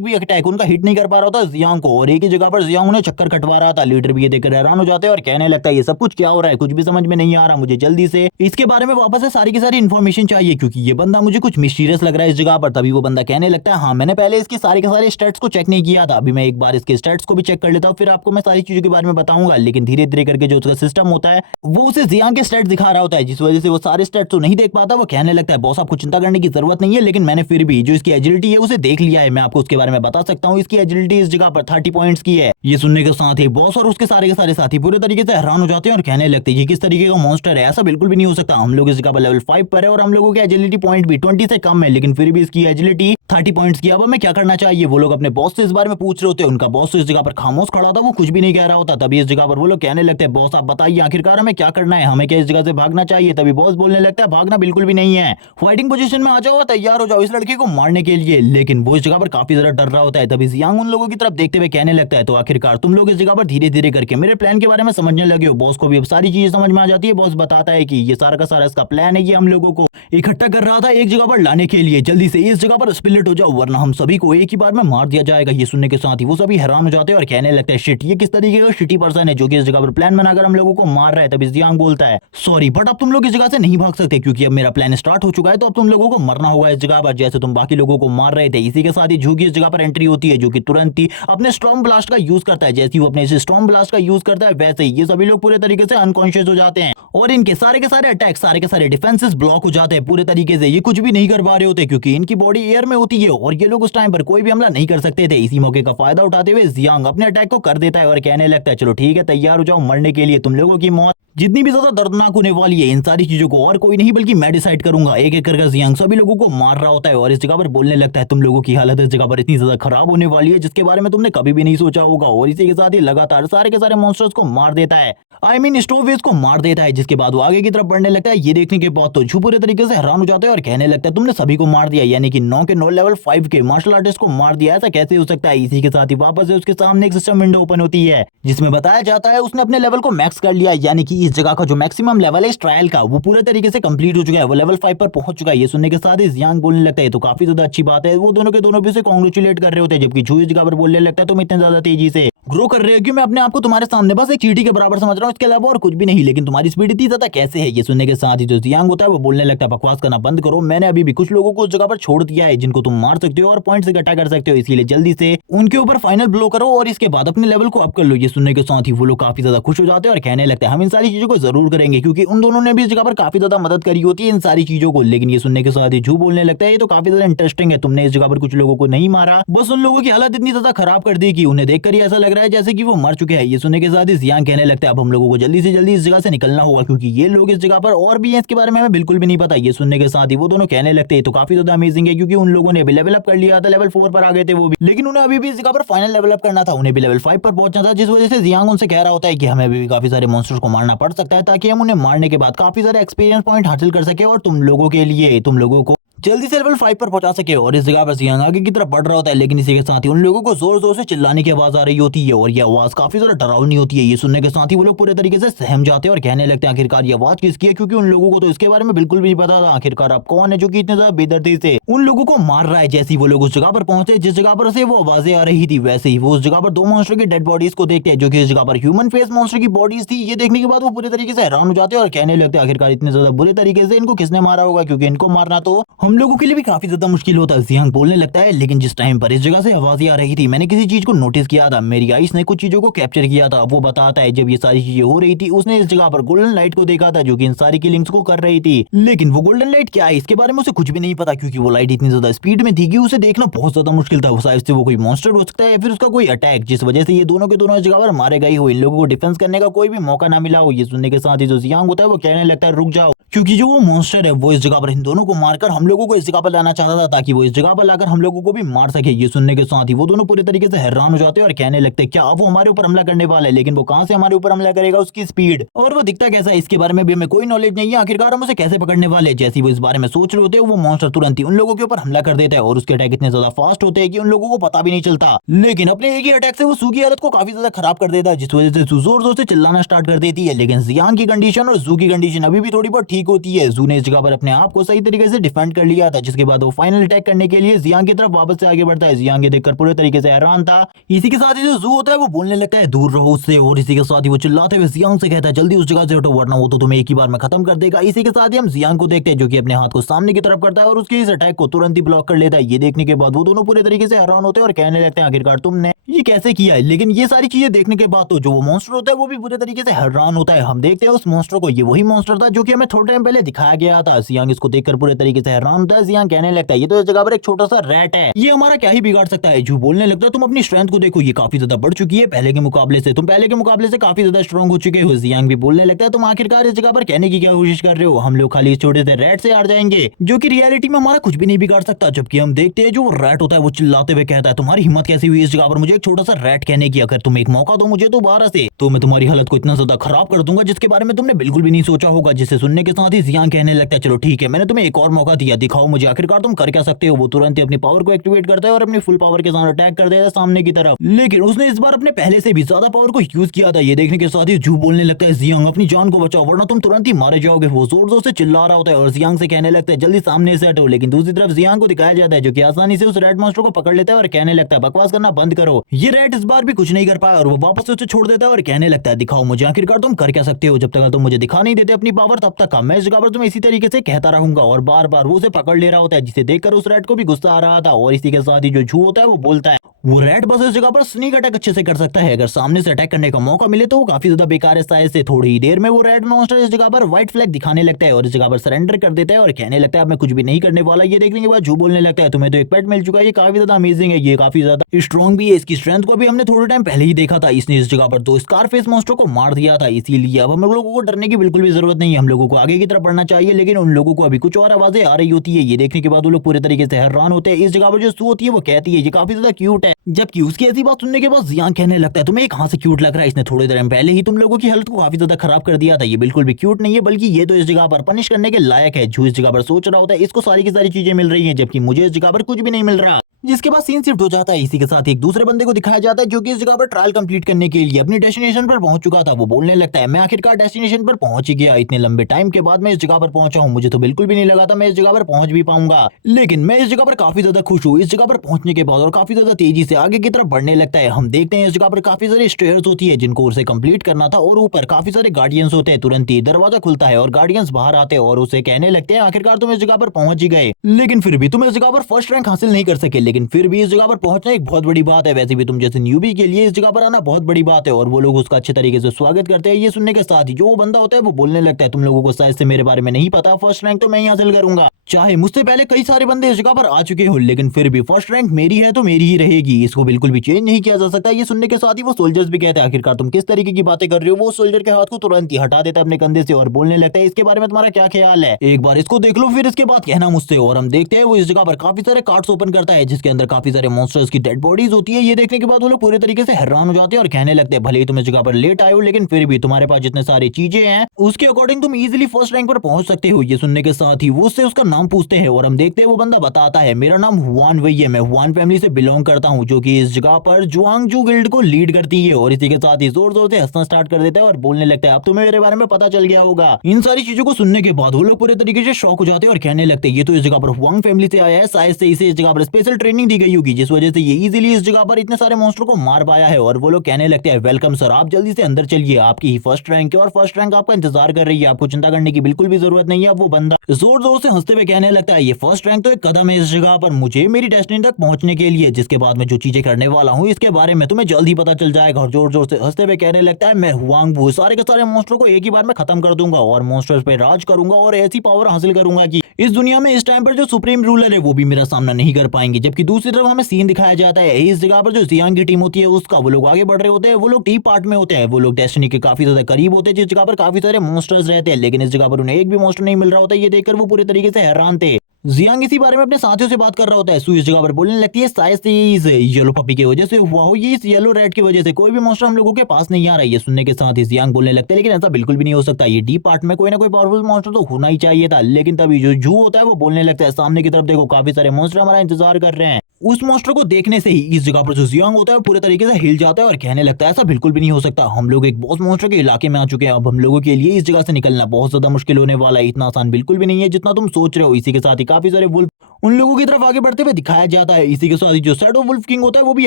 भी अटैक उनका हिट नहीं कर पा रहा था जियांग को और एक ही जगह पर जियांग उन्हें चक्कर कटवा रहा था। लीडर भी ये देखकर हैरान हो जाते हैं और कहने लगता है ये सब कुछ क्या हो रहा है, कुछ भी समझ में नहीं आ रहा, मुझे जल्दी से इसके बारे में वापस से सारी की सारी इन्फॉर्मेशन चाहिए क्योंकि ये बंदा मुझे कुछ मिस्टीरियस लग रहा है इस जगह पर। तभी वो बंदा कहने लगता है हाँ मैंने पहले इसके सारे के सारे स्टैट्स को चेक नहीं किया था, अभी मैं एक बार इसके स्टैट्स को भी चेक कर लेता हूँ फिर आपको मैं सारी चीजों के बारे में बताऊंगा। लेकिन धीरे धीरे करके जो उसका सिस्टम होता है वो उसे जियांग के स्टैट्स दिखा रहा होता है जिस वजह से वो सारे स्टैट्स तो नहीं देख पाता। वो कहने लगता है बॉस आपको चिंता करने की जरूरत नहीं है, लेकिन मैंने फिर भी जो इसकी एजिलिटी है उसे देख लिया है, मैं आपको उसके बारे में बता सकता हूँ। इसकी एजिलिटी इस जगह पर 30 पॉइंट्स की है। ये सुनने के के साथ ही बॉस और उसके सारे के सारे साथी पूरे तरीके से हैरान हो जाते हैं और कहने लगते हैं ये किस तरीके का मॉन्स्टर है, ऐसा बिल्कुल भी नहीं हो सकता। हम लोग इस जगह पर लेवल 5 पर है और हम लोगों के एजिलिटी पॉइंट भी 20 से कम है, लेकिन फिर भी इसकी एजिलिटी 30 पॉइंट्स की। अब हमें क्या करना चाहिए? वो लोग अपने बॉस से इस बारे में पूछ रहे होते हैं। उनका बॉस इस जगह पर खामोश खड़ा था, वो कुछ भी नहीं कह रहा होता। तभी इस जगह पर वो लोग कहने लगते हैं बॉस आप बताइए आखिरकार हमें क्या करना है, हमें क्या इस जगह से भागना चाहिए? तभी बॉस बोलने लगता है भागना बिल्कुल भी नहीं है, फाइटिंग पोजीशन में आ जाओ, तैयार हो जाओ इस लड़के को मारने के लिए। लेकिन वो इस जगह पर काफी ज्यादा डर रहा होता है। तभी जियांग उन लोगों की तरफ देखते हुए कहने लगता है तो आखिरकार तुम लोग इस जगह पर धीरे धीरे करके मेरे प्लान के बारे में समझने लगे हो। बॉस को भी अब सारी चीजें समझ में आ जाती है। बॉस बताता है कि ये सारा का सारा इसका प्लान है, ये हम लोगों को इकट्ठा कर रहा था एक जगह पर लाने के लिए। जल्दी से इस जगह पर स्प्लिट हो जाओ वरना हम सभी को एक ही बार में मार दिया जाएगा। ये सुनने के साथ ही वो सभी हैरान हो जाते हैं और कहने लगते हैं शिट, ये किस तरीके का शिटी पर्सन है जो कि इस जगह पर प्लान बनाकर हम लोगों को मार रहा है। तभी जियांग बोलता है सॉरी बट अब तुम लोग इस जगह से नहीं भाग सकते क्योंकि अब मेरा प्लान स्टार्ट हो चुका है, तो अब तुम लोगों को मरना होगा इस जगह पर जैसे तुम बाकी लोगों को मार रहे थे। इसी के साथ ही झू की इस जगह पर एंट्री होती है जो कि तुरंत ही अपने स्टॉर्म ब्लास्ट का यूज करता है। जैसे ही वो अपने स्टॉर्म ब्लास्ट का यूज करता है वैसे ही ये सभी लोग पूरे तरीके से अनकॉन्शियस हो जाते हैं और इनके सारे के सारे अटैक, सारे के सारे डिफेंसेस ब्लॉक हो जाते हैं पूरे तरीके से। ये कुछ भी नहीं कर पा रहे होते क्योंकि इनकी बॉडी एयर में होती है और ये लोग उस टाइम पर कोई भी हमला नहीं कर सकते थे। इसी मौके का फायदा उठाते हुए जियांग अपने अटैक को कर देता है और कहने लगता है चलो ठीक है तैयार हो जाओ मरने के लिए। तुम लोगों की मौत जितनी भी ज्यादा दर्दनाक होने वाली है इन सारी चीजों को और कोई नहीं बल्कि मैं डिसाइड करूंगा। एक एक करके जियांग सभी लोगों को मार रहा होता है और इस जगह पर बोलने लगता है तुम लोगों की हालत इस जगह पर इतनी ज्यादा खराब होने वाली है जिसके बारे में तुमने कभी भी नहीं सोचा होगा। और इसी के साथ ही लगातार सारे के सारे मॉन्स्टर्स को मार देता है, आई मीन स्टोवेज को मार देता है। जिसके बाद वो आगे की तरफ बढ़ने लगता है। ये देखने के बाद तो झू पूरे तरीके से हैरान हो जाता है और कहने लगता है तुमने सभी को मार दिया, यानी कि 9 के 9 लेवल 5 के मार्शल आर्टिस्ट को मार दिया, ऐसा कैसे हो सकता है? इसी के साथ ही वापस से उसके सामने एक सिस्टम विंडो ओपन होती है जिसमें बताया जाता है उसने अपने लेवल को मैक्स कर लिया, यानी कि इस जगह का जो मैक्सिमम लेवल है इस ट्रायल का वो पूरे तरीके से कंप्लीट हो चुका है, वो लेवल 5 पर पहुंच चुका है। ये सुनने के साथ ही जियांग बोलने लगता है तो काफी ज्यादा अच्छी बात है। वो दोनों के दोनों भी उसे कांग्रेचुलेट कर रहे होते हैं जबकि झू इस जगह पर बोलने लगता है तुम इतने ज्यादा तेजी से ग्रो कर रहे हो कि मैं अपने आप को तुम्हारे सामने बस एक चींटी के बराबर समझ रहा हूँ, इसके अलावा और कुछ भी नहीं, लेकिन तुम्हारी स्पीड इतनी ज्यादा कैसे है? ये सुनने के साथ ही जो जियांग होता है वो बोलने लगता है बकवास करना बंद करो, मैंने अभी भी कुछ लोगों को उस जगह पर छोड़ दिया है जिनको तुम मार सकते हो और पॉइंट्स इकट्ठा कर सकते हो, इसीलिए जल्दी से उनके ऊपर फाइनल ब्लो करो और इसके बाद अपने लेवल को अप कर लो। ये सुनने के साथ ही वो लोग काफी ज्यादा खुश हो जाते हैं और कहने लगते हैं हम इन सारी चीजों को जरूर करेंगे क्योंकि उन दोनों ने भी इस जगह पर काफी ज्यादा मदद करी होती है इन सारी चीजों को। लेकिन ये सुनने के साथ ही झू बोलने लगता है ये तो काफी ज्यादा इंटरेस्टिंग है, तुमने इस जगह पर कुछ लोगों को नहीं मारा, बस उन लोगों की हालत इतनी ज्यादा खराब कर दी कि उन्हें देखकर ही ऐसा लग रहा है जैसे कि वो मर चुके हैं। ये सुनने के साथ ही जियांग कहने लगता है अब हम लोगों को जल्दी से जल्दी इस जगह से निकलना होगा क्योंकि ये लोग इस जगह पर और भी हैं इसके बारे में हमें बिल्कुल भी नहीं पता। ये सुनने के साथ ही वो दोनों कहने लगते हैं तो काफी ज्यादा अमेजिंग है क्योंकि उन लोगों ने भी लेवल अप कर लिया था, लेवल 4 पर आ गए थे वो भी, लेकिन उन्हें अभी भी इस जगह पर फाइनल लेवल अप करना था, उन्हें भी लेवल 5 पर पहुंचना था। जिस वजह से जियांग उनसे कह रहा होता है कि हमें अभी भी काफी सारे मॉन्स्टर्स को मारना पड़ सकता है ताकि हम उन्हें मारने के बाद काफी सारे एक्सपीरियंस पॉइंट हासिल कर सके और तुम लोगों के लिए तुम लोगों को जल्दी से लेवल 5 पर पहुंचा सके। और इस जगह पर जियांग आगे की तरफ बढ़ रहा होता है लेकिन इसी के साथ ही उन लोगों को जोर जोर से चिल्लाने की आवाज आ रही होती है और ये आवाज काफी ज्यादा डरावनी होती है। ये सुनने के साथ ही वो लोग पूरे तरीके से सहम जाते हैं और कहने लगते हैं आखिरकार ये आवाज किसकी है, क्योंकि उन लोगों को तो इसके बारे में बिल्कुल भी नहीं पता था आखिरकार अब कौन है जो कि इतने ज्यादा बेदर्दी से उन लोगों को मार रहा है। जैसे ही वो लोग उस जगह पर पहुंचे जिस जगह पर से वो आवाजें आ रही थी वैसे ही वो उस जगह पर 2 मॉन्स्टर की डेड बॉडीज को देखते हैं जो कि इस जगह पर ह्यूमन फेस मॉन्स्टर की बॉडीज थी। ये देखने के बाद वो पूरे तरीके से हैरान हो जाते हैं और कहने लगते हैं आखिरकार इतने ज्यादा बुरे तरीके से इनको किसने मारा होगा, क्योंकि इनको मारना तो हम लोगों के लिए भी काफी ज्यादा मुश्किल होता है। जियांग बोलने लगता है लेकिन जिस टाइम पर इस जगह से आवाजें आ रही थी मैंने किसी चीज को नोटिस किया था, मेरी आइस ने कुछ चीजों को कैप्चर किया था। वो बताता है जब ये सारी चीजें हो रही थी उसने इस जगह पर गोल्डन लाइट को देखा था जो कि इन सारी किलिंग्स को कर रही थी, लेकिन वो गोल्डन लाइट क्या है इसके बारे में उसे कुछ भी नहीं पता क्योंकि वो लाइट इतनी ज्यादा स्पीड में थी कि उसे देखना बहुत ज्यादा मुश्किल था। शायद से वो कोई मॉन्स्टर हो सकता है या फिर उसका कोई अटैक जिस वजह से ये दोनों के दोनों इस जगह पर मारे गए हो, इन लोगों को डिफेंस करने का कोई भी मौका ना मिला हो। ये सुनने के साथ ही जो जियांग होता है वो कहने लगता है रुक जाओ, क्योंकि जो वो मॉन्स्टर है वो इस जगह पर इन दोनों को मारकर हम लोगों को इस जगह पर लाना चाहता था ताकि वो इस जगह पर लाकर हम लोगों को भी मार सके। ये सुनने के साथ ही वो दोनों पूरे तरीके से हैरान हो जाते हैं और कहने लगते हैं क्या अब वो हमारे ऊपर हमला करने वाला है, लेकिन वो कहां से हमारे ऊपर हमला करेगा, उसकी स्पीड और वो दिखता कैसा है इसके बारे में भी हमें कोई नॉलेज नहीं है, आखिरकार हम उसे कैसे पकड़ने वाले। जैसे वो इस बारे में सोच रहे होते हैं वो मॉन्स्टर तुरंत ही उन लोगों के ऊपर हमला कर देता है और उसके अटैक इतने ज्यादा फास्ट होते हैं कि उन लोगों को पता भी नहीं चलता, लेकिन अपने एक ही अटैक से वो जू की हालत को काफी ज्यादा खराब कर देता है जिस वजह से जू जोर जोर से चिल्लाना स्टार्ट कर देती है। लेकिन जियांग की कंडीशन और जू की कंडीशन अभी भी थोड़ी बहुत ठीक होती है। जू ने इस जगह पर अपने आप को सही तरीके से डिफेंड कर लिया था जिसके बाद वो फाइनल अटैक करने के लिए जियांग की तरफ वापस से आगे बढ़ता है। जियांग ये देखकर पूरे तरीके से हैरान था। इसी के साथ ही जो जू होता है वो बोलने लगता है दूर रहो उससे, और इसी के साथ ही वो चिल्लाते हुए जियांग से कहता है जल्दी उस जगह से हटो वरना वो तो तुम्हें एक ही बार में खत्म कर देगा। इसी के साथ ही हम जियांग को देखते हैं जो कि अपने हाथ को सामने की तरफ करता है और उसके इस अटैक को तुरंत ही ब्लॉक कर लेता है। ये देखने के बाद वो दोनों पूरे तरीके से हैरान होते हैं और कहने लगते हैं आखिरकार तुमने ये कैसे किया है। लेकिन ये सारी चीजें देखने के बाद तो जो वो मॉन्स्टर होता है वो भी बुरे तरीके से हैरान होता है। हम देखते हैं उस मॉन्स्टर को, ये वही मॉन्स्टर था जो कि हमें थोड़े टाइम पहले दिखाया गया था। जियांग इसको देखकर पूरे तरीके से हैरान होता है। जियांग कहने लगता है ये तो इस जगह पर एक छोटा सा रैट है, ये हमारा क्या ही बिगाड़ सकता है। जू बोलने लगता है तुम अपनी स्ट्रेंथ को देखो, ये काफी ज्यादा बढ़ चुकी है पहले के मुकाबले से, तुम पहले के मुकाबले से काफी ज्यादा स्ट्रॉन्ग हो चुके हो। जियांग भी बोलने लगता है तुम आखिरकार इस जगह पर कहने की क्या कोशिश कर रहे हो, हम लोग खाली इस छोटे से रैट से हार जाएंगे जो कि रियलिटी में हमारा कुछ भी नहीं बिगाड़ सकता। जबकि हम देखते हैं जो रैट होता है वो चिल्लाते हुए कहता है तुम्हारी हिम्मत कैसी हुई इस जगह पर मुझे एक छोटा सा रैट कहने की, अगर तुम एक मौका दो मुझे दोबारा से तो मैं तुम्हारी हालत को इतना ज्यादा खराब कर दूंगा जिसके बारे में तुमने बिल्कुल भी नहीं सोचा होगा। जिसे सुनने के साथ ही जियांग कहने लगता है चलो ठीक है मैंने तुम्हें एक और मौका दिया, दिखाओ मुझे आखिरकार तुम कर क्या सकते हो। वो तुरंत ही अपनी पावर को एक्टिवेट करता है और अपनी फुल पावर के साथ अटैक कर देता है सामने की तरफ। लेकिन उसने इस बार अपने पहले से भी ज्यादा पावर को यूज किया था। ये देखने के साथ ही जू बोलने लगता है जियांग अपनी जान को बचाओ वरना तुम तुरंत ही मारे जाओगे। वो जोर जोर से चिल्ला रहा होता है और जियांग से कहने लगता है जल्दी सामने से हटो। लेकिन दूसरी तरफ जियांग को दिखाया जाता है जो कि आसानी से उस रेड मॉन्स्टर को पकड़ लेता है और कहने लगता है बकवास करना बंद करो। ये रेड इस बार भी कुछ नहीं कर पाया और वो वापस से उसे छोड़ देता है और कहने लगता है दिखाओ मुझे आखिरकार तुम कर क्या सकते हो, जब तक तुम मुझे दिखा नहीं देते अपनी पावर तब तक मैं इस जगह पर तुम्हें इसी तरीके से कहता रहूंगा। और बार बार वो उसे पकड़ ले रहा होता है जिसे देखकर उस रेड को भी गुस्सा आ रहा था। और इसी के साथ ही जो जू होता है वो बोलता है वो रेड बस इस जगह पर स्नीक अटैक अच्छे से कर सकता है, अगर सामने से अटैक करने का मौका मिले तो वो काफी ज्यादा बेकार है शायद से। थोड़ी ही देर में वो रेड मॉन्स्टर इस जगह पर व्हाइट फ्लैग दिखाने लगता है और इस जगह पर सरेंडर कर देता है और कहने लगता है अब मैं कुछ भी नहीं करने वाला। ये देखने के बाद जू बोलने लगता है तुम्हें तो एक पेट मिल चुका है, ये काफी ज्यादा अमेजिंग है, ये काफी ज्यादा स्ट्रॉन्ग भी है, इसकी स्ट्रेंथ को भी हमने थोड़े टाइम पहले ही देखा था, इसने इस जगह पर दो स्कारफेस मॉन्स्टर को मार दिया था। इसीलिए अब हम लोगों को डरने की बिल्कुल भी जरूरत नहीं है, हम लोगों को आगे की तरफ बढ़ना चाहिए। लेकिन उन लोगों को अभी कुछ और आवाजें आ रही होती है। ये देखने के बाद वो लोग पूरे तरीके से हैरान होते हैं। इस जगह पर जो सू होती है वो कहती है ये काफी ज्यादा क्यूट है, जबकि उसकी ऐसी बात सुनने के बाद जियांग कहने लगता है तुम्हें कहां से क्यूट लग रहा है, इसने थोड़ी देर पहले ही तुम लोगों की हालत को काफी ज्यादा खराब कर दिया था, ये बिल्कुल भी क्यूट नहीं है बल्कि ये तो इस जगह पर पनिश करने के लायक है। जो इस जगह पर सोच रहा होता है इसको सारी की सारी चीजें मिल रही है जबकि मुझे इस जगह पर कुछ भी नहीं मिल रहा। जिसके बाद सीन शिफ्ट हो जाता है। इसी के साथ एक दूसरे बंदे को दिखाया जाता है जो कि इस जगह पर ट्रायल कंप्लीट करने के लिए अपनी डेस्टिनेशन पर पहुंच चुका था। वो बोलने लगता है मैं आखिरकार डेस्टिनेशन पर पहुंच ही गया, इतने लंबे टाइम के बाद मैं इस जगह पर पहुंचा हूं, मुझे तो बिल्कुल भी नहीं लगा था मैं इस जगह पर पहुंच भी पाऊंगा। लेकिन मैं इस जगह पर काफी ज्यादा खुश हूँ इस जगह पर पहुंचने के बाद और काफी ज्यादा तेजी से आगे की तरफ बढ़ने लगता है। हम देखते हैं इस जगह पर काफी सारी स्टेयर्स होती है जिनको उसे कंप्लीट करना था और ऊपर काफी सारे गार्डियंस होते हैं। तुरंत ही दरवाजा खुलता है और गार्डियंस बाहर आते हैं और उसे कहने लगते हैं आखिरकार तुम इस जगह पर पहुंच ही गए, लेकिन फिर भी तुम इस जगह पर फर्स्ट रैंक हासिल नहीं कर सके, लेकिन फिर भी इस जगह पर पहुंचना एक बहुत बड़ी बात है। वैसे भी तुम जैसे न्यूबी के लिए इस जगह पर आना बहुत बड़ी बात है और वो लोग उसका अच्छे तरीके से स्वागत करते हैं। ये सुनने के साथ ही जो वो बंदा होता है वो बोलने लगता है तुम लोगों को शायद से मेरे बारे में नहीं पता, फर्स्ट रैंक तो मैं ही हासिल करूंगा, चाहे मुझसे पहले कई सारे बंदे इस जगह पर आ चुके हो लेकिन फिर भी फर्स्ट रैंक मेरी है तो मेरी ही रहेगी, इसको बिल्कुल भी चेंज नहीं किया जा सकता। ये सुनने के साथ ही वो सोल्जर्स भी कहते हैं आखिरकार तुम किस तरीके की बातें कर रहे हो। वो सोल्जर के हाथ को तुरंत ही हटा देता है अपने कंधे से और बोलने लगता है इसके बारे में तुम्हारा क्या ख्याल है, एक बार इसको देख लो फिर इसके बाद कहना मुझसे। और हम देखते हैं वो इस जगह पर काफी सारे कार्ड्स ओपन करता है जिसके अंदर काफी सारे मॉन्स्टर्स की डेड बॉडीज होती है। ये देखने के बाद वो लोग पूरे तरीके से हैरान हो जाते हैं और कहने लगते हैं भले ही तुम इस जगह पर लेट आए हो लेकिन फिर भी तुम्हारे पास जितने सारी चीजें हैं उसके अकॉर्डिंग तुम इजीली फर्स्ट रैंक पर पहुंच सकते हो। ये सुनने के साथ ही वो उससे उसका नाम पूछते हैं और हम देखते हैं वो बंदा बताता है मेरा नाम हुआन वही है, मैं हुआन फैमिली से बिलोंग करता हूं जो कि इस जगह पर जुआंगजू गिल्ड को लीड करती है। और इसी के साथ ही जोर जोर से हंसना स्टार्ट कर देता है और बोलने लगता है अब तुम्हें मेरे बारे में पता चल गया होगा। इन सारी चीजों को सुनने के बाद वो लोग पूरे तरीके से शॉक हो जाते हैं और कहने लगते हैं ये तो इस जगह पर हुआंग फैमिली से आया है, शायद से इसे इस जगह पर स्पेशल ट्रेनिंग दी गई होगी जिस वजह से ये इजीली इस जगह पर इतने सारे मॉन्स्टर को मार पाया है। और वो लोग कहने लगते हैं वेलकम सर, आप जल्दी से अंदर चलिए, आपकी ही फर्स्ट रैंक है और फर्स्ट रैंक आपका इंतजार कर रही है, आपको चिंता करने की बिल्कुल भी जरूरत नहीं है। अब वो बंदा जोर जोर से हंसते हुए कहने लगता है ये फर्स्ट रैंक तो एक कदम है इस जगह पर मुझे मेरी डेस्टिनी तक पहुंचने के लिए, जिसके बाद मैं जो चीजें करने वाला हूँ इसके बारे में तुम्हें जल्दी पता चल जाएगा। और जोर जोर से हंसते हुए कहने लगता है मैं हुआंग सारे के सारे मॉन्स्टरों को एक ही बार में खत्म कर दूंगा और मॉन्स्टर्स पे राज करूंगा और ऐसी पावर हासिल करूंगा कि इस दुनिया में इस टाइम पर जो सुप्रीम रूलर है वो भी मेरा सामना नहीं कर पाएंगे। जबकि दूसरी तरफ हमें सीन दिखाया जाता है इस जगह पर जो जियांग की टीम होती है उसका वो लोग आगे बढ़ रहे होते हैं, वो लोग टी पार्ट में होते हैं, वो लोग डेस्टिनी के काफी ज्यादा करीब होते हैं जिस जगह पर काफी सारे मॉन्स्टर्स रहते हैं, लेकिन इस जगह पर उन्हें एक भी मॉन्स्टर नहीं मिल रहा होता। ये देखकर वो पूरे तरीके से हैरान थे। जियांग इसी बारे में अपने साथियों से बात कर रहा होता है। सू इस जगह पर बोलने लगती है शायद से इस येलो पपी की वजह से हुआ हो, ये इस येलो रेड की वजह से कोई भी मॉन्स्टर हम लोगों के पास नहीं आ रहा है। ये सुनने के साथ ही जियांग बोलने लगते हैं लेकिन ऐसा बिल्कुल भी नहीं हो सकता, ये डी पार्ट में कोई ना कोई पावरफुल मॉन्स्टर तो होना ही चाहिए था। लेकिन तभी जो जू होता है वो बोलने लगता है सामने की तरफ देखो काफी सारे मॉन्स्टर हमारा इंतजार कर रहे हैं। उस मॉन्स्टर को देखने से ही इस जगह पर जो जियांग होता है पूरे तरीके से हिल जाता है और कहने लगता है ऐसा बिल्कुल भी नहीं हो सकता, हम लोग एक बॉस मॉन्स्टर के इलाके में आ चुके हैं, अब हम लोगों के लिए इस जगह से निकलना बहुत ज्यादा मुश्किल होने वाला है, इतना आसान बिल्कुल भी नहीं है जितना तुम सोच रहे हो। इसी के साथ ही काफी सारे वुल्फ उन लोगों की तरफ आगे बढ़ते हुए दिखाया जाता है। इसी के साथ ही जो शैडो वुल्फ किंग होता है वो भी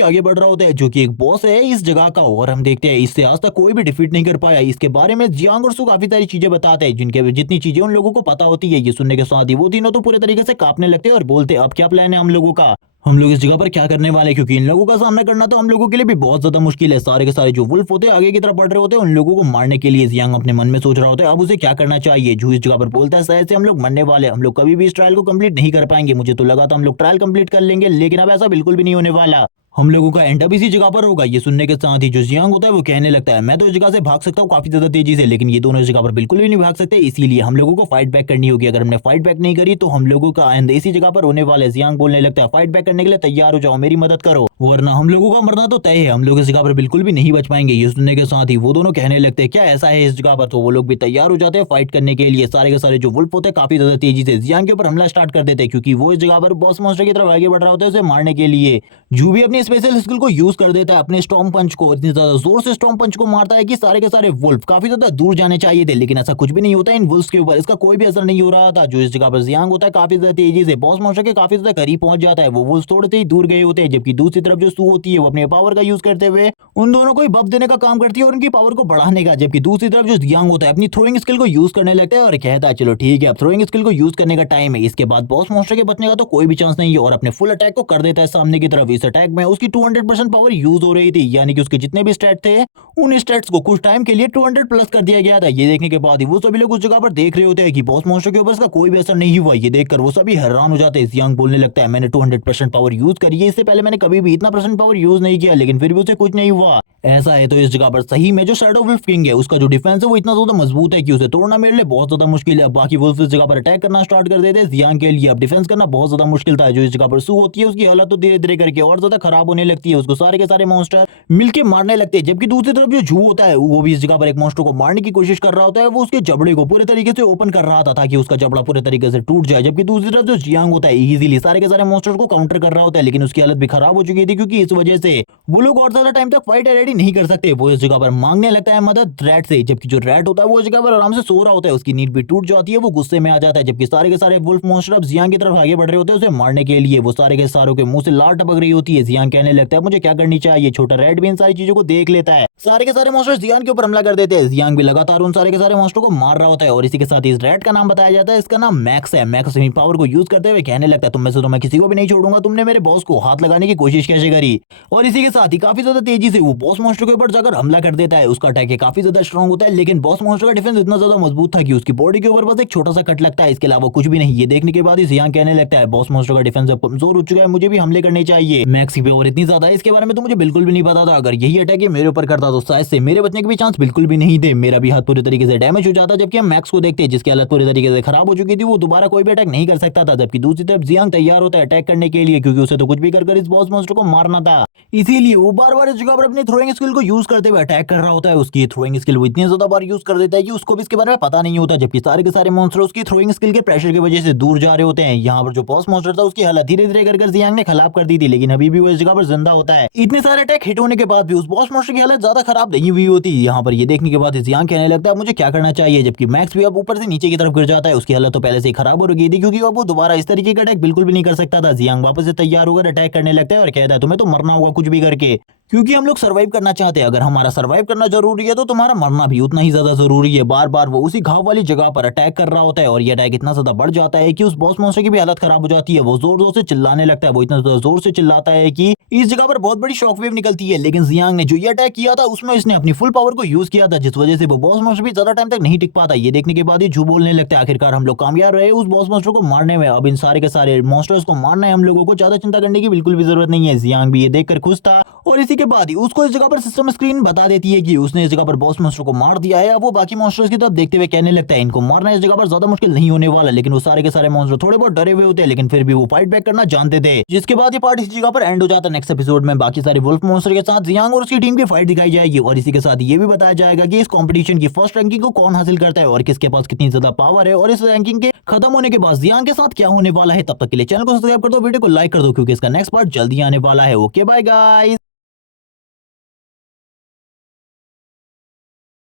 आगे बढ़ रहा होता है जो कि एक बॉस है इस जगह का और हम देखते हैं इससे आज तक कोई भी डिफीट नहीं कर पाया। इसके बारे में जियांग और सू काफी सारी चीजें बताते हैं जिनके जितनी चीजें उन लोगों को पता होती है। ये सुनने के साथ ही वो तीनों तो पूरे तरीके से कांपने लगते हैं और बोलते हैं अब क्या प्लान है हम लोगों का। हम लोग इस जगह पर क्या करने वाले हैं, क्योंकि इन लोगों का सामना करना तो हम लोगों के लिए भी बहुत ज्यादा मुश्किल है। सारे के सारे जो वुल्फ होते हैं आगे की तरफ बढ़ रहे होते हैं, उन लोगों को मारने के लिए जियांग अपने मन में सोच रहा होता है अब उसे क्या करना चाहिए। जू इस जगह पर बोलता है शायद से हम लोग मरने वाले, हम लोग कभी भी इस ट्रायल को कंप्लीट नहीं कर पाएंगे। मुझे तो लगा था हम लोग ट्रायल कंप्लीट कर लेंगे, लेकिन अब ऐसा बिल्कुल भी नहीं होने वाला। हम लोगों का एंड अब इसी जगह पर होगा। ये सुनने के साथ ही जो जियांग होता है वो कहने लगता है मैं तो इस जगह से भाग सकता हूँ काफी ज्यादा तेजी से, लेकिन ये दोनों इस जगह पर बिल्कुल भी नहीं भाग सकते, इसीलिए हम लोगों को फाइट बैक करनी होगी। अगर हमने फाइट बैक नहीं करी तो हम लोगों का एंड इसी जगह पर होने वाला है। जियांग बोलने लगता है फाइट बैक करने के लिए तैयार हो जाओ, मेरी मदद करो, वरना हम लोगों का मरना तो तय है, हम लोग इस जगह पर बिल्कुल भी नहीं बच पाएंगे। ये सुनने के साथ ही वो दोनों कहने लगते हैं क्या ऐसा है इस जगह पर, तो वो लोग भी तैयार हो जाते हैं फाइट करने के लिए। सारे के सारे जो वुल्फ होते हैं काफी ज्यादा तेजी से जियांग के ऊपर हमला स्टार्ट कर देते हैं, क्योंकि वो इस जगह पर बॉस मॉन्स्टर की तरफ आगे बढ़ रहा होता है उसे मारने के लिए। जू भी अपनी स्पेशल स्किल को यूज कर देता है, अपने स्टॉर्म पंच को इतनी ज्यादा जोर से स्टॉर्म पंच को मारता है कि सारे के सारे वुल्फ काफी ज्यादा दूर जाने चाहिए थे, लेकिन ऐसा कुछ भी नहीं होता इन वुल्फ्स के ऊपर, इसका कोई भी असर नहीं हो रहा था। जो इस जगह पर जियांग होता है काफी ज्यादा तेजी से बॉस मॉन्स्टर के काफी ज्यादा करीब पहुंच जाता है, वो वुल्फ्स थोड़े से ही दूर गए होते हैं, जबकि दूसरी तरफ जो सू होती है वो अपने पावर का यूज करते हुए उन दोनों को बफ देने का काम करती है और उनकी पावर को बढ़ाने का। जबकि दूसरी तरफ जो जियांग होता है अपनी थ्रोइंग स्किल को यूज करने लगता है और कहता है चलो ठीक है अब थ्रोइंग स्किल को यूज करने का टाइम है, इसके बाद बॉस मॉन्स्टर के बचने का तो कोई भी चांस नहीं है, और अपने फुल अटैक को कर देता है सामने की तरफ। इस अटैक में उसकी 200% पावर यूज हो रही थी, यानी कि उसके जितने भी स्टैट थे उन स्टैट्स को कुछ टाइम के लिए 200 प्लस कर दिया गया था। ये देखने के बाद ही वो सभी लोग उस जगह पर देख रहे होते हैं कि बॉस मॉन्स्टर के ऊपर इसका कोई भी असर नहीं हुआ। ये देखकर वो सभी हैरान हो जाते हैं। जियांग बोलने लगता है मैंने 200% पावर यूज करी है, इससे पहले मैंने कभी भी इतना परसेंट पावर यूज नहीं किया, लेकिन फिर भी उसे कुछ नहीं हुआ। ऐसा है तो इस जगह पर सही में जो शैडो वुल्फ किंग है उसका जो डिफेंस है वो इतना ज्यादा मजबूत है कि उसे तोड़ना मेरे लिए बहुत ज्यादा मुश्किल है। बाकी वुल्फ इस जगह पर अटैक करना स्टार्ट कर देते हैं जियांग के लिए, अब डिफेंस करना बहुत ज्यादा मुश्किल था। जो इस जगह पर सू होती है उसकी हालत तो धीरे धीरे करके और ज्यादा खराब होने लगती है, उसको सारे के सारे मॉन्स्टर मिलके मारने लगते हैं। जबकि दूसरी तरफ जो जू होता है वो भी इस जगह पर एक मॉन्स्टर को मारने की कोशिश कर रहा होता है, वो उसके जबड़े को पूरे तरीके से ओपन कर रहा था ताकि उसका जबड़ा पूरे तरीके से टूट जाए। जबकि दूसरी तरफ जो जियांग होता है इजीली सारे के सारे मॉन्स्टर को काउंटर कर रहा होता है, लेकिन उसकी हालत भी खराब हो चुकी थी, क्योंकि इस वजह से वो लोग और ज्यादा टाइम तक फाइट रेडी नहीं कर सकते। वो इस जगह पर मांगने लगता है मदद रैट से, जबकि जो रैट होता है वो इस जगह पर आराम से सो रहा होता है, उसकी नींद भी टूट जाती है, वो गुस्से में आ जाता है। जबकि सारे के सारे वुल्फ मॉन्स्टर अब जियांग की तरफ आगे बढ़ रहे होते हैं उसे मारने के लिए। वो सारे के सारों के मुंह से लार टपक रही होती है। जियांग कहने लगता है मुझे क्या करनी चाहिए। छोटा रैट भी इन सारी चीजों को देख लेता है। सारे के सारे मॉन्स्टर जियांग के ऊपर हमला कर देते हैं। जियांग भी लगातार उन सारे के सारे मॉन्स्टर को मार रहा होता है, और इसी के साथ इस रैट का नाम बताया जाता है, इसका नाम मैक्स है। मैक्स अपनी पावर को यूज करते हुए कहने लगता है तुम में से तो मैं किसी को भी नहीं छोड़ूंगा, तुमने मेरे बॉस को हाथ लगाने की कोशिश कैसे करी। और इसी के साथ ही काफी ज्यादा तेजी से वो बॉस मॉन्स्टर के ऊपर जाकर हमला कर देता है। उसका अटैक काफी ज्यादा स्ट्रॉन्ग होता है, लेकिन बॉस मॉन्स्टर का डिफेंस इतना ज्यादा मजबूत था कि उसकी बॉडी के ऊपर बस एक छोटा सा कट लगता है, इसके अलावा कुछ भी नहीं। ये देखने के बाद ही जियांग कहने लगता है बॉस मॉन्स्टर का डिफेंस अब कमजोर हो चुका है, मुझे भी हमले करने चाहिए। मैक्स की पावर इतनी ज्यादा है इसके बारे में तो मुझे बिल्कुल भी नहीं पता था। अगर यही अटैक मेरे ऊपर करता तो शायद से मेरे बचने के भी चांस बिल्कुल भी नहीं थे, मेरा भी हाथ पूरे तरीके से डैमेज हो जाता। जबकि हम मैक्स को देखते हैं जिसकी हालत पूरी तरीके से खराब हो चुकी थी, वो दोबारा कोई भी अटैक नहीं कर सकता था। जबकि दूसरी तरफ जियांग तैयार होता है अटैक करने के लिए, क्योंकि उसे तो कुछ भी कर इस बॉस मॉन्स्टर को मारना था। इसीलिए वो बार बार इस जगह पर अपनी थ्रोइंग स्किल को यूज करते हुए अटैक कर रहा होता है। उसकी थ्रोइंग स्किल वो इतनी ज्यादा बार यूज कर देता है कि उसको भी इसके बारे में पता नहीं होता। जबकि सारे के सारे मॉन्स्टर उसकी थ्रोइंग स्किल के प्रेशर की वजह से दूर जा रहे होते हैं। यहाँ पर जो बॉस मॉन्स्टर था उसकी हालत धीरे धीरे कर जियांग ने खराब कर दी थी, लेकिन अभी भी वो इस जगह पर जिंदा होता है। इतने सारे अटैक हिट होने के बाद भी उस बॉस मॉन्स्टर की हालत ज्यादा खराब नहीं हुई होती। यहाँ पर ये देखने के बाद जियांग कहने लगता है मुझे क्या करना चाहिए। जबकि मैक्स भी अब ऊपर से नीचे की तरफ गिर जाता है, उसकी हालत तो पहले से ही खराब हो गई थी, क्योंकि अब वो दोबारा इस तरीके का अटैक बिल्कुल भी नहीं कर सकता था। जियांग वापस से तैयार होकर अटैक करने लगता है और कहता है तुम्हें तो मरना होगा कुछ भी करके, क्योंकि हम लोग सर्वाइव करना चाहते हैं। अगर हमारा सर्वाइव करना जरूरी है तो तुम्हारा मरना भी उतना ही ज्यादा जरूरी है। बार बार वो उसी घाव वाली जगह पर अटैक कर रहा होता है, और ये अटैक इतना ज्यादा बढ़ जाता है कि उस बॉस मॉन्स्टर की भी हालत खराब हो जाती है। वो जोर जोर से चिल्लाने लगता है, वो इतना जोर से चिल्लाता है कि इस जगह पर बहुत बड़ी शॉकवेव निकलती है। लेकिन जियांग ने जो ये अटैक किया था उसमें इसने अपनी फुल पावर को यूज किया था, जिस वजह से वो बॉस मॉन्स्टर भी ज्यादा टाइम तक नहीं टिक पाता। ये देखने के बाद ही जू बोलने लगता है आखिरकार हम लोग कामयाब रहे उस बॉस मॉन्स्टर को मारने में। अब इन सारे के सारे मॉन्स्टर्स को मारना है हम लोगों को, ज्यादा चिंता करने की बिल्कुल भी जरूरत नहीं है। जियांग भी ये देखकर खुश था, और इसी के बाद ही उसको इस जगह पर सिस्टम स्क्रीन बता देती है कि उसने इस जगह पर बॉस मॉन्स्टर को मार दिया है। अब वो बाकी मॉन्स्टर्स की तरफ देखते हुए कहने लगता है इनको मारना इस जगह पर ज्यादा मुश्किल नहीं होने वाला। लेकिन वो सारे के सारे मॉन्स्टर थोड़े बहुत डरे हुए होते हैं, लेकिन फिर भी वो फाइट बैक करना जानते थे। जिसके बाद ये पार्ट इस जगह पर एंड हो जाता है। नेक्स्ट एपिसोड में बाकी सारे वुल्फ मॉन्स्टर के साथ जियांग और उसकी टीम की फाइट दिखाई जाएगी, और इसी के साथ ये भी बताया जाएगा कि इस कंपटीशन की फर्स्ट रैंकिंग को कौन हासिल करता है और किसके पास कितनी ज्यादा पावर है, और इस रैंकिंग के खत्म होने के बाद जियांग के साथ क्या होने वाला है। तब तक के लिए चैनल को सब्सक्राइब कर दो, वीडियो को लाइक कर दो, क्योंकि इसका नेक्स्ट पार्ट जल्दी आने वाला है। Okay bye guys.